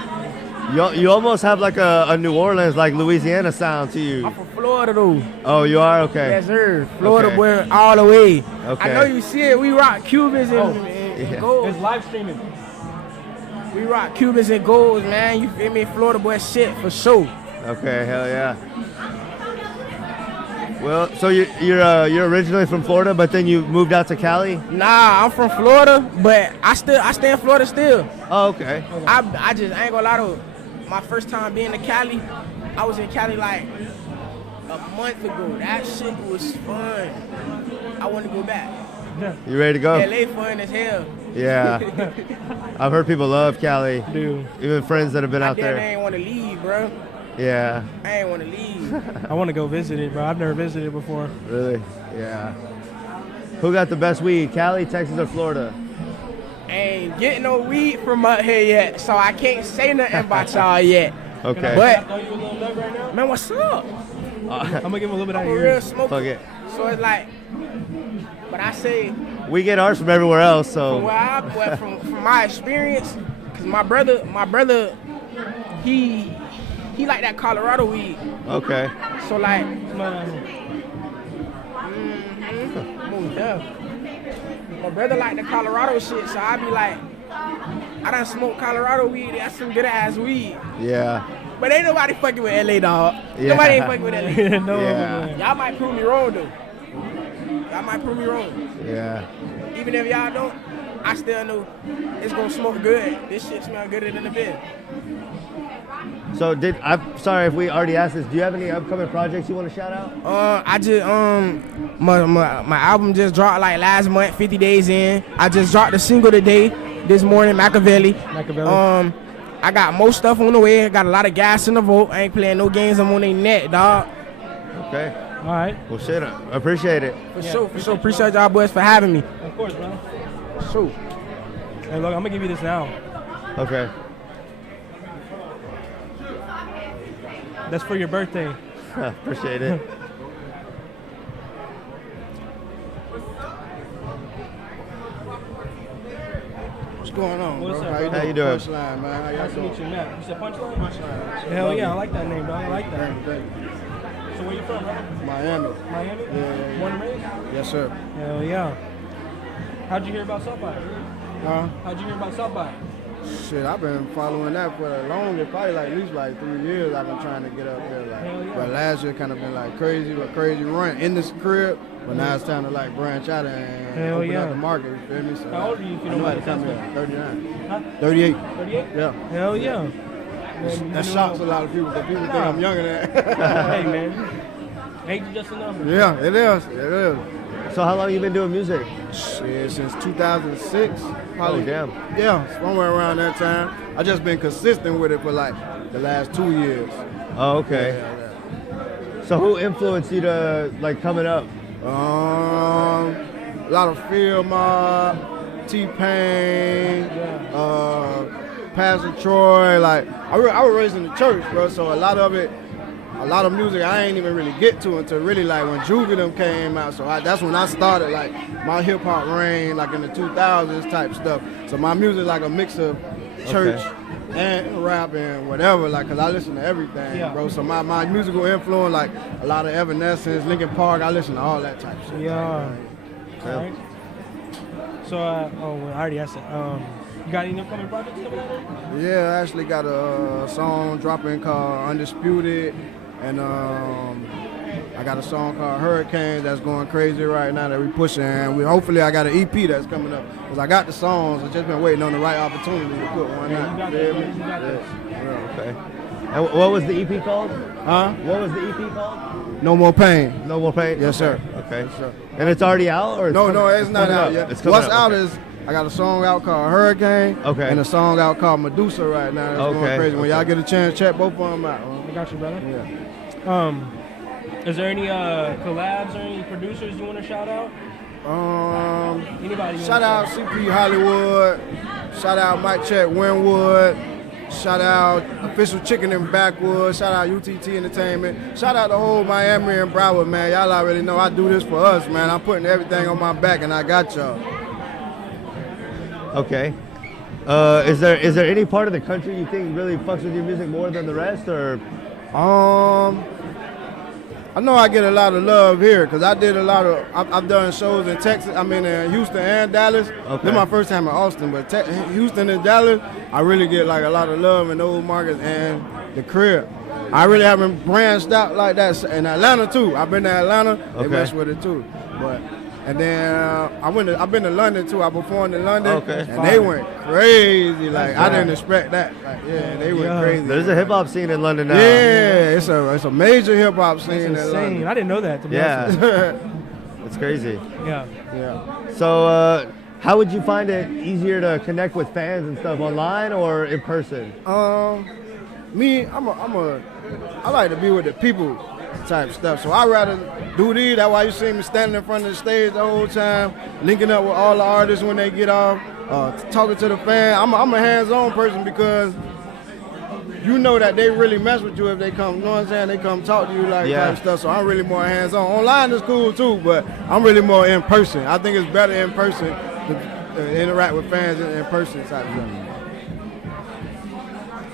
You almost have like a New Orleans, like Louisiana sound to you. I'm from Florida though. Oh, you are? Okay. Yes, sir. Florida boy all the way. Okay. I know you see it. We rock Cubans and gold. It's live streaming. We rock Cubans and golds, man. You feel me? Florida boy shit for sure. Okay, hell yeah. Well, so you're originally from Florida, but then you moved out to Cali? Nah, I'm from Florida, but I stay in Florida still. Oh, okay. I ain't gonna lie to my first time being to Cali, I was in Cali like a month ago. That shit was fun. I want to go back. You ready to go? LA fun as hell. Yeah. I've heard people love Cali. Dude. Even friends that have been out there. I ain't want to leave, bro. Yeah. I ain't want to leave. I want to go visit it, bro. I've never visited before. Really? Yeah. Who got the best weed, Cali, Texas, or Florida? Ain't getting no weed from out here yet, so I can't say nothing about y'all yet. Okay. But, throw you a little nug right now? Man, what's up? I'm going to give him a little bit out of I'm a here. real smoker. Fuck it. So it's like, but I say, We get ours from everywhere else, so. from my experience, because my brother, he like that Colorado weed. Okay. So like, my brother like the Colorado shit, so I be like, I done smoked Colorado weed. That's some good ass weed. Yeah. But ain't nobody fucking with LA, dog. Yeah. Nobody ain't fucking with LA. No. Yeah. Y'all might prove me wrong though. Y'all might prove me wrong. Yeah. Even if y'all don't, I still know it's gonna smoke good. This shit smell gooder than the bin. So I'm sorry if we already asked this. Do you have any upcoming projects you want to shout out? I just my album just dropped like last month, 50 days in. I just dropped a single today, this morning, Machiavelli. I got more stuff on the way. I got a lot of gas in the vault. I ain't playing no games. I'm on their net, dog. Okay. All right. Well, shit, I appreciate it. For sure. Appreciate y'all boys for having me. Of course, bro. Sure. Hey, look, I'm gonna give you this now. Okay. That's for your birthday. Appreciate it. What's going on, What's bro? up, How you doing? Punchline, man. How y'all Nice to doing? meet you, Matt. You said Punchline? Punchline. Hell yeah, I like that name, dog. I like that. Thank you. So where you from, bro? Miami. Miami? Yeah. Born and raised? Yes, sir. Hell yeah. How'd you hear about South by? Huh? How'd you hear about South by? Shit, I've been following that for the longest, probably like at least like 3 years. I've been trying to get up there, like. Hell yeah. But last year kind of been like crazy run in this crib. But now it's time to like branch out and Hell open yeah. up the market. You feel me? So How old are you, if you I'm don't about mind to come asking? here. 39. Huh? 38. 38? Yeah. Hell yeah. That shocks a lot of people because people think I'm younger than that. Hey, man. Age is just a number. Yeah, it is. It is. So how long you been doing music? Shit, since 2006. Probably. Oh, damn. Yeah, somewhere around that time. I just been consistent with it for like the last 2 years. Oh, okay. So who influenced you to like coming up? A lot of Field Mob, T-Pain, Pastor Troy. Like I was raised in the church, bro. So a lot of music I ain't even really get to until really like when Juvie them came out. So that's when I started like my hip hop reign, like in the 2000s type stuff. So my music like a mix of church and rap and whatever, like, cause I listen to everything, bro. So my musical influence, like a lot of Evanescence, Linkin Park, I listen to all that type of shit. Yeah. All right. So, I already asked it. You got any upcoming projects coming out? Yeah, I actually got a song dropping called Undisputed, and I got a song called Hurricane that's going crazy right now that we pushing, and hopefully I got an EP that's coming up, because I got the songs, I've just been waiting on the right opportunity to put one out. You got this, man. You got this. Okay. And what was the EP called? Huh? What was the EP called? No More Pain. No More Pain? Yes, sir. Okay. Yes, sir. And it's already out? Or No, it's not out yet. It's coming What's up, out okay. is I got a song out called Hurricane, and a song out called Medusa right now. It's going crazy. When y'all get a chance, check both of them out. I got you, brother. Yeah. Is there any collabs or any producers you want to shout out? Anybody? Shout out CP Hollywood. Shout out Mike Check Winwood. Shout out Official Chicken in Backwoods. Shout out UTT Entertainment. Shout out the whole Miami and Broward, man. Y'all already know I do this for us, man. I'm putting everything on my back, and I got y'all. Okay. Is there any part of the country you think really fucks with your music more than the rest, or? I know I get a lot of love here because I did a lot of. I've done shows in Texas. I mean, in Houston and Dallas. Okay. This is my first time in Austin, but Houston and Dallas, I really get like a lot of love in those markets and the crib. I really haven't branched out like that in Atlanta too. I've been to Atlanta. They mess with it too, but. And then I've been to London too. I performed in London, and they went crazy. Like I didn't expect that. Like they went crazy. There's a hip hop scene in London now. Yeah, it's a major hip hop scene in That's London. insane. I didn't know that. To be Yeah, honest. it's crazy. Yeah. So, how would you find it easier to connect with fans and stuff, online or in person? Me, I like to be with the people type stuff. So I'd rather do these. That's why you see me standing in front of the stage the whole time, linking up with all the artists when they get off, talking to the fan. I'm a hands-on person because you know that they really mess with you if they come, you know what I'm saying? They come talk to you type stuff. So I'm really more hands-on. Online is cool too, but I'm really more in person. I think it's better in person to interact with fans in person type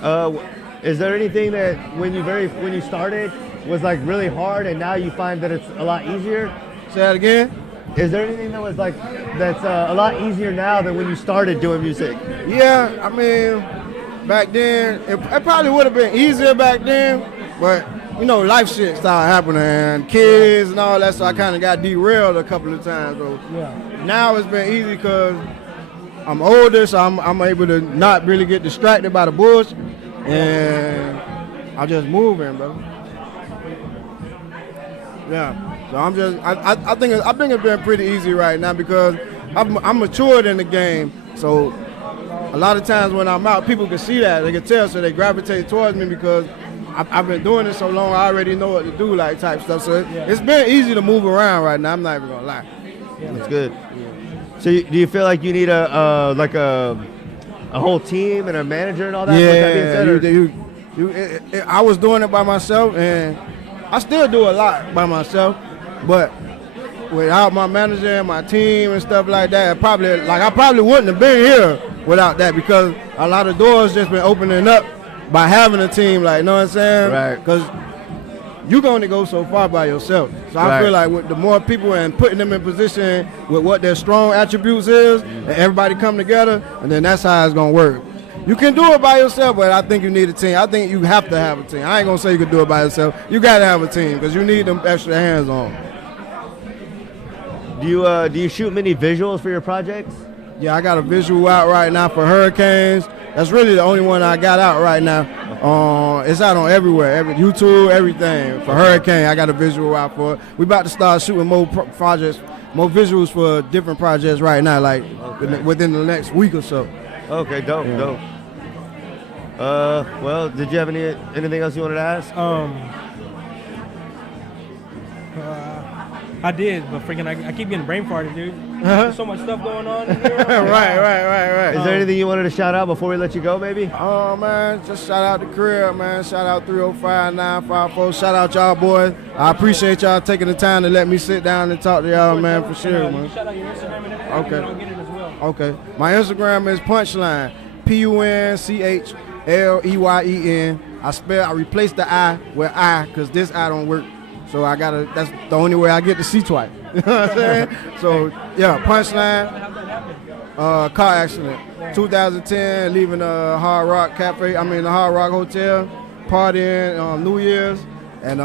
stuff. Is there anything that when you started was like really hard and now you find that it's a lot easier? Say that again? Is there anything that was like that's a lot easier now than when you started doing music? Yeah, I mean, back then, it probably would have been easier back then, but you know, life shit started happening and kids and all that, so I kind of got derailed a couple of times. So now it's been easy because I'm older, so I'm able to not really get distracted by the bush, and I'm just moving, bro. Yeah, so I think it's been pretty easy right now because I'm matured in the game. So a lot of times when I'm out, people can see that, they can tell, so they gravitate towards me because I've been doing it so long. I already know what to do, like type stuff. So it's been easy to move around right now. I'm not even gonna lie. That's good. So do you feel like you need a whole team and a manager and all that? Yeah, I was doing it by myself, and I still do a lot by myself, but without my manager and my team and stuff like that, I probably wouldn't have been here without that because a lot of doors just been opening up by having a team, like, you know what I'm saying? Right. Because you can only go so far by yourself. So I feel like with the more people and putting them in position with what their strong attributes is, and everybody come together, and then that's how it's gonna work. You can do it by yourself, but I think you need a team. I think you have to have a team. I ain't gonna say you can do it by yourself. You gotta have a team because you need them extra hands on. Do you shoot many visuals for your projects? Yeah, I got a visual out right now for Hurricanes. That's really the only one I got out right now. It's out on everywhere, YouTube, everything. For Hurricane, I got a visual out for it. We about to start shooting more projects, more visuals for different projects right now, like within the next week or so. Okay, dope, dope. Well, did you have anything else you wanted to ask? I did, but freaking, I keep getting brain farted, dude. There's so much stuff going on in here. Right. Is there anything you wanted to shout out before we let you go, maybe? Oh, man, just shout out the crib, man. Shout out 305-954. Shout out y'all boys. I appreciate y'all taking the time to let me sit down and talk to y'all, man, for sure, man. Shout out your Instagram and everything. Okay. I'll get it as well. Okay. My Instagram is Punchline, PUNCHLEYEN. I replaced the I with I because this I don't work. So that's the only way I get to see twice. You know what I'm saying? So, yeah, Punchline, car accident. 2010, leaving the Hard Rock Hotel, partying New Year's, and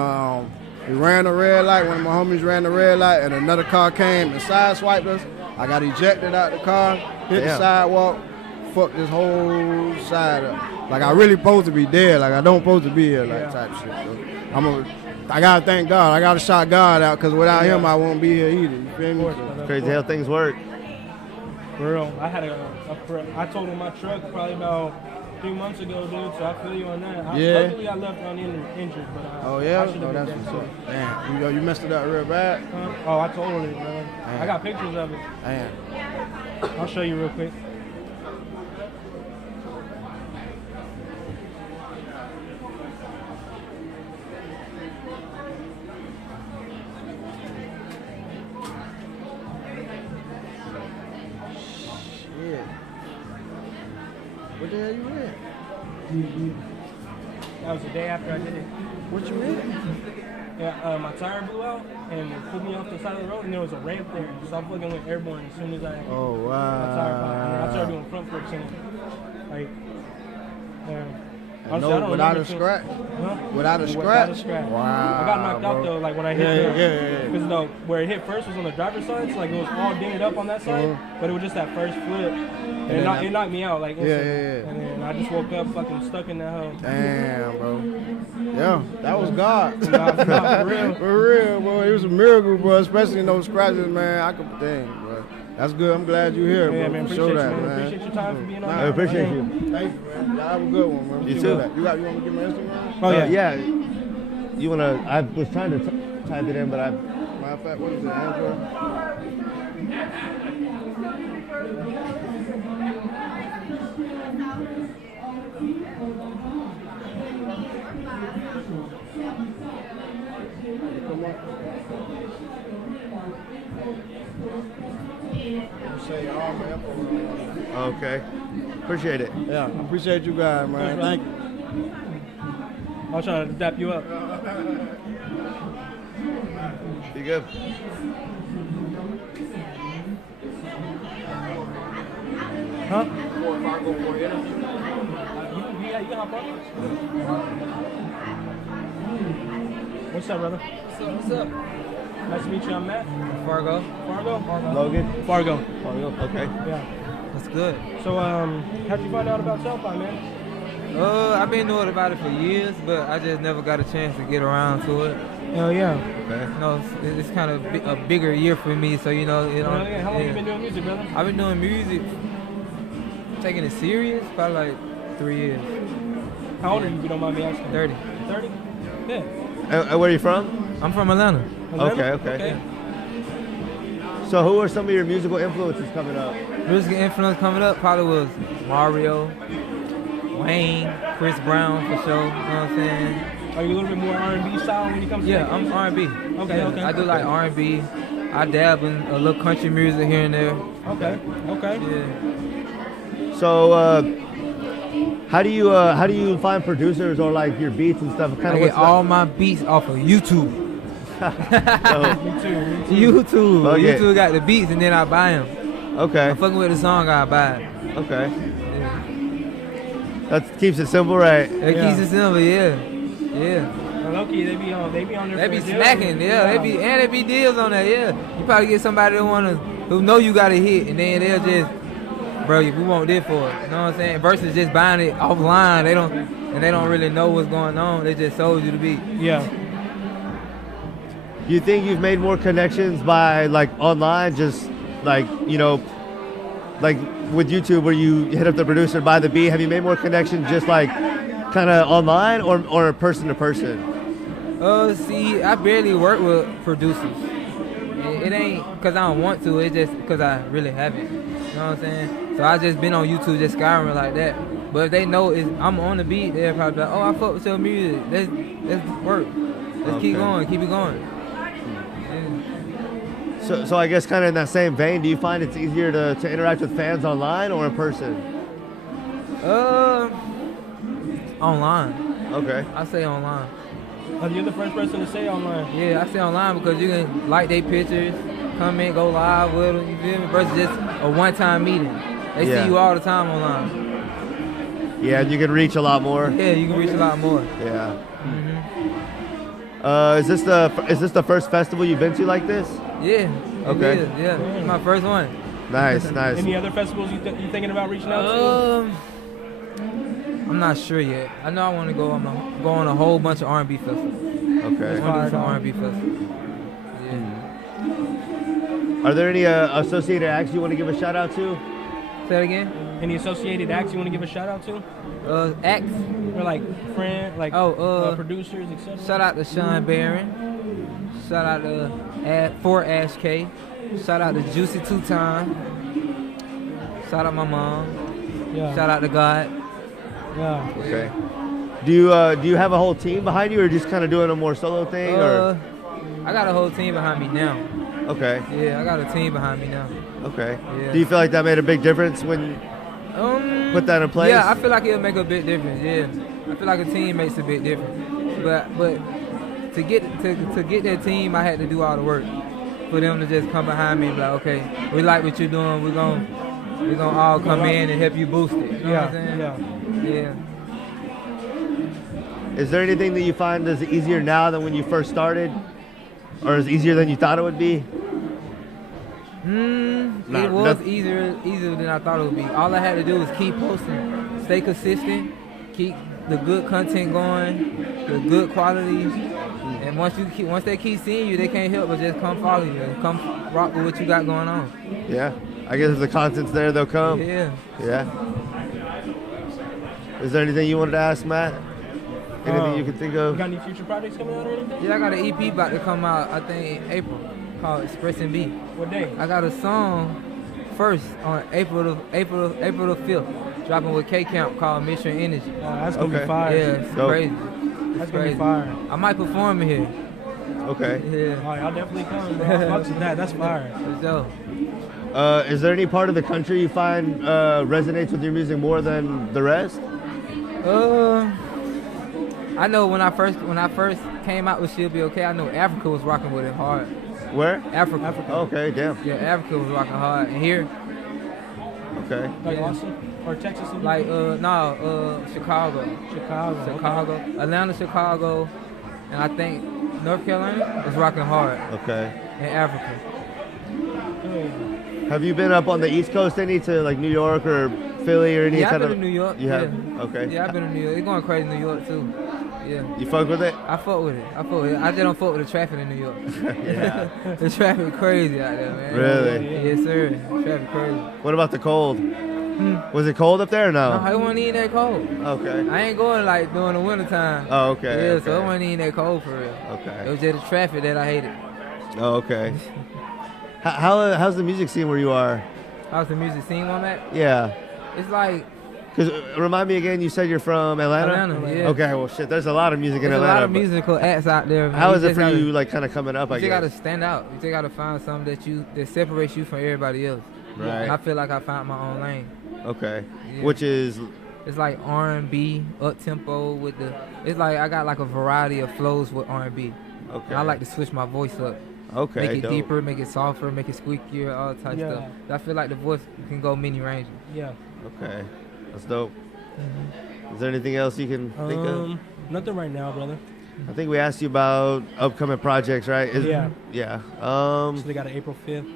we ran a red light. One of my homies ran the red light, and another car came and sideswiped us. I got ejected out the car, hit the sidewalk, fucked this whole side up. Like, I really supposed to be dead. Like, I don't supposed to be here, like, type shit. So, I gotta thank God. I gotta shout God out because without him, I won't be here either. You feel me? Crazy how things work. For real. I had I told him my truck probably about 3 months ago, dude, so I feel you on that. Luckily, I left uninjured, but oh, yeah? I should have been that's dead. what's up. Damn, you messed it up real bad? Oh, I told it, bro. I got pictures of it. Damn. I'll show you real quick. What the hell you in? That was the day after I did it. What you in? Yeah, my tire blew out and it pulled me off the side of the road, and there was a ramp there. So I fucking went airborne as soon as I. Oh wow! My tire popped. And I started doing front flips and like. No, without a scratch? Huh? Without a scratch? Without a scratch. Wow. I got knocked out though, like when I hit Yeah. because where it hit first was on the driver's side, so like it was all dented up on that side, but it was just that first flip. And it knocked me out like instantly. Yeah. And then I just woke up fucking stuck in that hole. Damn, bro. Yeah, that was God. Nah, for real. For real, bro. It was a miracle, bro, especially in those scratches, man. Dang, bro. That's good. I'm glad you're here, bro. Yeah, man. Appreciate Appreciate that, you, man. Appreciate your time for being on. I appreciate you. Thank you, man. Y'all have a good one, man. You too. You want me to give my Instagram? Oh, yeah. Yeah. You want to, I was trying to type it in, but Matter of fact, what is it, Android? Come on. Okay. Appreciate it. Yeah, I appreciate you guys, man. Thank you. I was trying to dap you up. You good? Huh? Yeah, you can hop on. What's up, brother? What's up? Nice to meet you. I'm Matt. Fargo. Logan? Fargo. Okay. Yeah. That's good. So, how'd you find out about Selfie, man? I've been knowing about it for years, but I just never got a chance to get around to it. Hell yeah. Okay. You know, it's kind of a bigger year for me, so you know. How long you been doing music, brother? I've been doing music, taking it serious, probably like 3 years. How old are you, if you don't mind me asking? 30. 30? Yeah. And where are you from? I'm from Atlanta. Okay. So who are some of your musical influences coming up? Musical influence coming up probably was Mario, Wayne, Chris Brown for sure. You know what I'm saying? Are you a little bit more R&B style when you come to Yeah, that? I'm R&B. Okay. I do like R&B. I dab in a little country music here and there. Okay. Yeah. So how do you find producers or like your beats and stuff? I get all my beats off of YouTube. YouTube. Okay. YouTube got the beats and then I buy them. Okay. I'm fucking with the song, I buy it. Okay. That keeps it simple, right? It keeps it simple, yeah. Low-key, they be on there. They be for a deal. smacking, yeah. They be deals on that, yeah. You probably get somebody who know you got a hit, and then they'll just, bro, we want this for it. You know what I'm saying? Versus just buying it offline. They don't really know what's going on. They just sold you the beat. Yeah. Do you think you've made more connections by like online, just like, you know, like with YouTube where you hit up the producer, buy the beat? Have you made more connections just like kind of online or person to person? See, I barely work with producers. It ain't because I don't want to, it's just because I really haven't. You know what I'm saying? So I just been on YouTube just scouring like that. But if they know I'm on the beat, they'll probably be like, oh, I fuck with your music. Let's work. Let's keep it going. So I guess kind of in that same vein, do you find it's easier to interact with fans online or in person? Online. Okay. I say online. You're the first person to say online. Yeah, I say online because you can like their pictures, comment, go live with them, you feel me? Versus just a one-time meeting. They see you all the time online. Yeah, and you can reach a lot more. Yeah, you can reach a lot more. Yeah. Is this the first festival you've been to like this? Yeah. Okay. It is, yeah. It's my first one. Nice. Any other festivals you thinking about reaching out to? I'm not sure yet. I know I want to go on a whole bunch of R&B festivals. Okay. I want to do some R&B festivals. Yeah. Are there any associated acts you want to give a shout out to? Say that again? Any associated acts you want to give a shout out to? Acts? Or like producers, etc. Shout out to Sean Barron. Shout out to Ash K. Shout out to Juicy 2 Time. Shout out my mom. Yeah. Shout out to God. Yeah. Okay. Do you have a whole team behind you, or just kind of doing a more solo thing? Or I got a whole team behind me now. Okay. Yeah, I got a team behind me now. Okay. Yeah. Do you feel like that made a big difference when you put that in place? Yeah, I feel like it'll make a big difference. Yeah, I feel like a team makes a big difference. But to get that team, I had to do all the work. For them to just come behind me and be like, okay, we like what you're doing. We're gonna all come in and help you boost it. You know what I'm saying? Yeah. Is there anything that you find is easier now than when you first started, or is easier than you thought it would be? It was easier than I thought it would be. All I had to do was keep posting, stay consistent, keep the good content going, the good quality, and once they keep seeing you, they can't help but just come follow you and come rock with what you got going on. Yeah, I guess if the content's there, they'll come. Yeah. Yeah. Is there anything you wanted to ask, Matt? Anything you can think of? You got any future projects coming out or anything? Yeah, I got an EP about to come out, I think in April, called Expressing B. What day? I got a song first on April the 5th, dropping with K-Camp called Mission Energy. That's gonna be fire. Yeah, it's crazy. That's gonna be fire. I might perform in here. Okay. Yeah. All right, I'll definitely come, bro. Fucks with that. That's fire. So, is there any part of the country you find resonates with your music more than the rest? I know when I first came out with She'll Be Okay, I know Africa was rocking with it hard. Where? Africa. Okay, damn. Yeah, Africa was rocking hard. And here. Okay. Like Austin? Or Texas? Like Chicago. Chicago. Okay. Atlanta, Chicago, and I think North Carolina is rocking hard. Okay. In Africa. Have you been up on the East Coast any to like New York or Philly or any Yeah, kind I've of? been to New York. You have? Yeah. Okay. Yeah, I've been to New York. It's going crazy in New York too. Yeah. You fuck with it? I fuck with it. I just don't fuck with the traffic in New York. Yeah. The traffic crazy out there, man. Really? Yes, sir. Traffic crazy. What about the cold? Was it cold up there or no? No, it wasn't even that cold. Okay. I ain't going like during the winter time. Oh, okay. Yeah, okay. so it wasn't even that cold for real. Okay. It was just the traffic that I hated. Oh, okay. How's the music scene where you are? How's the music scene where I'm at? Yeah. It's like. Because remind me again, you said you're from Atlanta? Atlanta, yeah. Okay, well, shit, there's a lot of music in There's Atlanta. a lot of musical acts out there. Man. How You is it just for gotta- you, like, kind of coming up, I You guess? just gotta stand out. You just gotta find something that separates you from everybody else. Right. And I feel like I found my own lane. Okay. Yeah. Which is? It's like R&B, up tempo with the. It's like I got like a variety of flows with R&B. Okay. And I like to switch my voice up. Okay, Make it dope. deeper, make it softer, make it squeakier, all types Yeah. of stuff. I feel like the voice can go many ranges. Yeah. Okay. That's dope. Is there anything else you can think of? Nothing right now, brother. I think we asked you about upcoming projects, right? Yeah. Yeah. So they got an April 5th.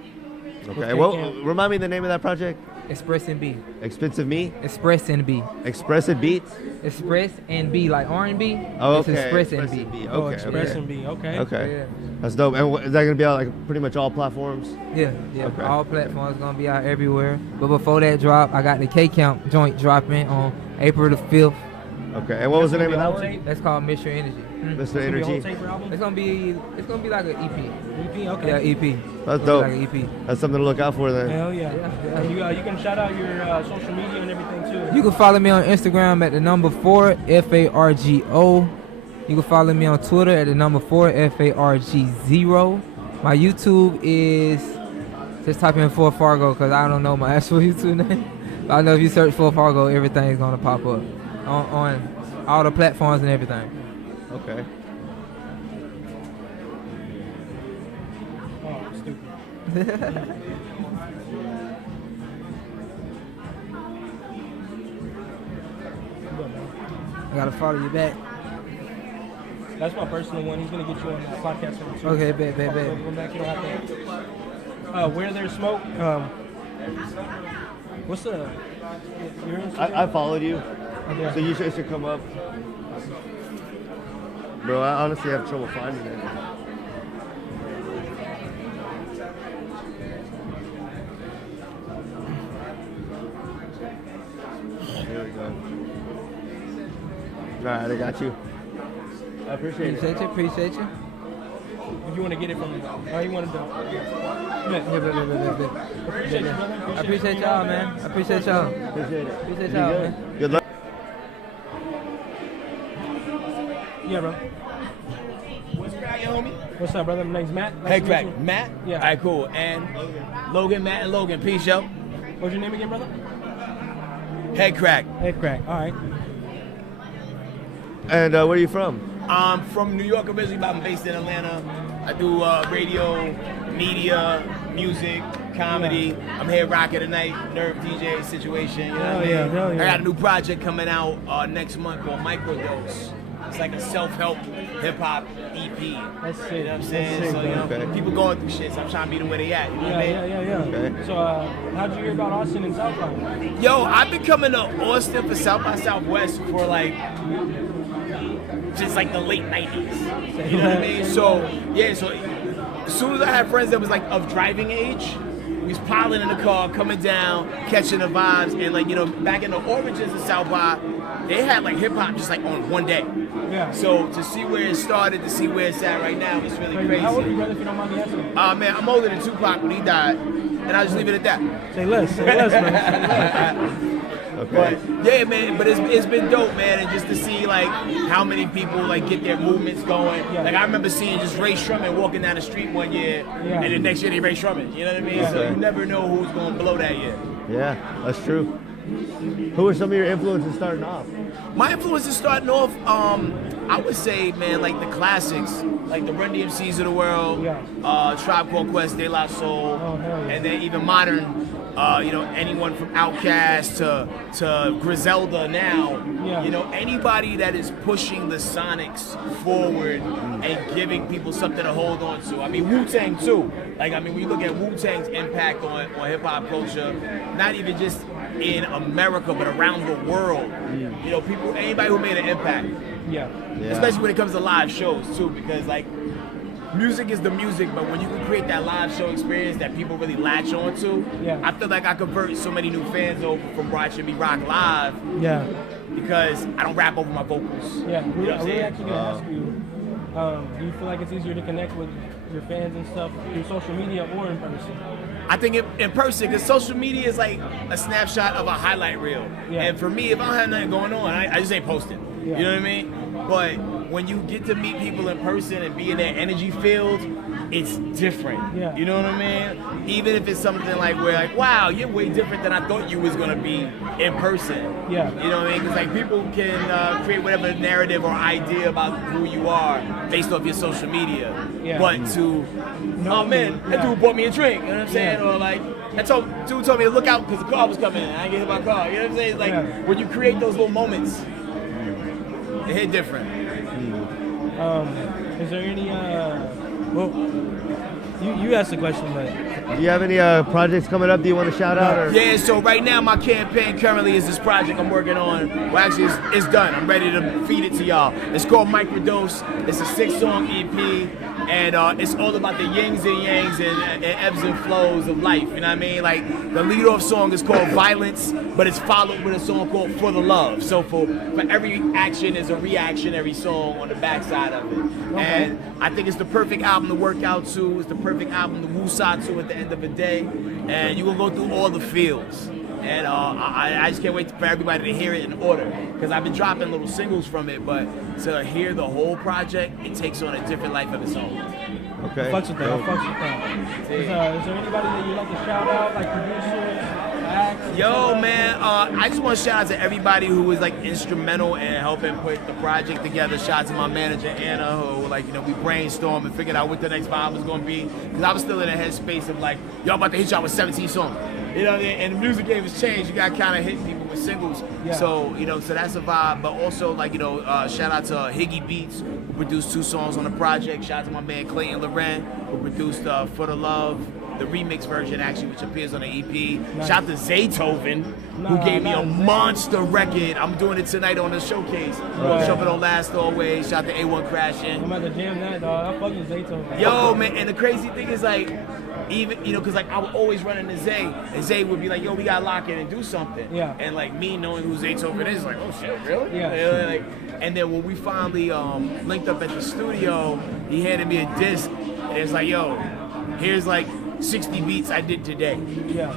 Okay. Well, remind me the name of that project. Express and B. Expensive Me? Express and B. Express and Beats? Express and B, like R&B. Oh, It's okay. Express and B. Okay. Oh, Express okay. and B. Okay. Okay. Yeah. That's dope. And is that gonna be on like pretty much all platforms? Yeah. Okay. All platforms gonna be out everywhere. But before that drop, I got the K-Count joint dropping on April the 5th. Okay. And what was the name of that one? That's called Mr. Energy. Mr. Energy. It's gonna be like an EP. EP, okay. Yeah, EP. That's It's gonna dope. be like an EP. That's something to look out for then. Hell yeah. You can shout out your social media and everything too. You can follow me on Instagram at the number 4 FARGO. You can follow me on Twitter at the number 4 FARG0. My YouTube is just type in 4 Fargo because I don't know my actual YouTube name. But I know if you search 4 Fargo, everything's gonna pop up on all the platforms and everything. Okay. Oh, stupid. I gotta follow you back. That's my personal one. He's gonna get you on the podcast one too. Okay, bet. Go back, you don't have to. Where there's smoke. What's the? Your Instagram? I followed you, Okay. so you should come up. Bro, I honestly have trouble finding it. There we go. All right, I got you. I appreciate it. Appreciate you. If you want to get it from me, you wanted to. Appreciate you, brother. I appreciate y'all, man. I appreciate y'all. Appreciate it. Appreciate You y'all, good? man. Good luck. Yeah, bro. What's cracking, homie? What's up, brother? My name's Matt. Nice Hey, to crack. meet you. Matt? Yeah. All right, cool. And Logan, Matt, and Logan. Peace, yo. What's your name again, brother? Head crack. Head crack. All right. And where are you from? I'm from New York originally, but I'm based in Atlanta. I do radio, media, music, comedy. I'm here rocking tonight, Nerve DJ situation. You know what I mean? Hell yeah. I got a new project coming out next month called Microdose. It's like a self-help hip-hop EP. That's sick. You know what I'm saying? That's sick, So, you know, okay. people going through shit, so I'm trying to meet them where they at. You know what I mean? Yeah. Okay. So, how'd you hear about Austin and South by? Yo, I've been coming to Austin for South by Southwest for like just like the late 90s. You know what I mean? So, yeah, so as soon as I had friends that was like of driving age, we was piling in the car, coming down, catching the vibes, and like, you know, back in the origins of South by, they had like hip hop just like on one day. Yeah. So to see where it started, to see where it's at right now, it's really crazy. How old are you, brother, if you don't mind me asking? Man, I'm older than Tupac when he died, and I'll just leave it at that. Say less, man. Okay. But yeah, man, but it's been dope, man, and just to see like how many people like get their movements going. Yeah. Like I remember seeing just Ray Shrumman walking down the street one year, Yeah. and the next year they Ray Shrumman. You know what I mean? So Okay. you never know who's gonna blow that year. Yeah, that's true. Who are some of your influences starting off? My influences starting off, I would say, man, like the classics, like the Run DMCs of the world, Tribe Called Quest, De La Soul, and then even modern anyone from Outkast to Griselda now. Anybody that is pushing the sonics forward and giving people something to hold on to. I mean, Wu-Tang too. When you look at Wu-Tang's impact on hip-hop culture, not even just in America, but around the world. Anybody who made an impact. Yeah. Especially when it comes to live shows too, because music is the music, but when you can create that live show experience that people really latch onto, I feel like I convert so many new fans over from watching me rock live. Yeah. Because I don't rap over my vocals. Yeah. You know what I'm saying? Actually gonna ask you, do you feel like it's easier to connect with your fans and stuff through social media or in person? I think in person, because social media is like a snapshot of a highlight reel. Yeah. And for me, if I don't have nothing going on, I just ain't posting. Yeah. You know what I mean? But when you get to meet people in person and be in their energy field, it's different. Yeah. You know what I mean? Even if it's something where wow, you're way different than I thought you was gonna be in person. Yeah. You know what I mean? Because people can create whatever narrative or idea about who you are based off your social media. Yeah. But oh man, that dude bought me a drink. You know what I'm saying? Or that dude told me to look out because the car was coming in. I ain't get hit by my car. You know what I'm saying? When you create those little moments, it hit different. Is there any you asked the question, but do you have any projects coming up that you want to shout out? Or? Yeah, so right now my campaign currently is this project I'm working on. Well, actually, it's done. I'm ready to feed it to y'all. It's called Microdose. It's a 6-song EP, and it's all about the yings and yangs and ebbs and flows of life. You know what I mean? The lead-off song is called Violence, but it's followed with a song called For the Love. So for every action is a reactionary song on the backside of it. Okay. And I think it's the perfect album to work out to. It's the perfect album to woosah to at the end of the day. And you're going to go through all the feels. And I just can't wait for everybody to hear it in order. Because I've been dropping little singles from it, but to hear the whole project, it takes on a different life of its own. Okay. Fucks with that. Is there anybody that you'd like to shout out, like producers, acts? Yo, man, I just want to shout out to everybody who was instrumental in helping put the project together. Shout out to my manager Anna, who we brainstormed and figured out what the next vibe was going to be. Because I was still in a headspace of y'all about to hit y'all with 17 songs. You know what I mean? And the music game has changed. You got to kind of hit people with singles. Yeah. So, so that's a vibe. But also, shout out to Higgy Beats, who produced 2 songs on the project. Shout out to my man Clayton Loren, who produced For the Love, the remix version, actually, which appears on the EP. Nice. Shout out to Zaytoven, who gave me a monster record. I'm doing it tonight on the showcase. Jumping on Last Always. Shout out to A1 Crashing. I'm about to jam that, dog. I fuck with Zaytoven. Yo, man, and the crazy thing is, even, because I would always run into Zay, and Zay would be like, yo, we gotta lock in and do something. Yeah. And me knowing who Zaytoven is, oh shit, really? Yeah. And then when we finally linked up at the studio, he handed me a disc, and it's yo, here's 60 beats I did today. Yeah.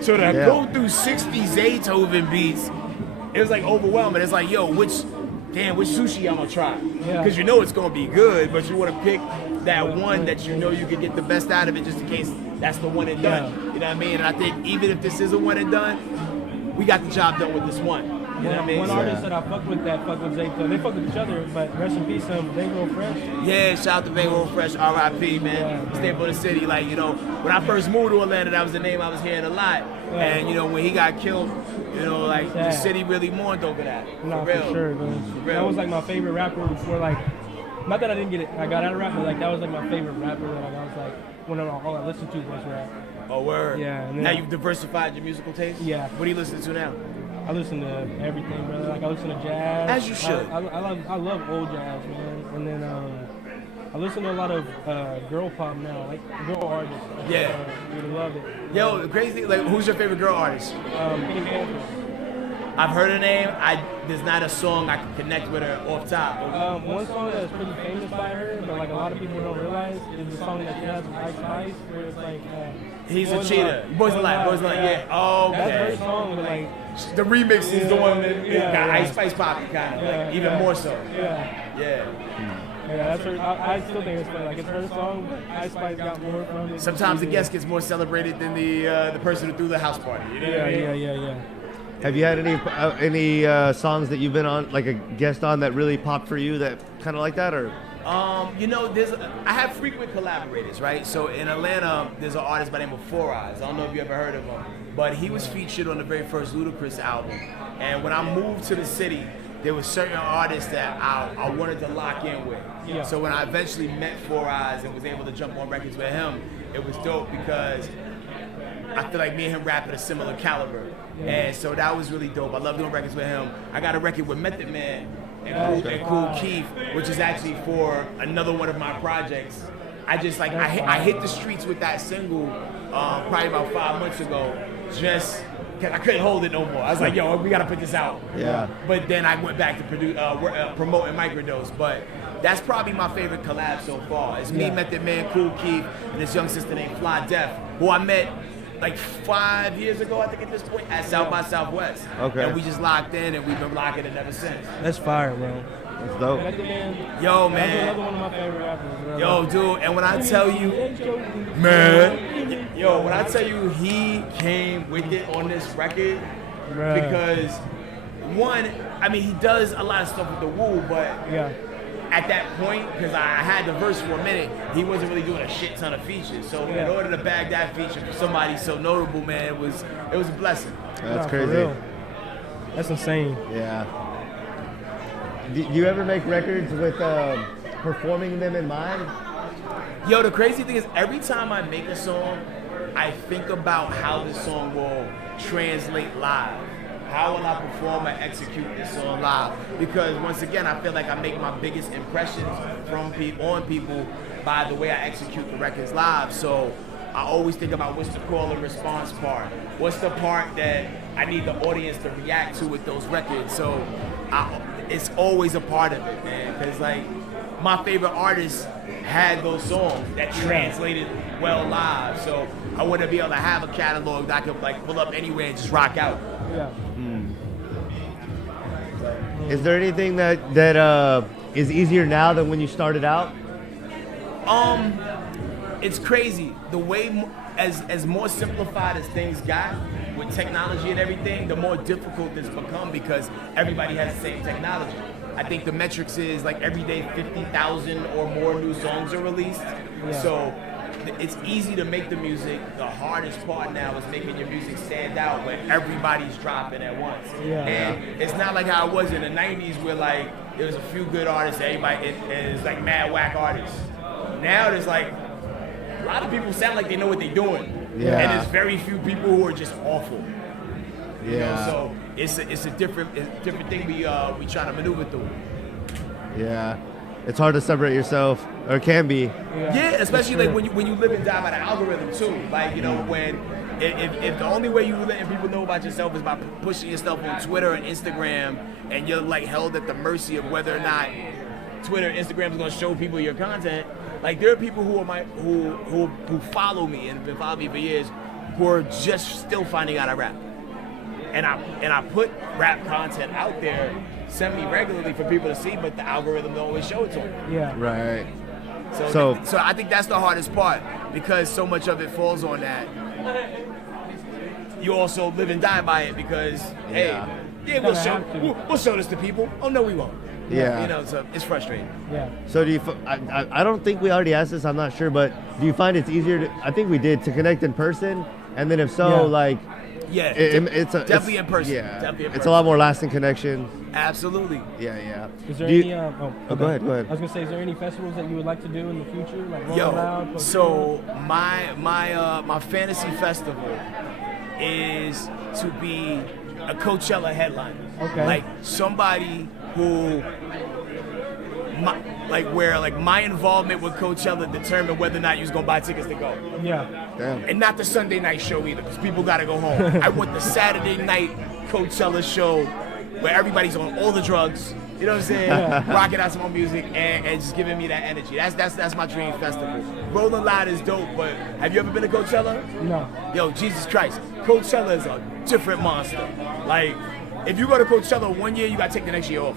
So to go through 60 Zaytoven beats, it was overwhelming. It's yo, which sushi I'm gonna try? Because it's gonna be good, but you want to pick that one that you can get the best out of it, just in case that's the one and done. You know what I mean? And I think even if this is a one and done, we got the job done with this one. You know what I mean? One artist that I fuck with Zaytoven, they fuck with each other, but rest in peace, Vango Fresh. Yeah, shout out to Vango Fresh, R.I.P. man. Stay for the city. When I first moved to Atlanta, that was the name I was hearing a lot. Yeah. And when he got killed, the city really mourned over that. No, for sure, man. That was my favorite rapper before not that I didn't get it. I got out of rap, but that was my favorite rapper. I was when all I listened to was rap. Oh, word. Yeah. And then, now you've diversified your musical taste? Yeah. What do you listen to now? I listen to everything, brother. I listen to jazz. As you should. I love old jazz, man. And then I listen to a lot of girl pop now, girl artists. Yeah. Really love it. Yo, the crazy thing, who's your favorite girl artist? Pink Panther. I've heard her name. There's not a song I can connect with her off top. One song that's pretty famous by her, but a lot of people don't realize, is the song that she has with Ice Spice, where it's He's a cheater. Boys Alive, yeah. Oh, okay. That's her song, but the remix is the one that got Ice Spice popping, kind of, even more so. Yeah. Yeah, that's her. I still think it's funny. It's her song, but Ice Spice got more from it. Sometimes the guest gets more celebrated than the person who threw the house party. You know what I mean? Yeah. Have you had any songs that you've been on, a guest on, that really popped for you, that kind of like that, or? You know, I have frequent collaborators, right? So in Atlanta, there's an artist by the name of Four Eyes. I don't know if you ever heard of him, but he was featured on the very first Ludacris album. And when I moved to the city, there were certain artists that I wanted to lock in with. Yeah. So when I eventually met Four Eyes and was able to jump on records with him, it was dope because I feel like me and him rap at a similar caliber. Yeah. And so that was really dope. I love doing records with him. I got a record with Method Man and Cool Keith, which is actually for another one of my projects. I just like, I hit the streets with that single probably about 5 months ago, just because I couldn't hold it no more. I was like, yo, we gotta put this out. Yeah. But then I went back to promoting Microdose. But that's probably my favorite collab so far. It's me, Method Man, Cool Keith, and this young sister named Fly Def, who I met like 5 years ago, I think at this point, at South by Southwest. Okay. And we just locked in, and we've been locking it ever since. That's fire, bro. That's dope. Yo, That's man. another one of my favorite rappers, bro. Yo, dude, and when I tell you, man, yo, when I tell you he came with it on this record, Bruh. because one, I mean, he does a lot of stuff with the Woo, but at that point, because I had the verse for a minute, he wasn't really doing a shit ton of features. So in order to bag that feature for somebody so notable, man, it was a blessing. That's for crazy. real. That's insane. Yeah. Do you ever make records with performing them in mind? Yo, the crazy thing is every time I make a song, I think about how this song will translate live. How will I perform and execute this song live? Because once again, I feel like I make my biggest impressions on people by the way I execute the records live. So I always think about what's the call and response part. What's the part that I need the audience to react to with those records? So it's always a part of it, man. Because like my favorite artists had those songs that translated well live. So I want to be able to have a catalog that I could like pull up anywhere and just rock out. Yeah. Is there anything that is easier now than when you started out? It's crazy. The way as more simplified as things got with technology and everything, the more difficult it's become because everybody has the same technology. I think the metrics is like every day 50,000 or more new songs are released. Yeah. So it's easy to make the music. The hardest part now is making your music stand out when everybody's dropping at once. Yeah. And it's not like how it was in the 90s where like there was a few good artists, everybody it's like mad whack artists. Now there's like a lot of people sound like they know what they're doing. Yeah. And there's very few people who are just awful. You know, Yeah. so it's a different thing we try to maneuver through. Yeah. It's hard to separate yourself, or it can be. Yeah, especially like when you live and die by the algorithm too. Like, you know, when if the only way you letting people know about yourself is by pushing yourself on Twitter and Instagram, and you're like held at the mercy of whether or not Twitter and Instagram is going to show people your content. Like there are people who are who follow me and have been following me for years, who are just still finding out I rap. And I put rap content out there semi-regularly for people to see, but the algorithm don't always show it to them. Yeah. Right. So I think that's the hardest part because so much of it falls on that. You also live and die by it because we'll show this to people. Oh no, we won't. Yeah. You know, so it's frustrating. Yeah. So do you? I don't think we already asked this. I'm not sure, but do you find it's easier to? I think we did to connect in person, and then if so, like. Yeah, it's definitely in person. Yeah, Definitely in it's person. a lot more lasting connection. Absolutely. Yeah. Is there Do you- any? Go ahead. I was gonna say, is there any festivals that you would like to do in the future, like Rolling Yo, Loud? so my fantasy festival is to be a Coachella headliner. Okay. Like somebody who, my involvement with Coachella determined whether or not you was gonna buy tickets to go. Yeah. Damn. And not the Sunday night show either, because people gotta go home. I want the Saturday night Coachella show where everybody's on all the drugs. You know what I'm saying? Rocking out some more music and just giving me that energy. That's my dream festival. Rolling Loud is dope, but have you ever been to Coachella? No. Yo, Jesus Christ. Coachella is a different monster. Like, if you go to Coachella one year, you gotta take the next year off.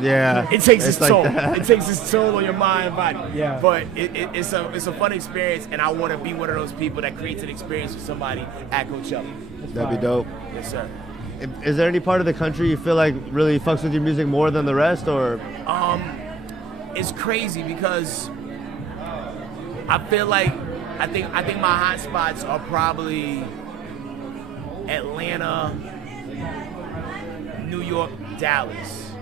Yeah. It takes its like toll. that. It takes its toll on your mind and body. Yeah. But it's a fun experience, and I want to be one of those people that creates an experience for somebody at Coachella. That'd be dope. Yes, sir. Is there any part of the country you feel like really fucks with your music more than the rest, or? it's crazy because I feel like I think my hot spots are probably Atlanta, New York, Dallas.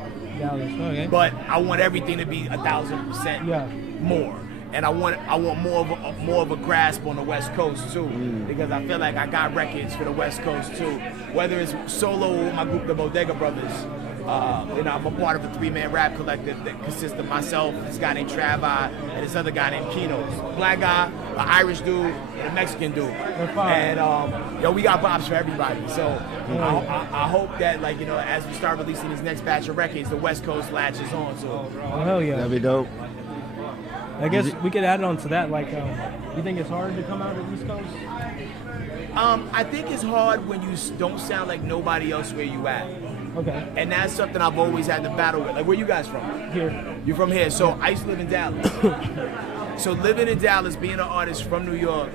Okay. But I want everything to be 1,000% more. And I want more of a grasp on the West Coast too, because I feel like I got records for the West Coast too. Whether it's solo with my group, the Bodega Brothers, I'm a part of a 3-man rap collective that consists of myself, this guy named Travi, and this other guy named Keno. Black guy, an Irish dude, and a Mexican dude. And we got bops for everybody. So I hope that as we start releasing this next batch of records, the West Coast latches on. So hell yeah, that'd be dope. I guess we could add on to that. You think it's hard to come out of the East Coast? I think it's hard when you don't sound like nobody else where you at. Okay. And that's something I've always had to battle with. Like, where you guys from? Here. You're from here. So I used to live in Dallas. So living in Dallas, being an artist from New York,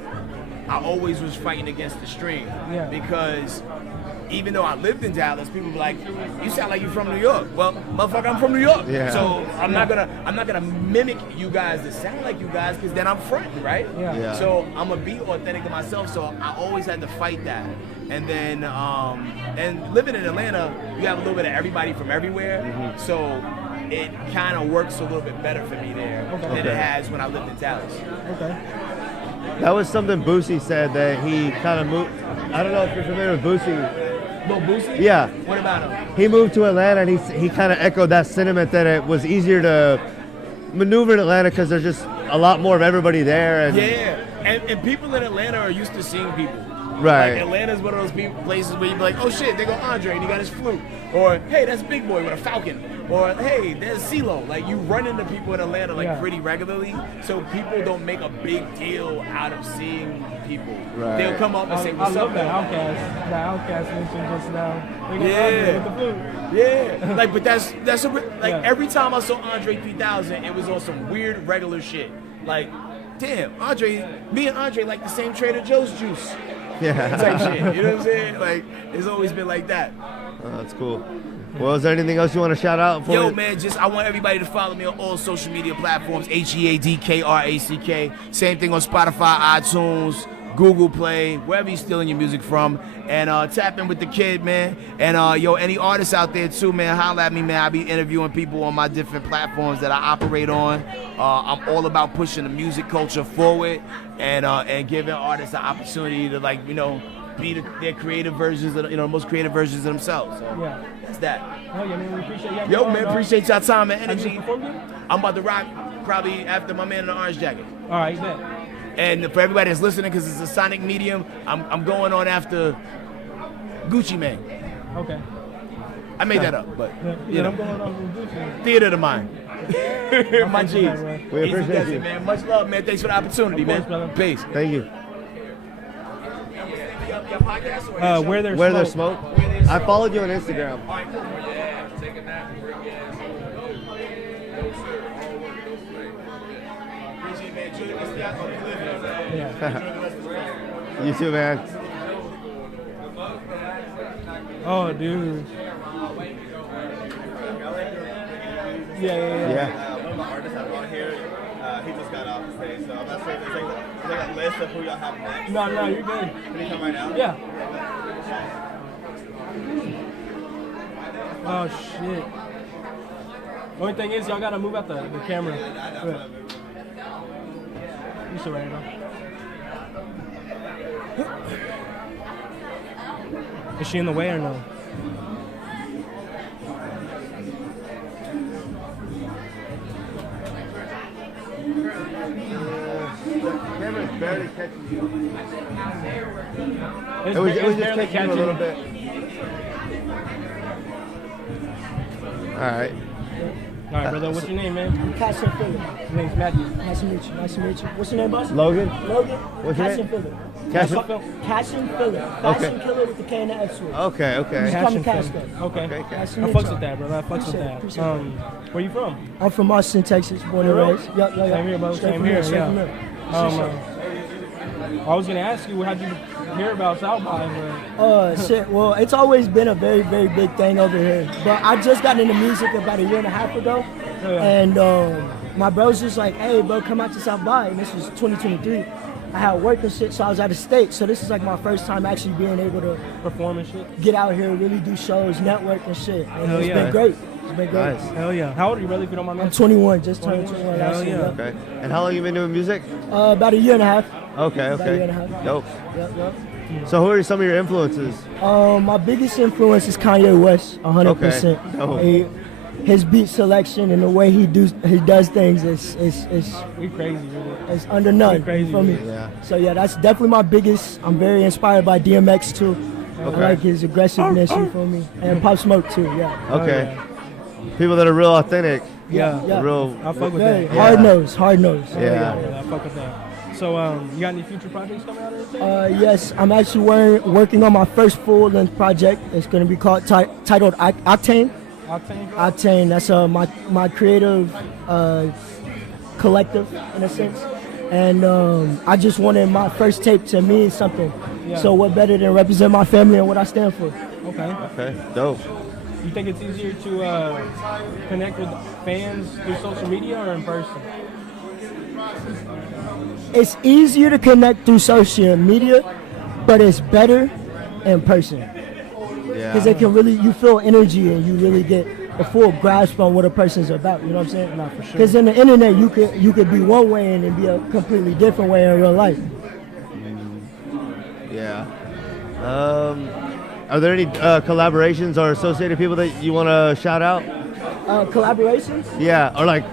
I always was fighting against the stream. Yeah. Because even though I lived in Dallas, people were like, "You sound like you're from New York." Well, motherfucker, I'm from New York. Yeah. So I'm not gonna mimic you guys to sound like you guys, because then I'm fronting, right? Yeah. So I'm gonna be authentic to myself. So I always had to fight that. And then and living in Atlanta, you have a little bit of everybody from everywhere. So it kind of works a little bit better for me there than it has when I lived in Dallas. Okay. That was something Boosie said, that he kind of moved. I don't know if you're familiar with Boosie. Lil Boosie? Yeah. What about him? He moved to Atlanta, and he kind of echoed that sentiment that it was easier to maneuver in Atlanta because there's just a lot more of everybody there. And and people in Atlanta are used to seeing people. Right. Like, Atlanta's one of those places where you be like, oh shit, there go Andre and he got his flute. Or, hey, that's Big Boy with a falcon. Or, hey, there's CeeLo. Like, you run into people in Atlanta pretty regularly, so people don't make a big deal out of seeing people. Right. They'll come up and say, I what's love up, that man? The Outkast mentioned just now. They got Andre with the flute. Yeah. Like, but that's every time I saw Andre 3000, it was on some weird regular shit. Like, damn, me and Andre like the same Trader Joe's juice. Yeah. Type shit. You know what I'm saying? Like, it's always been like that. Oh, that's cool. Well, is there anything else you want to shout out for? Yo, man, I want everybody to follow me on all social media platforms, HEADKRACK. Same thing on Spotify, iTunes, Google Play, wherever you're stealing your music from. And tap in with the kid, man. And any artists out there too, man, holla at me, man. I be interviewing people on my different platforms that I operate on. I'm all about pushing the music culture forward and giving artists the opportunity to be their creative versions of most creative versions of themselves. So that's that. Oh yeah, man, we appreciate y'all. Yo, man, appreciate y'all time and energy. Have you performed yet? I'm about to rock probably after my man in the orange jacket. All right, bet. And for everybody that's listening, because it's a sonic medium, I'm going on after Gucci Mane. Okay. I made that up, but I'm going on with Gucci. Theater of the mind. My G's. We appreciate you, man. Much love, man. Thanks for the opportunity, man. Peace. Thank you. Where There's Smoke. I followed you on Instagram. You too, man. Oh, dude. Yeah. One of my artists I brought here, he just got off the stage, so I'm not sure if there's a list of who y'all have next. No, you're good. Can you come right now? Yeah. Oh, shit. Only thing is, y'all gotta move out the camera. You should right now. Is she in the way or no? The camera's barely catching you. It was just catching you a little bit. All right. All right, brother. What's your name, man? I'm Cashin Phillip. Your name's Matthew. Nice to meet you. Nice to meet you. What's your name, boss? Logan. Logan. What's your Cashin name? Phillip. Cashin Phillip. Fashion killer with the K and the F switch. Okay. Just call me Cash Okay. though. Nice to I meet fucks y'all. with that, brother. I fucks with that. Appreciate it. Where you from? I'm from Austin, Texas. Born and For real? raised. Yep. Same here, brother. Straight Same from here. Straight Yeah. from here. I was gonna ask you, how'd you hear about South by? But Shit. Well, it's always been a very, very big thing over here. But I just got into music about a year and a half ago, and my bro's just like, "Hey, bro, come out to South by." And this was 2023. I had work and shit, so I was out of state. So this is like my first time actually being able to perform and shit. Get out here, really do shows, network and shit. And Hell it's yeah. been great. It's been great. Nice. Hell yeah. How old are you, really, if you don't mind me I'm asking? 21, just turned 21 last Hell year. yeah. Okay. And how long you been doing music? About a year and a half. Okay, About a year okay. and a half. Dope. Yep. So who are some of your influences? My biggest influence is Kanye West, 100%. Okay. Dope. His beat selection and the way he does things is We crazy, really. it's under none. We crazy, you feel me? Yeah. So yeah, that's definitely my biggest. I'm very inspired by DMX too. Okay. I like his aggressiveness. You feel me? And Pop Smoke too. Yeah. Okay. People that are real authentic. Yeah. Real. I fuck with Very that. hard nose. Yeah. I fuck with that. So, you got any future projects coming out or anything? Yes, I'm actually working on my first full-length project. It's going to be called titled Octane. Octane. That's my creative collective in a sense, and I just wanted my first tape to mean something. Yeah. So what better than represent my family and what I stand for? Okay. Okay. Dope. You think it's easier to connect with fans through social media or in person? It's easier to connect through social media, but it's better in person. Yeah. Because you feel energy and you really get a full grasp on what a person's about. You know what I'm saying? No, for sure. Because in the internet, you could be one way and then be a completely different way in real life. Yeah. Are there any collaborations or associated people that you want to shout out? Collaborations? Yeah, or like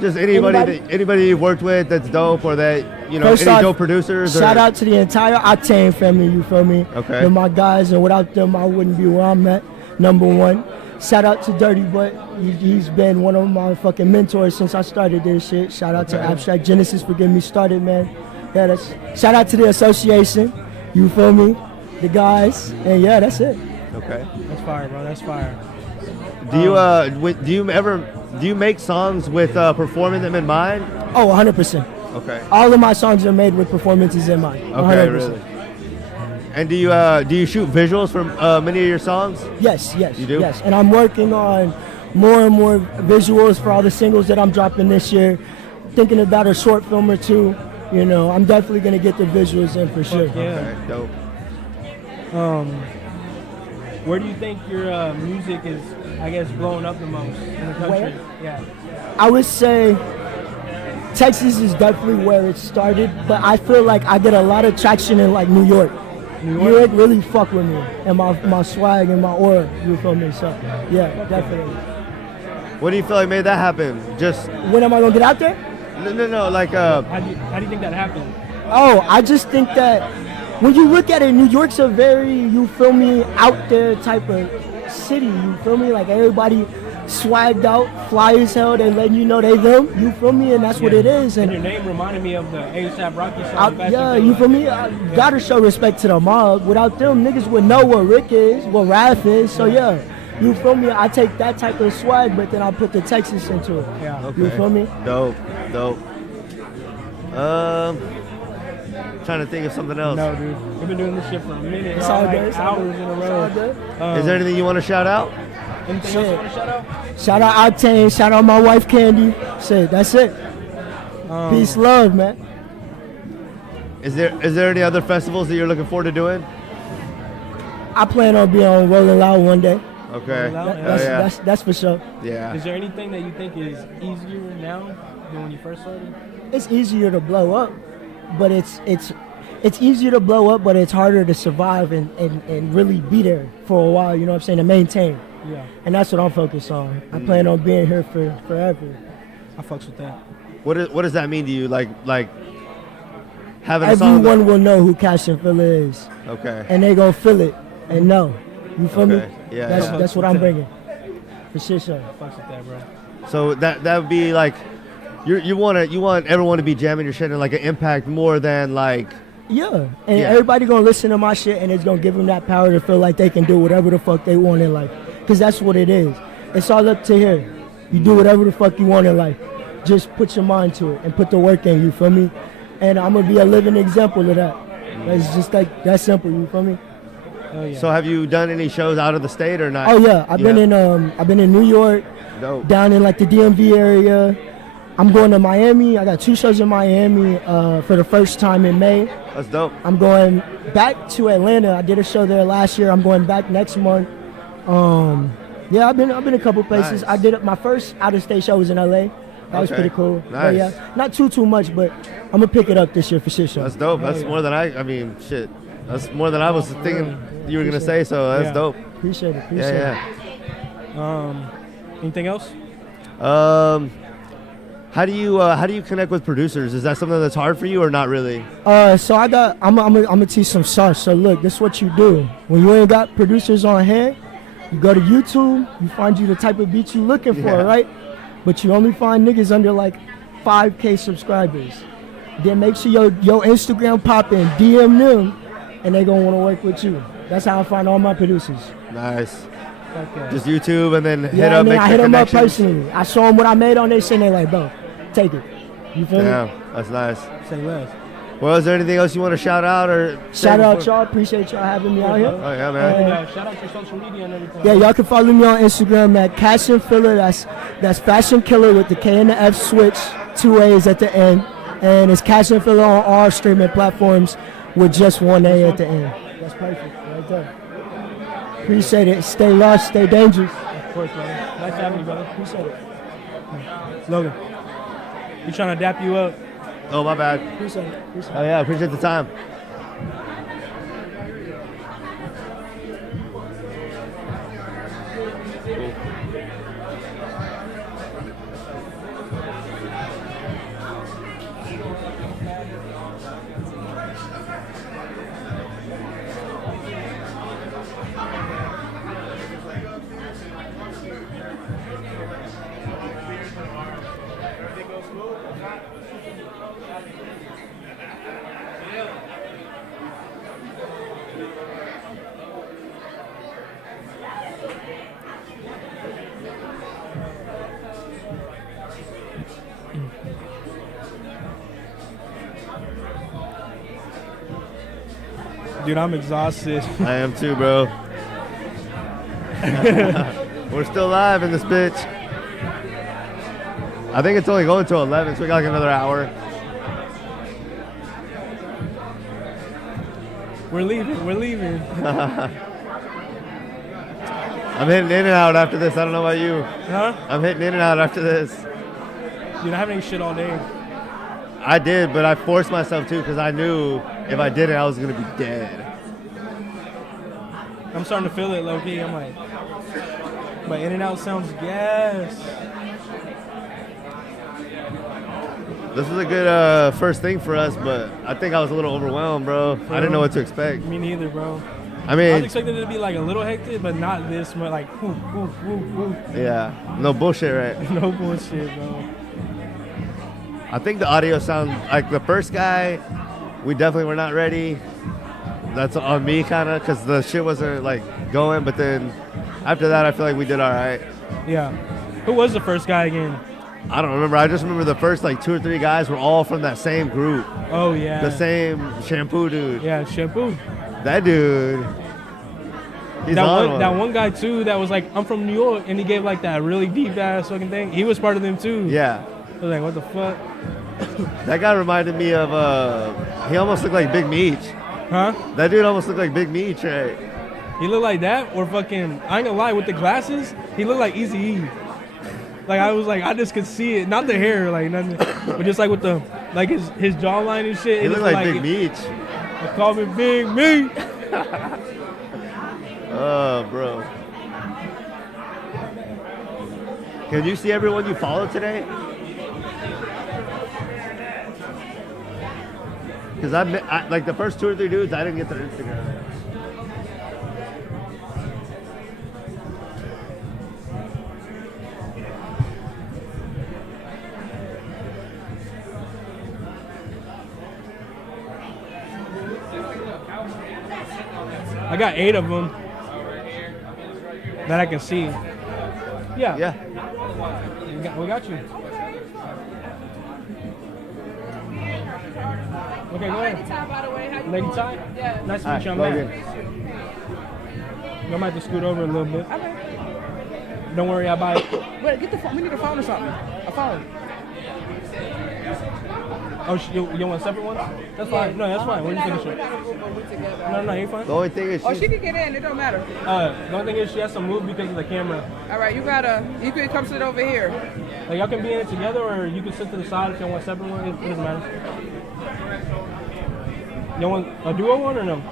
just anybody you've worked with that's dope, or that First any off, dope producers. Shout out to the entire Octane family. You feel me? Okay. They're my guys, and without them, I wouldn't be where I'm at. Number one. Shout out to Dirty Butt. He's been one of my fucking mentors since I started this shit. Shout out to Abstract Genesis for getting me started, man. Yeah, shout out to the association. You feel me? The guys, and yeah, that's it. Okay. That's fire, bro. That's fire. Do you make songs with performing them in mind? Oh, 100%. Okay. All of my songs are made with performances in mind. 100%. Okay, really. And do you shoot visuals for many of your songs? Yes. You do? Yes, and I'm working on more and more visuals for all the singles that I'm dropping this year. Thinking about a short film or two. I'm definitely gonna get the visuals in for sure. Yeah. Okay, dope. Where do you think your music is, I guess, blowing up the most in the country? Where? Yeah. I would say Texas is definitely where it started, but I feel like I get a lot of traction in like New York. New York really fuck with me and my swag and my aura. You feel me? So yeah, definitely. What do you feel like made that happen? Just when am I gonna get out there? No. Like How do you think that happened? Oh, I just think that when you look at it, New York's a very, you feel me, out there type of city. You feel me? Like everybody swagged out, fly as hell. They letting you know they them. You feel me? And that's what it is. And your name reminded me of the A$AP Rocky song. Yeah, you feel me? I gotta show respect to the mob. Without them, niggas would know what Rick is, what Raph is. So yeah, you feel me? I take that type of swag, but then I put the Texas into it. Yeah. You feel me? Dope. Trying to think of something else. No, dude. We've been doing this shit for a minute. It's all like good. It's all hours good. in a It's row. all good. Is there anything you want to shout out? Anything else you want to shout out? Shout out Octane. Shout out my wife Candy. Shit, that's it. Peace, love, man. Is there any other festivals that you're looking forward to doing? I plan on being on Rolling Loud one day. Okay. That's for sure. Yeah. Is there anything that you think is easier now than when you first started? It's easier to blow up, but it's easier to blow up, but it's harder to survive and really be there for a while. You know what I'm saying? To maintain. Yeah. And that's what I'm focused on. I plan on being here for forever. I fucks with that. What does that mean to you? Like having a song. Everyone will know who Cash and Filler is. Okay. And they gonna feel it and know. You feel me? Yeah. That's what I'm bringing. For sure. Fucks with that, bro. So that would be like, you want everyone to be jamming your shit and like an impact more than like. Yeah, and everybody gonna listen to my shit, and it's gonna give them that power to feel like they can do whatever the fuck they want in life. Cause that's what it is. It's all up to here. You do whatever the fuck you want in life. Just put your mind to it and put the work in. You feel me? and I'm gonna be a living example of that. It's just like that simple. You feel me? Oh yeah. So have you done any shows out of the state or not? Oh yeah, I've been in New York, Dope. down in like the DMV area. I'm going to Miami. I got 2 shows in Miami for the first time in May. That's dope. I'm going back to Atlanta. I did a show there last year. I'm going back next month. Yeah, I've been a couple places. Nice. I did my first out of state show was in LA. That was pretty cool. But Nice. yeah, not too much, but I'm gonna pick it up this year for sure. That's dope. That's more than I mean, shit. That's more than I was thinking you were gonna say. So that's Yeah. dope. Appreciate it. Anything else? How do you connect with producers? Is that something that's hard for you or not really? So I'm gonna teach some sauce. So look, this is what you do. When you ain't got producers on hand, you go to YouTube, you find you the type of beat you looking for, Yeah. right? But you only find niggas under like 5K subscribers. Then make sure your Instagram poppin', DM them, and they gonna wanna work with you. That's how I find all my producers. Nice. Okay. Just YouTube and then Yeah, and then I hit the them up connections. personally. I show them what I made on their shit, and they like, bro, take it. You feel Damn, me? that's nice. Say less. Well, is there anything else you want to shout out or say Shout out before- y'all. Appreciate y'all having me out here. Oh yeah, man. Shout out your social media and everything. Yeah, y'all can follow me on Instagram at Cash and Filler. That's Fashion Killer with the K and the F switch, 2 A's at the end, and it's Cash and Filler on all streaming platforms with just 1 A at the end. That's perfect, right there. Appreciate it. Stay lost, stay dangerous. Of course, brother. Nice having you, brother. Appreciate it. Logan, we trying to dap you up. Oh, my bad. Appreciate it. Appreciate it. Oh yeah, appreciate the time. Dude, I'm exhausted. I am too, bro. We're still live in this bitch. I think it's only going till 11, so we got like another hour. We're leaving. We're leaving. I'm hitting in and out after this. I don't know about you. Huh? I'm hitting in and out after this. Dude, I haven't eaten shit all day. I did, but I forced myself to because I knew if I didn't, I was gonna be dead. I'm starting to feel it low key. I'm like, but In and Out sounds gas. This was a good first thing for us, but I think I was a little overwhelmed, bro. I didn't know what to expect. Me neither, bro. I mean, I was expecting it to be like a little hectic, but not this much. Like, whoo, whoo, whoo, whoo. Yeah, no bullshit, right? No bullshit, bro. I think the audio sounds like the first guy. We definitely were not ready. That's on me, kind of, because the shit wasn't like going. But then after that, I feel like we did all right. Yeah. Who was the first guy again? I don't remember. I just remember the first like 2 or 3 guys were all from that same group. Oh yeah. The same shampoo dude. Yeah, Shampoo. That dude. He's that on one, that one guy too. That was like, I'm from New York, and he gave like that really deep ass fucking thing. He was part of them too. Yeah. I was like, what the fuck? That guy reminded me of he almost looked like Big Meech. Huh? That dude almost looked like Big Meech, right? He looked like that, or fucking, I ain't gonna lie, with the glasses, he looked like Eazy-E. Like, I was like, I just could see it. Not the hair, like, nothing. But just like with the, like his jawline and shit. He it looked just like Big Meech. They call me Big Meech. Oh, bro. Can you see everyone you follow today? Because I like the first 2 or 3 dudes, I didn't get their Instagram. I got 8 of them that I can see. Yeah. Yeah. We got you. Okay, go ahead. Lady Ty, by the way. How you Lady doing? Ty? Yeah. Nice to meet you. I'm Matt. You might have to scoot over a little bit. Okay. Don't worry, I'll buy it. Wait, get the phone. We need a phone or something. A phone. Oh, you want separate ones? That's fine. No, that's fine. We're just finishing. No, you're fine. The only thing is Oh, she can get in. It don't matter. The only thing is she has to move because of the camera. All right, you can come sit over here. Like, y'all can be in it together, or you can sit to the side if you want separate one. It doesn't matter. You want a duo one or no?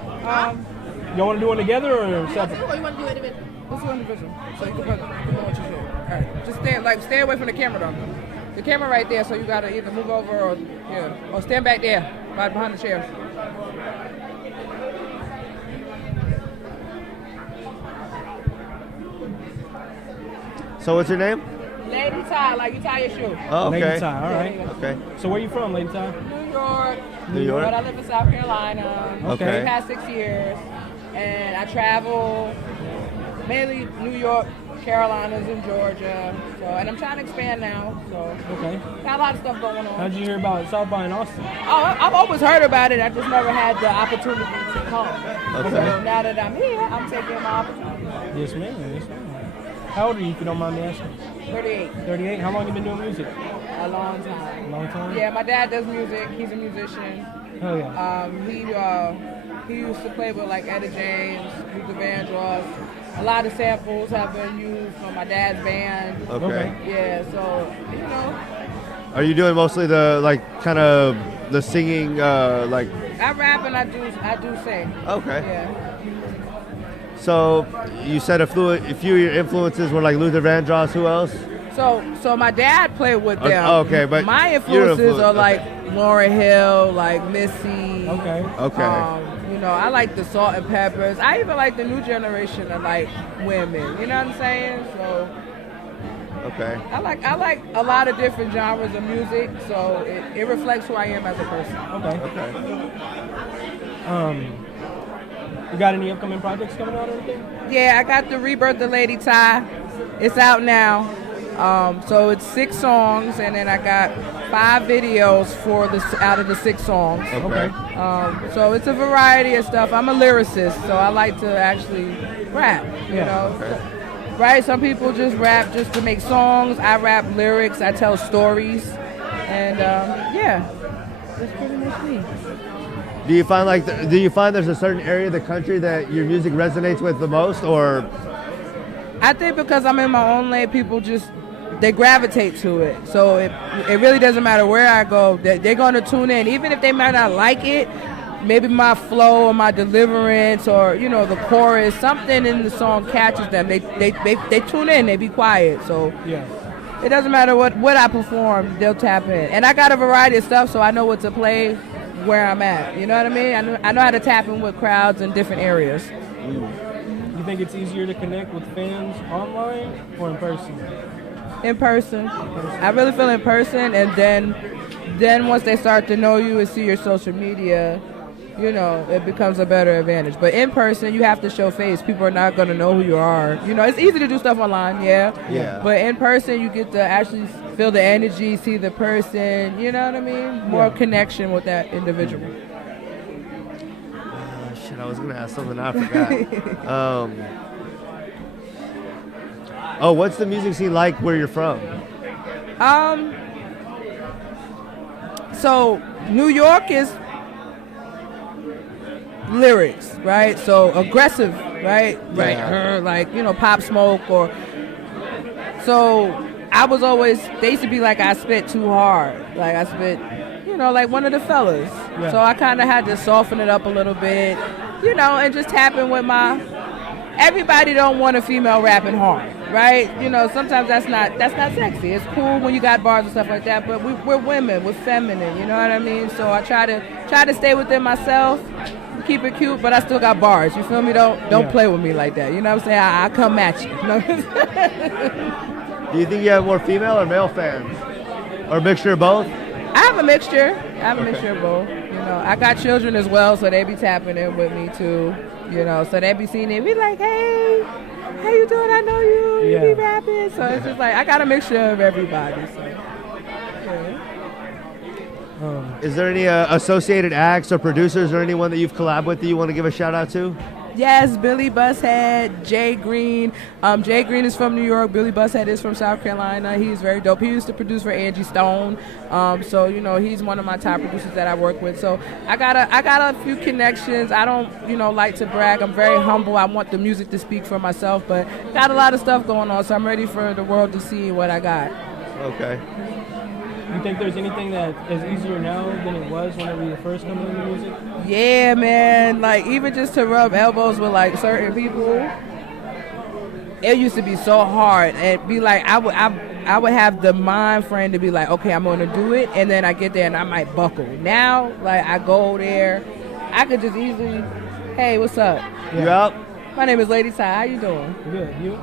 You want to do one together or separate? Or you want to do it individual? Let's do individual. So you can put what you feel. All right, just stay away from the camera though. The camera right there, so you gotta either move over or stand back there, right behind the chairs. So what's your name? Lady Ty, like you tie your shoe. Oh, okay. Lady Ty, all right. Okay. So where you from, Lady Ty? New York. New York? But I live in South Carolina. Okay. For the past 6 years. And I travel mainly New York, Carolinas, and Georgia. So, and I'm trying to expand now. So, Okay. got a lot of stuff going on. How'd you hear about South by in Austin? Oh, I've always heard about it. I just never had the opportunity to come. Okay. So now that I'm here, I'm taking my opportunity. Yes, ma'am. Yes, ma'am. How old are you, if you don't mind me asking? 38. 38. How long you been doing music? A long time. A long time? Yeah, my dad does music. He's a musician. Hell yeah. He used to play with like Etta James, Luther Vandross. A lot of samples have been used from my dad's band. Okay. Yeah, so Are you doing mostly the kind of the singing like? I rap and I do sing. Okay. Yeah. So you said a few of your influences were like Luther Vandross. Who else? So my dad played with them. Okay, but my your influences are okay. like Lauryn Hill, like Missy. Okay. Okay. I like the Salt and Peppers. I even like the new generation of like women. You know what I'm saying? So Okay. I like a lot of different genres of music. So it reflects who I am as a person. Okay. You got any upcoming projects coming out or anything? Yeah, I got the Rebirth of Lady Ty. It's out now. So it's 6 songs, and then I got 5 videos out of the 6 songs. Okay. So it's a variety of stuff. I'm a lyricist, so I like to actually rap. You know, Okay. right? Some people just rap just to make songs. I rap lyrics. I tell stories, and yeah, that's pretty much me. Do you find there's a certain area of the country that your music resonates with the most, or? I think because I'm in my own lane, people they gravitate to it. So it really doesn't matter where I go. They're going to tune in, even if they might not like it. Maybe my flow or my deliverance or the chorus, something in the song catches them. They tune in. They be quiet. So yeah, it doesn't matter what I perform. They'll tap in. And I got a variety of stuff, so I know what to play where I'm at. You know what I mean? I know how to tap in with crowds in different areas. You think it's easier to connect with fans online or in person? In person. I really feel in person, and then once they start to know you and see your social media, it becomes a better advantage. But in person, you have to show face. People are not going to know who you are. It's easy to do stuff online, yeah. But in person, you get to actually feel the energy, see the person, you know what I mean? More connection with that individual. Shit, I was gonna ask something I forgot. What's the music scene like where you're from? So New York is lyrics, right? So aggressive, right? Yeah. Like Pop Smoke or. So I was always. They used to be like I spit too hard, like I spit, like one of the fellas. Yeah. So I kind of had to soften it up a little bit, and just tap in with my. Everybody don't want a female rapping hard, right? Sometimes that's not sexy. It's cool when you got bars and stuff like that, but we're women, we're feminine, you know what I mean? So I try to stay within myself, keep it cute, but I still got bars. You feel me? Don't play with me like that. You know what I'm saying? I come at you. Do you think you have more female or male fans, or a mixture of both? I have a mixture. Mixture of both. I got children as well, so they be tapping in with me too. So they be seeing it, be like, hey, how you doing? I know you. You be rapping. So it's just like I got a mixture of everybody. So. Yeah. Is there any associated acts or producers or anyone that you've collabed with that you want to give a shout out to? Yes, Billy Bushead, Jay Green. Jay Green is from New York. Billy Bushead is from South Carolina. He's very dope. He used to produce for Angie Stone. So he's one of my top producers that I work with. So I got a few connections. I don't like to brag. I'm very humble. I want the music to speak for myself, but got a lot of stuff going on. So I'm ready for the world to see what I got. Okay. You think there's anything that is easier now than it was whenever you first come into music? Yeah, man. Like, even just to rub elbows with, like, certain people, it used to be so hard. And be like, I would have the mind frame to be like, okay, I'm going to do it. And then I get there and I might buckle. Now, like, I go there. I could just easily, hey, what's up? You out? My name is Lady Ty. How you doing? Good. You?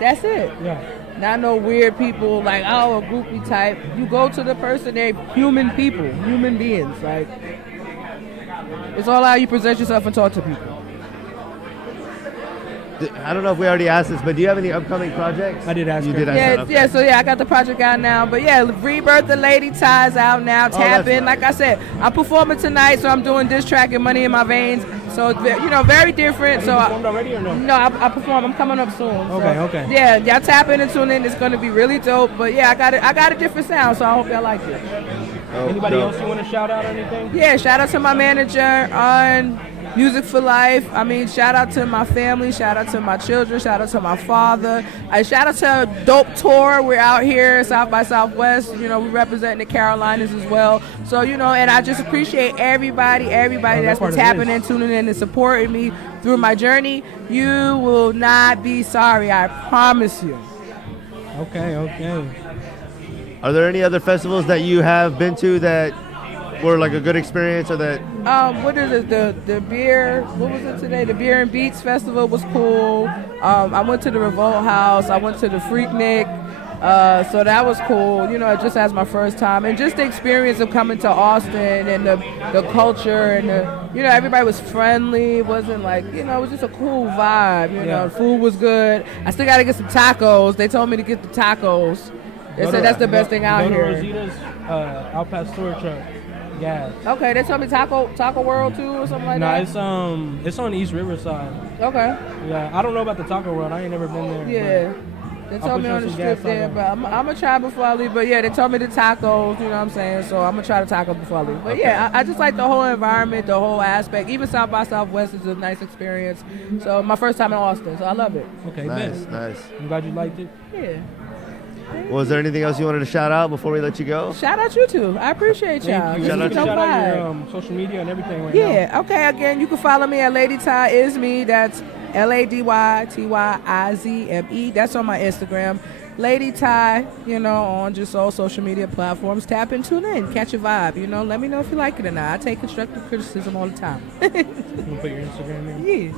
That's it. Yeah. Not no weird people like, oh, a groupie type. You go to the person, they're human people, human beings. Like, it's all how you present yourself and talk to people. I don't know if we already asked this, but do you have any upcoming projects? I did ask. You did ask. Yeah, that, okay. yeah. So I got the project out now. But yeah, Rebirth the Lady Ty's out now. Tap in. Like I said, I'm performing tonight, so I'm doing diss track and Money in My Veins. So very different. Have you performed already or no? No, I perform. I'm coming up soon. Okay, okay. Yeah, y'all tap in and tune in. It's gonna be really dope. But yeah, I got a different sound, so I hope y'all like it. Anybody else you want to shout out or anything? Yeah, shout out to my manager on Music for Life. I mean, shout out to my family, shout out to my children, shout out to my father. Shout out to Dope Tour. We're out here, South by Southwest. We represent the Carolinas as well. So, and I just appreciate everybody that's been tapping in, tuning in, and supporting me through my journey. You will not be sorry, I promise you. Okay. Are there any other festivals that you have been to that were like a good experience or that? What is it? The beer. What was it today? The Beer and Beats Festival was cool. I went to the Revolt House. I went to the Freaknik. So that was cool. Just as my first time, and just the experience of coming to Austin and the culture and everybody was friendly. It wasn't like it was just a cool vibe. Food was good. I still got to get some tacos. They told me to get the tacos. They said that's the best thing out here. Rosita's Al Pastor truck. Gas. Okay, they told me Taco World too or something like that. No, it's on East Riverside. Okay. Yeah, I don't know about the Taco World. I ain't never been there. Yeah. They told me on the strip there, but I'm going to try before I leave. But yeah, they told me the tacos, you know what I'm saying? So I'm going to try the tacos before I leave. But yeah, I just like the whole environment, the whole aspect. Even South by Southwest is a nice experience. So my first time in Austin, so I love it. Okay, nice. I'm glad you liked it. Yeah. Was there anything else you wanted to shout out before we let you go? Shout out you too. I appreciate y'all. Thank you. Shout out your social media and everything right now. Yeah, okay. Again, you can follow me at Lady Ty Is Me. That's LadyTyizme. That's on my Instagram. Lady Ty, on just all social media platforms. Tap and tune in. Catch a vibe. Let me know if you like it or not. I take constructive criticism all the time. You want to put your Instagram in? Yeah.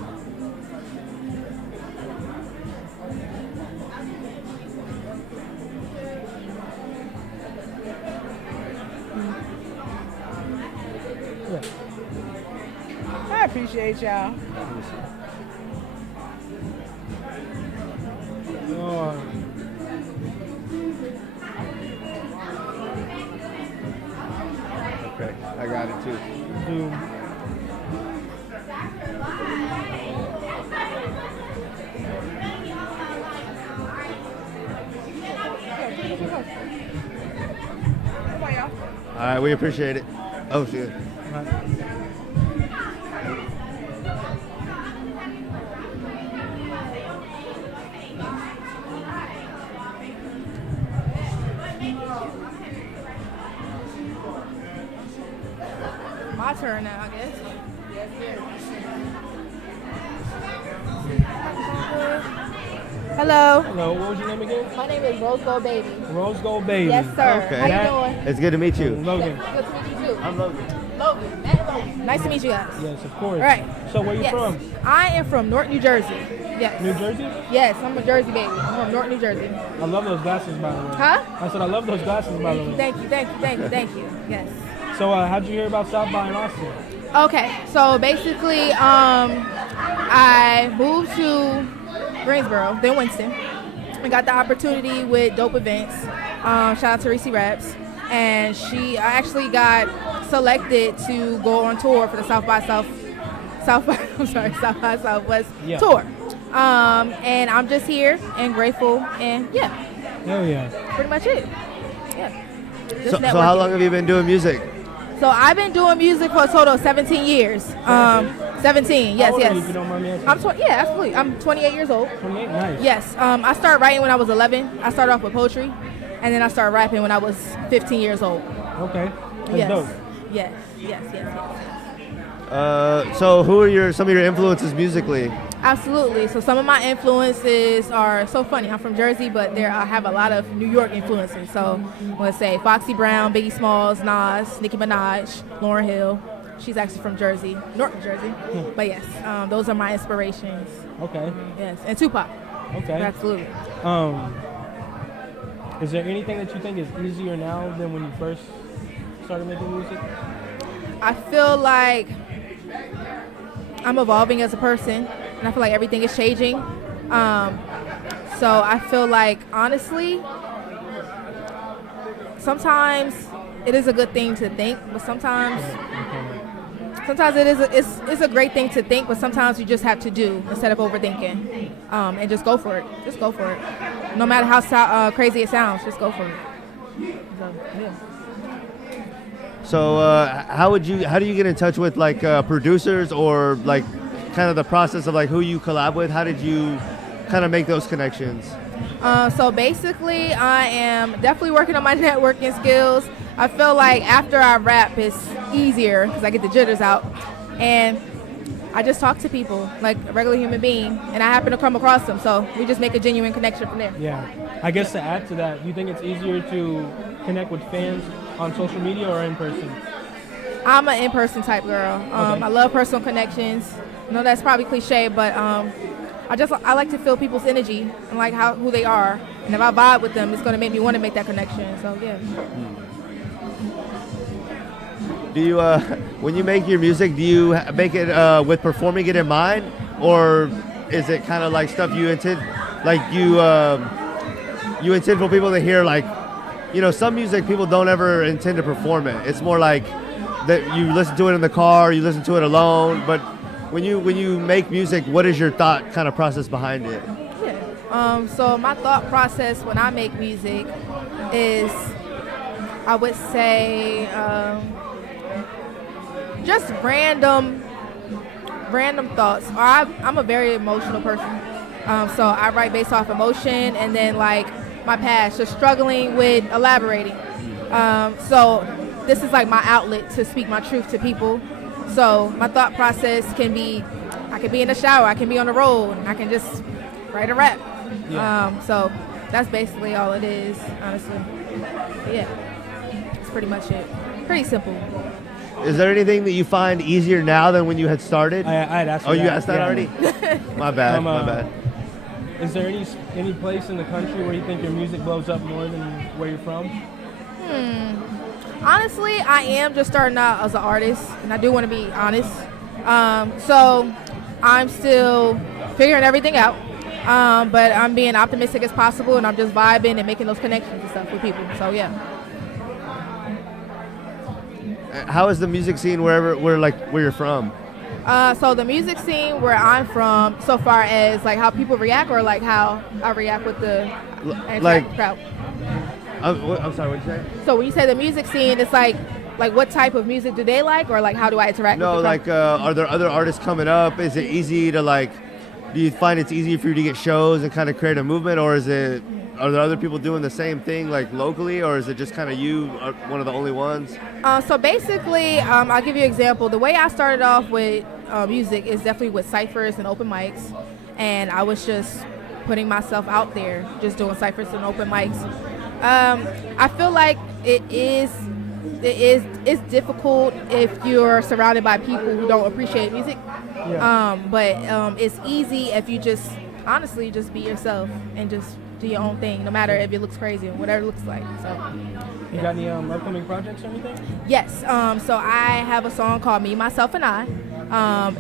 I appreciate y'all. Okay, I got it too. All right, we appreciate it. Oh, shit. My turn now, I guess. Hello. Hello, what was your name again? My name is Rose Gold Baby. Rose Gold Baby. Yes, sir. Okay. How you doing? It's good to meet you. Logan. Good to meet you too. I'm Logan. Logan. Matt Logan. Nice to meet you guys. Yes, of course. All right. So where you Yes. from? I am from North New Jersey. Yes. New Jersey? Yes, I'm a Jersey baby. I'm from North New Jersey. I love those glasses, by the way. Huh? I said I love those glasses, by the way. Thank you. Thank you. Yes. So how'd you hear about South by in Austin? Okay, so basically, I moved to Greensboro, then Winston. I got the opportunity with Dope Events. Shout out to Reese Raps. and I actually got selected to go on tour for the South by Southwest tour. And I'm just here and grateful, and yeah. Hell yeah. Pretty much it. Yeah. So how long have you been doing music? So I've been doing music for a total of 17 years. 17, yes, How old yes. are you, if you don't mind me asking? Yeah, absolutely. I'm 28 years old. 28, nice. Yes. I started writing when I was 11. I started off with poetry, and then I started rapping when I was 15 years old. Okay. That's Yes. dope. Yes. So who are some of your influences musically? Absolutely. So some of my influences are so funny. I'm from Jersey, but I have a lot of New York influences. So let's say Foxy Brown, Biggie Smalls, Nas, Nicki Minaj, Lauryn Hill. She's actually from Jersey, North Jersey. But yes, those are my inspirations. Okay. Yes, and Tupac. Okay. Absolutely. Is there anything that you think is easier now than when you first started making music? I feel like I'm evolving as a person, and I feel like everything is changing. So I feel like, honestly, sometimes it is a good thing to think, but sometimes it's a great thing to think, but sometimes you just have to do instead of overthinking, and just go for it. Just go for it. No matter how crazy it sounds, just go for it. So, yeah. So how do you get in touch with like producers, or like kind of the process of like who you collab with? How did you kind of make those connections? So basically, I am definitely working on my networking skills. I feel like after I rap, it's easier because I get the jitters out, and I just talk to people like a regular human being, and I happen to come across them. So we just make a genuine connection from there. Yeah. I guess to add to that, do you think it's easier to connect with fans on social media or in person? I'm an in-person type girl. Okay. I love personal connections. I know that's probably cliche, but I like to feel people's energy and like who they are. And if I vibe with them, it's going to make me want to make that connection. So yeah. Do you when you make your music, do you make it with performing it in mind, or is it kind of like stuff you intend, like you intend for people to hear, like, you know, some music people don't ever intend to perform it. It's more like that you listen to it in the car, you listen to it alone. But when you make music, what is your thought kind of process behind it? Yeah. So my thought process when I make music is, I would say, just random thoughts. I'm a very emotional person. So I write based off emotion, and then like my past, just struggling with elaborating. So this is like my outlet to speak my truth to people. So my thought process can be, I can be in the shower, I can be on the road, and I can just write a rap. Yeah. So that's basically all it is, honestly. Yeah, that's pretty much it. Pretty simple. Is there anything that you find easier now than when you had started? I had asked you Oh, that. you asked that Yeah. already? My bad. My bad. Is there any place in the country where you think your music blows up more than where you're from? Honestly, I am just starting out as an artist, and I do want to be honest. So I'm still figuring everything out, but I'm being optimistic as possible, and I'm just vibing and making those connections and stuff with people. So yeah. How is the music scene where you're from? So the music scene where I'm from, so far as like how people react, or like how I react with the crowd. I'm sorry, what did you say? So when you say the music scene, it's like what type of music do they like, or like how do I interact with the crowd? like are there other artists coming up? Is it easy to do you find it's easy for you to get shows and kind of create a movement, or are there other people doing the same thing like locally, or is it just kind of you are one of the only ones? So basically, I'll give you an example. The way I started off with music is definitely with ciphers and open mics, and I was just putting myself out there, just doing ciphers and open mics. I feel like it's difficult if you're surrounded by people who don't appreciate music. Yeah. But it's easy if you just honestly just be yourself and just do your own thing, no matter if it looks crazy or whatever it looks like. So, You got any upcoming projects or anything? yes. So I have a song called Me, Myself, and I.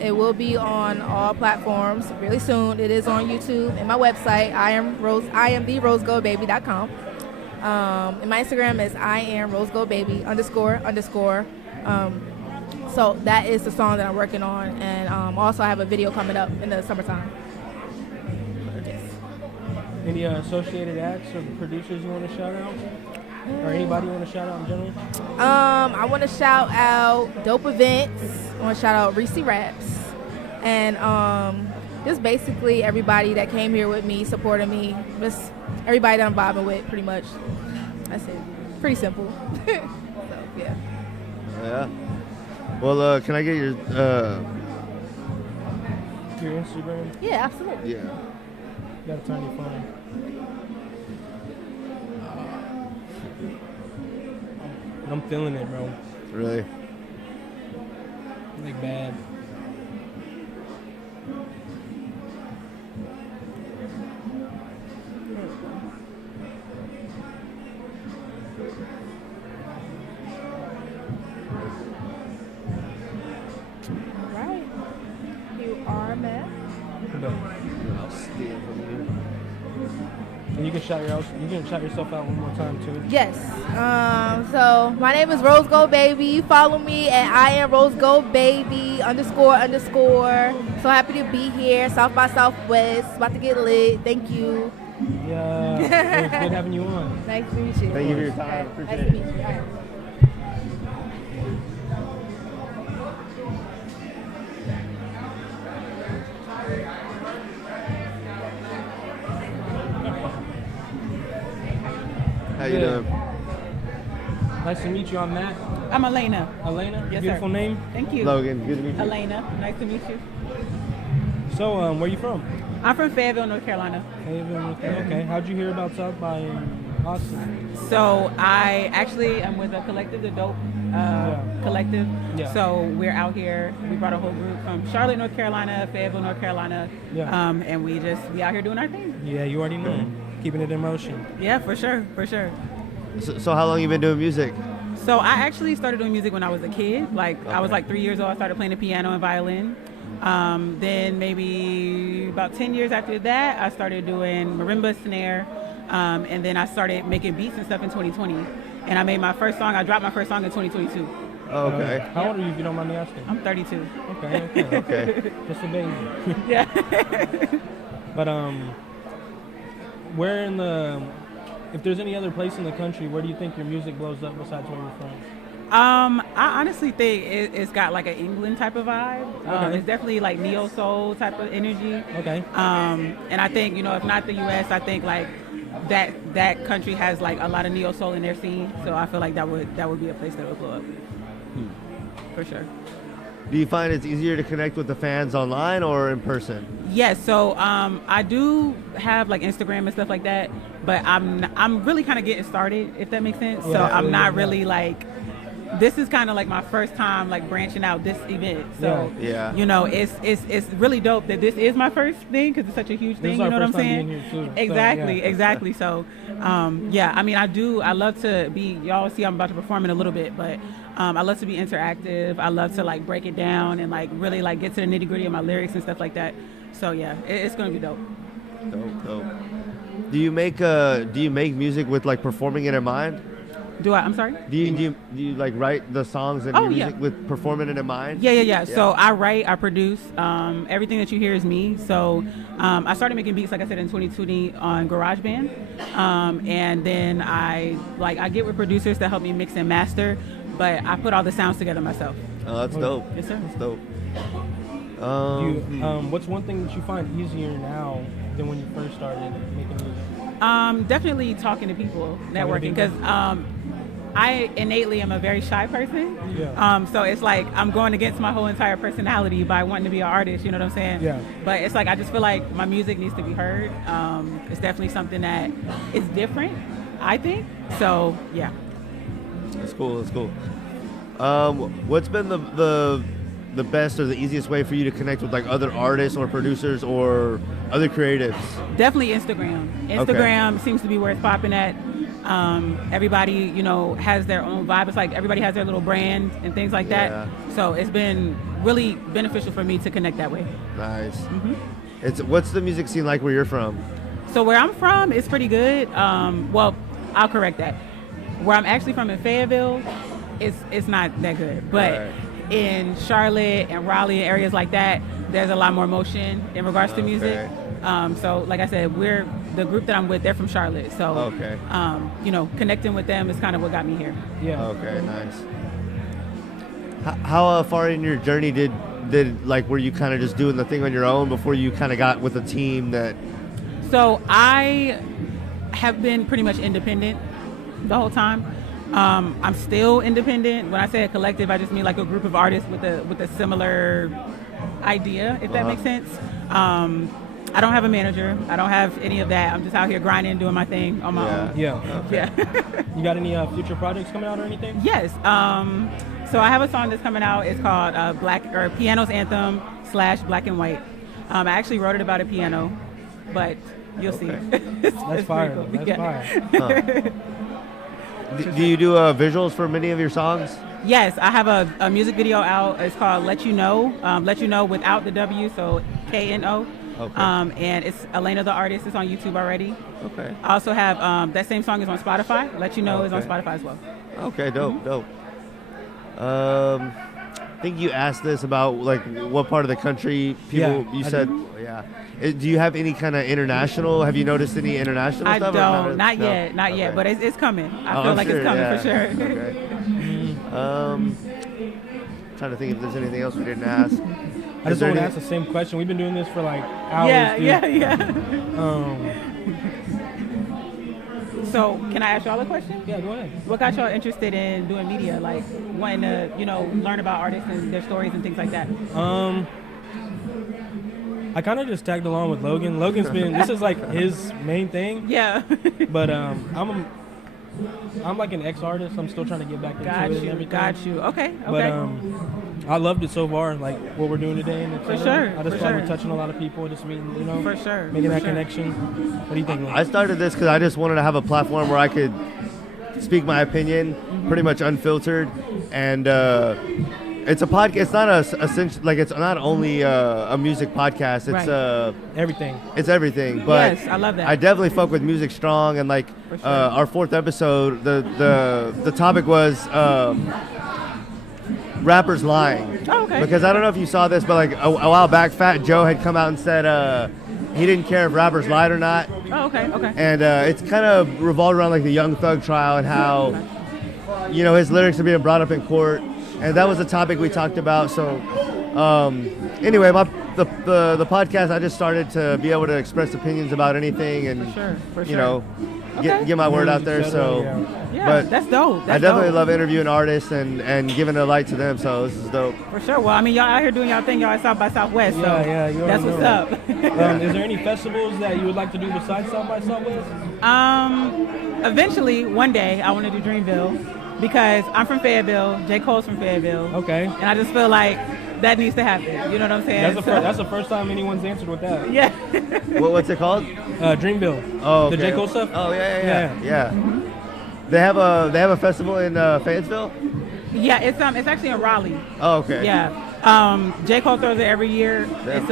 It will be on all platforms really soon. It is on YouTube and my website, I am therosegoldbaby.com. And my Instagram is @rosegoldbaby __. So that is the song that I'm working on, and also I have a video coming up in the summertime. Any associated acts or producers you want to shout out? Or anybody you want to shout out in general? I want to shout out Dope Events. I want to shout out Reese Raps. And just basically everybody that came here with me, supporting me. Just everybody that I'm vibing with, pretty much. That's it. Pretty simple. So, yeah. Yeah. Well, can I get your Instagram? Yeah, absolutely. Yeah. You gotta turn your phone. I'm feeling it, bro. Really? Like bad. Right. You are Matt. I'll steal from you. And you can shout yourself out one more time too. Yes. So my name is Rose Gold Baby. You follow me at @RoseGoldBaby __. So happy to be here. South by Southwest. About to get lit. Thank you. Yeah. It was good having you on. Nice to meet you. Thank you for your time. Nice Appreciate to meet you. All right. How you doing? Nice to meet you. I'm Matt. I'm Elena. Elena? Yes, Beautiful sir. name. Thank you. Logan, good to meet you. Elena, nice to meet you. So, where are you from? I'm from Fayetteville, North Carolina. Fayetteville, North Carolina. Okay. How'd you hear about South by Austin? So I actually am with a collective, the Dope Collective. Yeah. So we're out here. We brought a whole group from Charlotte, North Carolina, Fayetteville, North Carolina. Yeah. And we out here doing our thing. Yeah, you already know. Keeping it in motion. Yeah, for sure, for sure. So how long you been doing music? So I actually started doing music when I was a kid. I was like 3 years old. I started playing the piano and violin. Then maybe about 10 years after that, I started doing marimba, snare, and then I started making beats and stuff in 2020. And I made my first song. I dropped my first song in 2022. Oh, okay. How old are you, if you don't mind me asking? I'm 32. Okay. Okay. Just a baby. Yeah. But where in the, if there's any other place in the country, where do you think your music blows up besides where you're from? I honestly think it's got like an England type of vibe. Okay. It's definitely like neo soul type of energy. Okay. And I think, if not the U.S., I think like that country has like a lot of neo soul in their scene. So I feel like that would be a place that would blow up. For sure. Do you find it's easier to connect with the fans online or in person? Yes, so I do have like Instagram and stuff like that, but I'm really kind of getting started, if that makes sense. So I'm not really like, this is kind of like my first time like branching out this event. So it's really dope that this is my first thing because it's such a huge thing. You know what I'm saying? Exactly. So I mean, I love to be. Y'all see, I'm about to perform in a little bit, but I love to be interactive. I love to like break it down and like really like get to the nitty gritty of my lyrics and stuff like that. So yeah, it's gonna be dope. Dope. Do you make music with like performing it in mind? Do I? I'm sorry? Do you like write the songs and your music with performing it in mind? Yeah. So I write, I produce. Everything that you hear is me. So I started making beats, like I said, in 2020 on GarageBand. And then I get with producers to help me mix and master, but I put all the sounds together myself. Oh, that's dope. Yes, sir. That's dope. What's one thing that you find easier now than when you first started making music? Definitely talking to people, networking, because I innately am a very shy person. Yeah. So it's like I'm going against my whole entire personality by wanting to be an artist, you know what I'm saying? Yeah. But it's like I just feel like my music needs to be heard. It's definitely something that is different, I think. So yeah. That's cool. What's been the best or the easiest way for you to connect with like other artists or producers or other creatives? Definitely Instagram. Instagram seems to be where it's popping at. Everybody, has their own vibe. It's like everybody has their little brand and things like that. Yeah. So it's been really beneficial for me to connect that way. Nice. What's the music scene like where you're from? So where I'm from, it's pretty good. Well, I'll correct that. Where I'm actually from in Fayetteville, it's not that good. But in Charlotte and Raleigh and areas like that, there's a lot more motion in regards to music. So like I said, the group that I'm with, they're from Charlotte. So you know, connecting with them is kind of what got me here. Yeah. Okay, nice. How far in your journey did like were you kind of just doing the thing on your own before you kind of got with a team that? So I have been pretty much independent the whole time. I'm still independent. When I say a collective, I just mean like a group of artists with a similar idea, if that makes sense. I don't have a manager. I don't have any of that. I'm just out here grinding, doing my thing on my own. Yeah. Yeah. You got any future projects coming out or anything? Yes. So I have a song that's coming out. It's called Piano's Anthem / Black and White. I actually wrote it about a piano, but you'll see. That's fire. Cool. That's fire. Do you do visuals for many of your songs? Yes, I have a music video out. It's called Let You Know. Let You Know without the W, so KNO. Okay. And it's Elena the Artist. It's on YouTube already. Okay. I also have that same song is on Spotify. Let You Know is on Spotify as well. Okay, dope. I think you asked this about like what part of the country people. Yeah, you said, yeah. Do you have any kind of international? Have you noticed any international I stuff? don't. Not yet. But it's coming. I feel like it's coming for sure. Okay. Trying to think if there's anything else we didn't ask. I just want to ask the same question. We've been doing this for like hours. Yeah. So, can I ask y'all a question? Yeah, go ahead. What got y'all interested in doing media, like wanting to, learn about artists and their stories and things like that? I kind of just tagged along with Logan. Logan's this is like his main thing. Yeah. But I'm like an ex-artist. I'm still trying to get back into it and everything. Got you. Okay. But I loved it so far, like what we're doing today. And For sure. I just thought we're touching a lot of people, just meeting, For sure. making that connection. What do you think, Lynn? I started this because I just wanted to have a platform where I could speak my opinion, pretty much unfiltered, and it's a podcast. It's not it's not only a music podcast. It's everything. It's everything. But yes, I love that. I definitely fuck with music strong, and like sure. Our 4th episode, the topic was rappers lying. Oh, okay. Because I don't know if you saw this, but like a while back, Fat Joe had come out and said he didn't care if rappers lied or not. Oh, okay. And it's kind of revolved around like the Young Thug trial and how his lyrics are being brought up in court. And that was the topic we talked about. So, anyway, the podcast, I just started to be able to express opinions about anything and, for sure. Get my word out there. So, but that's dope. I definitely love interviewing artists and giving a light to them. So this is dope. For sure. Well, I mean, y'all out here doing y'all thing. Y'all at South by Southwest. So that's what's up. Is there any festivals that you would like to do besides South by Southwest? Eventually, one day, I want to do Dreamville. Because I'm from Fayetteville, J. Cole's from Fayetteville. Okay. And I just feel like that needs to happen. You know what I'm saying? That's the first time anyone's answered with that. Yeah. What's it called? Dreamville. Oh, okay. The J. Cole stuff? Oh, yeah. They have a festival in Fayetteville? Yeah, it's actually in Raleigh. Oh, okay. Yeah. J. Cole throws it every year. It's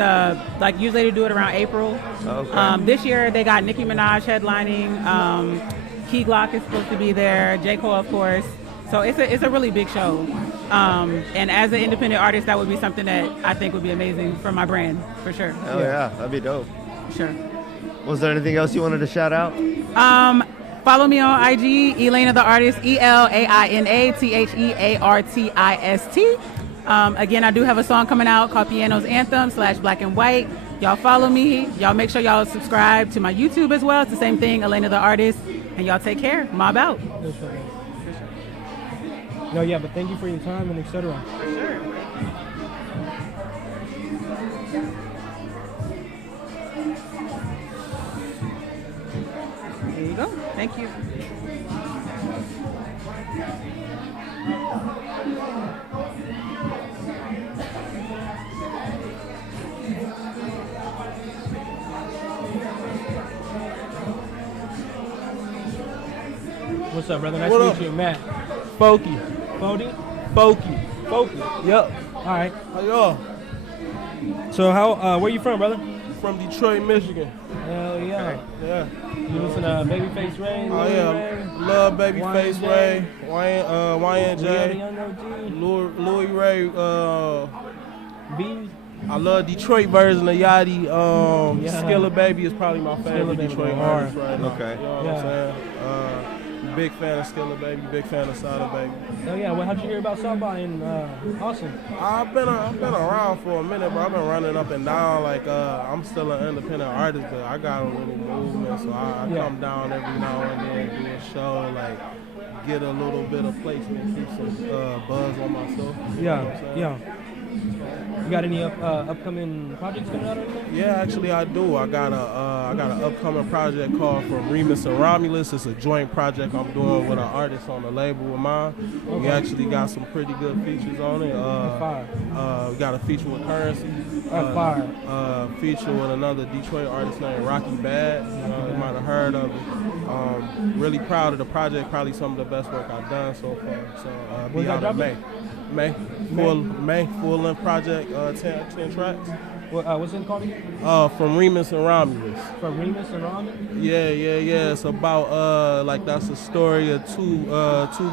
like usually they do it around April. Okay. This year they got Nicki Minaj headlining. Key Glock is supposed to be there. J. Cole, of course. So it's a really big show. And as an independent artist, that would be something that I think would be amazing for my brand, for sure. Oh yeah, that'd be dope. Sure. Was there anything else you wanted to shout out? Follow me on IG, Elena the Artist, ELAINATHEARTIST. Again, I do have a song coming out called Piano's Anthem / Black and White. Y'all follow me. Y'all make sure y'all subscribe to my YouTube as well. It's the same thing, Elena the Artist. And y'all take care. Mob out. No, yeah, but thank you for your time and etc. For sure. There you go. Thank you. What's up, brother? Nice to meet you, Matt. Folky. Folky? Folky. Folky. Yep. All right. How y'all? So where you from, brother? From Detroit, Michigan. Hell yeah. Yeah. You listen to Babyface Ray? Oh yeah, love Babyface Ray, YNJ, Louis Ray. B. I love Detroit version of Yachty. Skilla Baby is probably my favorite Detroit artist right now. Okay. You know what I'm saying? Big fan of Skilla Baby, big fan of Sada Baby. Oh yeah, well, how'd you hear about South by in Austin? I've been around for a minute, bro. I've been running up and down. Like I'm still an independent artist, but I got a little movement, so I come down every now and then, do a show, like get a little bit of placement, keep some buzz on myself. You know what I'm saying? Yeah. You got any upcoming projects coming out or anything? Yeah, actually I do. I got an upcoming project called From Remus and Romulus. It's a joint project I'm doing with an artist on the label of mine. Okay. We actually got some pretty good features on it. We got a feature with Currency. Feature with another Detroit artist named Rocky Bad. You might have heard of it. Really proud of the project. Probably some of the best work I've done so far. So be out in May. Full length project, 10 tracks. What's it called again? From Remus and Romulus. From Remus and Romulus? Yeah. It's about that's a story of two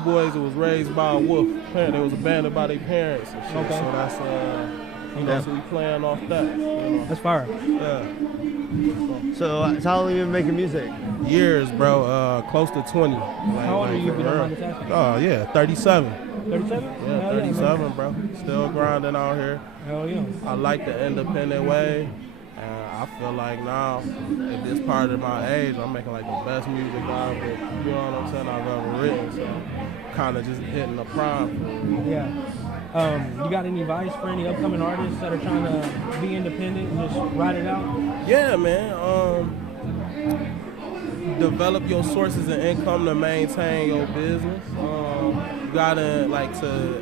boys that was raised by a wolf. They was abandoned by their parents and shit. Okay. So that's what we playing off that. You know? That's fire. Yeah. So how long have you been making music? Years, bro. Close to 20. How old are you? Oh yeah, 37. 37? Yeah, 37, bro. Still grinding out here. Hell yeah. I like the independent way. And I feel like now, at this part of my age, I'm making like the best music you know what I'm saying, I've ever written. So kind of just hitting the prime. Yeah. You got any advice for any upcoming artists that are trying to be independent and just ride it out? Yeah, man. Develop your sources of income to maintain your business. You gotta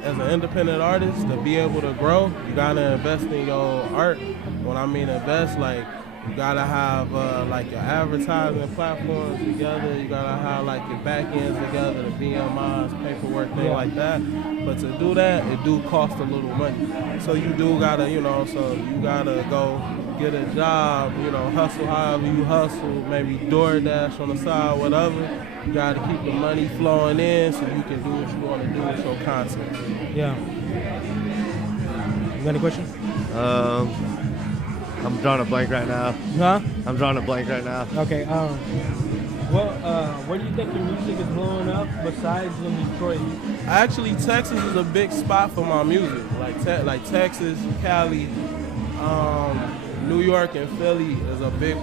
as an independent artist, to be able to grow, you gotta invest in your art. When I mean invest, you gotta have your advertising platforms together. You gotta have your back ends together, the BMIs, paperwork, things like that. But to do that, it do cost a little money. So you do gotta, so you gotta go get a job, hustle however you hustle, maybe DoorDash on the side, whatever. You gotta keep the money flowing in so you can do what you wanna do with your content. Yeah. You got any questions? I'm drawing a blank right now. Huh? I'm drawing a blank right now. Okay. Where do you think your music is blowing up besides in Detroit? Actually, Texas is a big spot for my music. Like Texas, Cali, New York, and Philly is a big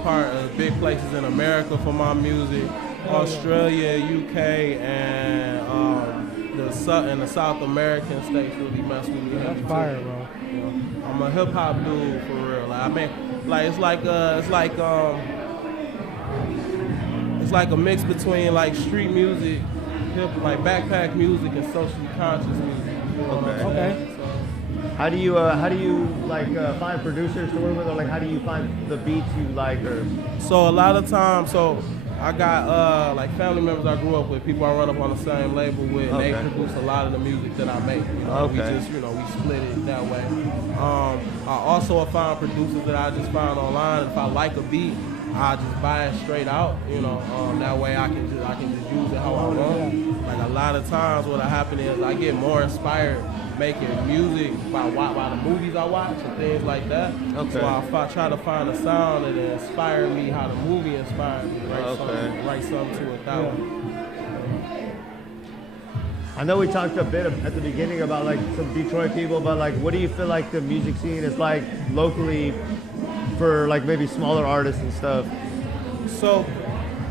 places in America for my music. Australia, UK, and the South American states really mess with me. That's fire, bro. I'm a hip hop dude for real. It's like a mix between street music, backpack music, and socially conscious music. Okay. How do you find producers to work with, or how do you find the beats you like? Or so a lot of times, I got family members I grew up with, people I run up on the same label with, and they produce a lot of the music that I make. We just, we split it that way. I also find producers that I just find online. If I like a beat, I just buy it straight out. That way I can just use it how I want. A lot of times, what happens is I get more inspired making music by the movies I watch and things like that. So I try to find a sound that inspired me how the movie inspired me. Write something to it that way. I know we talked a bit at the beginning about some Detroit people, but what do you feel like the music scene is like locally for maybe smaller artists and stuff? So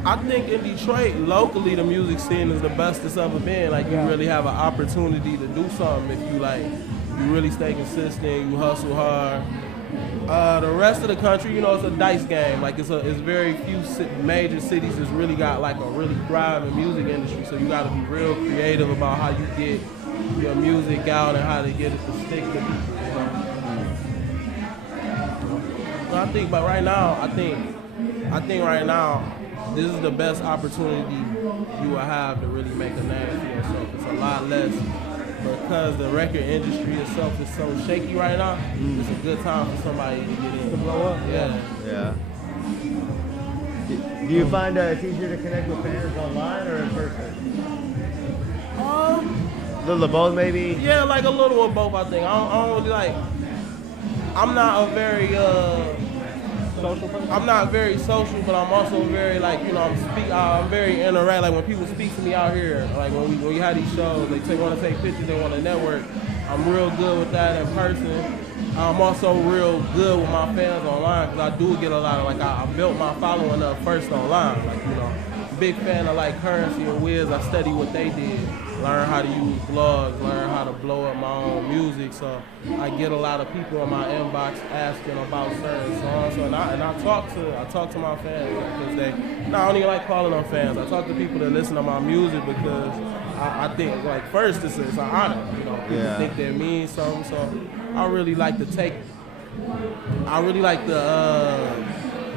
I think in Detroit, locally, the music scene is the best it's ever been. You really have an opportunity to do something if you really stay consistent, you hustle hard. The rest of the country, it's a dice game. It's very few major cities that's really got a really thriving music industry. So you got to be real creative about how you get your music out and how to get it to stick to people. So I think, but right now, I think right now, this is the best opportunity you will have to really make a name for yourself. It's a lot less because the record industry itself is so shaky right now. It's a good time for somebody to get in. To blow up. Yeah. Do you find it's easier to connect with fans online or in person? A little of both, maybe? Yeah, like a little of both, I think. I don't really like, I'm not a very, social person? I'm not very social, but I'm also very like, you know, I'm very interact. Like when people speak to me out here, like when we have these shows, they want to take pictures, they want to network. I'm real good with that in person. I'm also real good with my fans online because I do get a lot of, like, I built my following up first online. Like, you know, big fan of like Currency and Wiz. I study what they did, learn how to use blogs, learn how to blow up my own music. So I get a lot of people in my inbox asking about certain songs. So and I talk to my fans because I don't even like calling them fans. I talk to people that listen to my music because I think, like, first it's an honor. You know, people think they mean something. So I really like to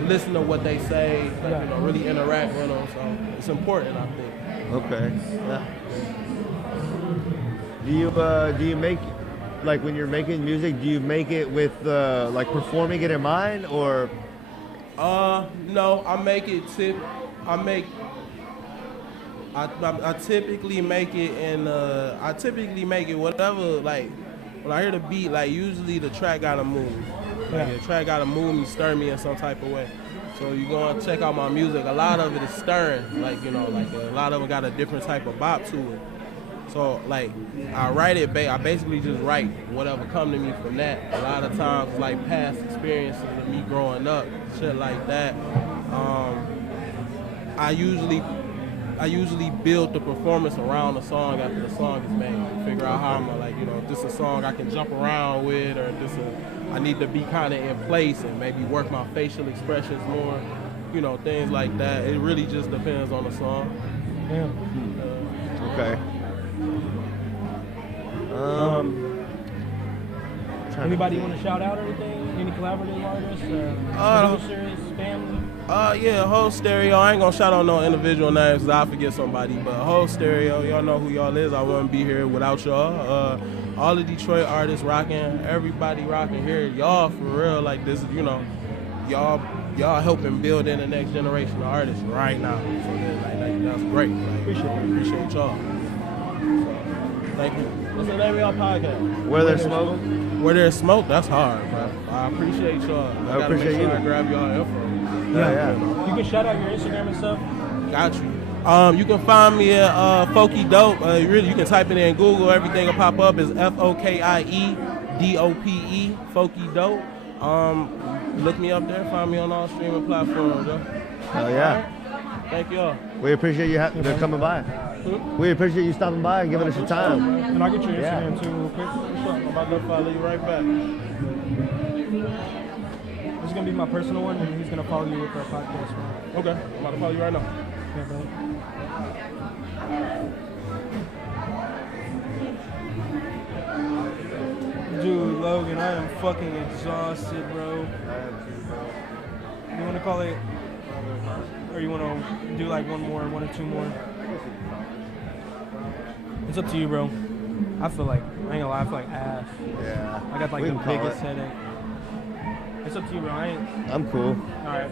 listen to what they say, like, you know, really interact with them. So it's important, I think. Okay. Yeah. Do you make, like, when you're making music, do you make it with like performing it in mind, or? No, I typically make it in I typically make it whatever, like when I hear the beat, like usually the track gotta move. Like, the track gotta move me, stir me in some type of way. So you go and check out my music, a lot of it is stirring, like, you know, like a lot of it got a different type of bop to it. So like I write it, I basically just write whatever come to me from that. A lot of times like past experiences of me growing up, shit like that. I usually build the performance around the song after the song is made. Figure out how I'm gonna, like, you know, if this is a song I can jump around with, or if I need to be kind of in place and maybe work my facial expressions more, you know, things like that. It really just depends on the song. Yeah. Okay. Anybody want to shout out or anything? Any collaborative artists, producers, family? Yeah, Whole Stereo. I ain't gonna shout out no individual names because I'll forget somebody, but Whole Stereo, y'all know who y'all is. I wouldn't be here without y'all. All the Detroit artists rocking, everybody rocking here. Y'all for real, like this, you know, y'all helping build in the next generation of artists right now. So like, that's great. Like, appreciate y'all. So, thank you. What's the name of y'all podcast? Where There's Smoke? Where There's Smoke? That's hard, bro. I appreciate y'all. I appreciate make sure you. I grab y'all info. Yeah. You can shout out your Instagram and stuff. Got you. You can find me at Fokie Dope. You can type it in Google. Everything will pop up. Is FOKIE DOPE Fokie Dope. Look me up there. Find me on all streaming platforms. Hell yeah. Thank y'all. We appreciate you coming by. We appreciate you stopping by and giving us your time. And I'll get your Instagram too real quick. What's up? I'm about to follow you right back. This is gonna be my personal one, and he's gonna follow you with our podcast one. Okay, I'm about to follow you right now. Yeah, bro. Dude, Logan, I am fucking exhausted, bro. You wanna call it, or you wanna do like one or two more? It's up to you, bro. I feel like, I ain't gonna lie, I feel like ass. Yeah. I got like We the can call biggest it. headache. It's up to you, bro. I'm cool. All right.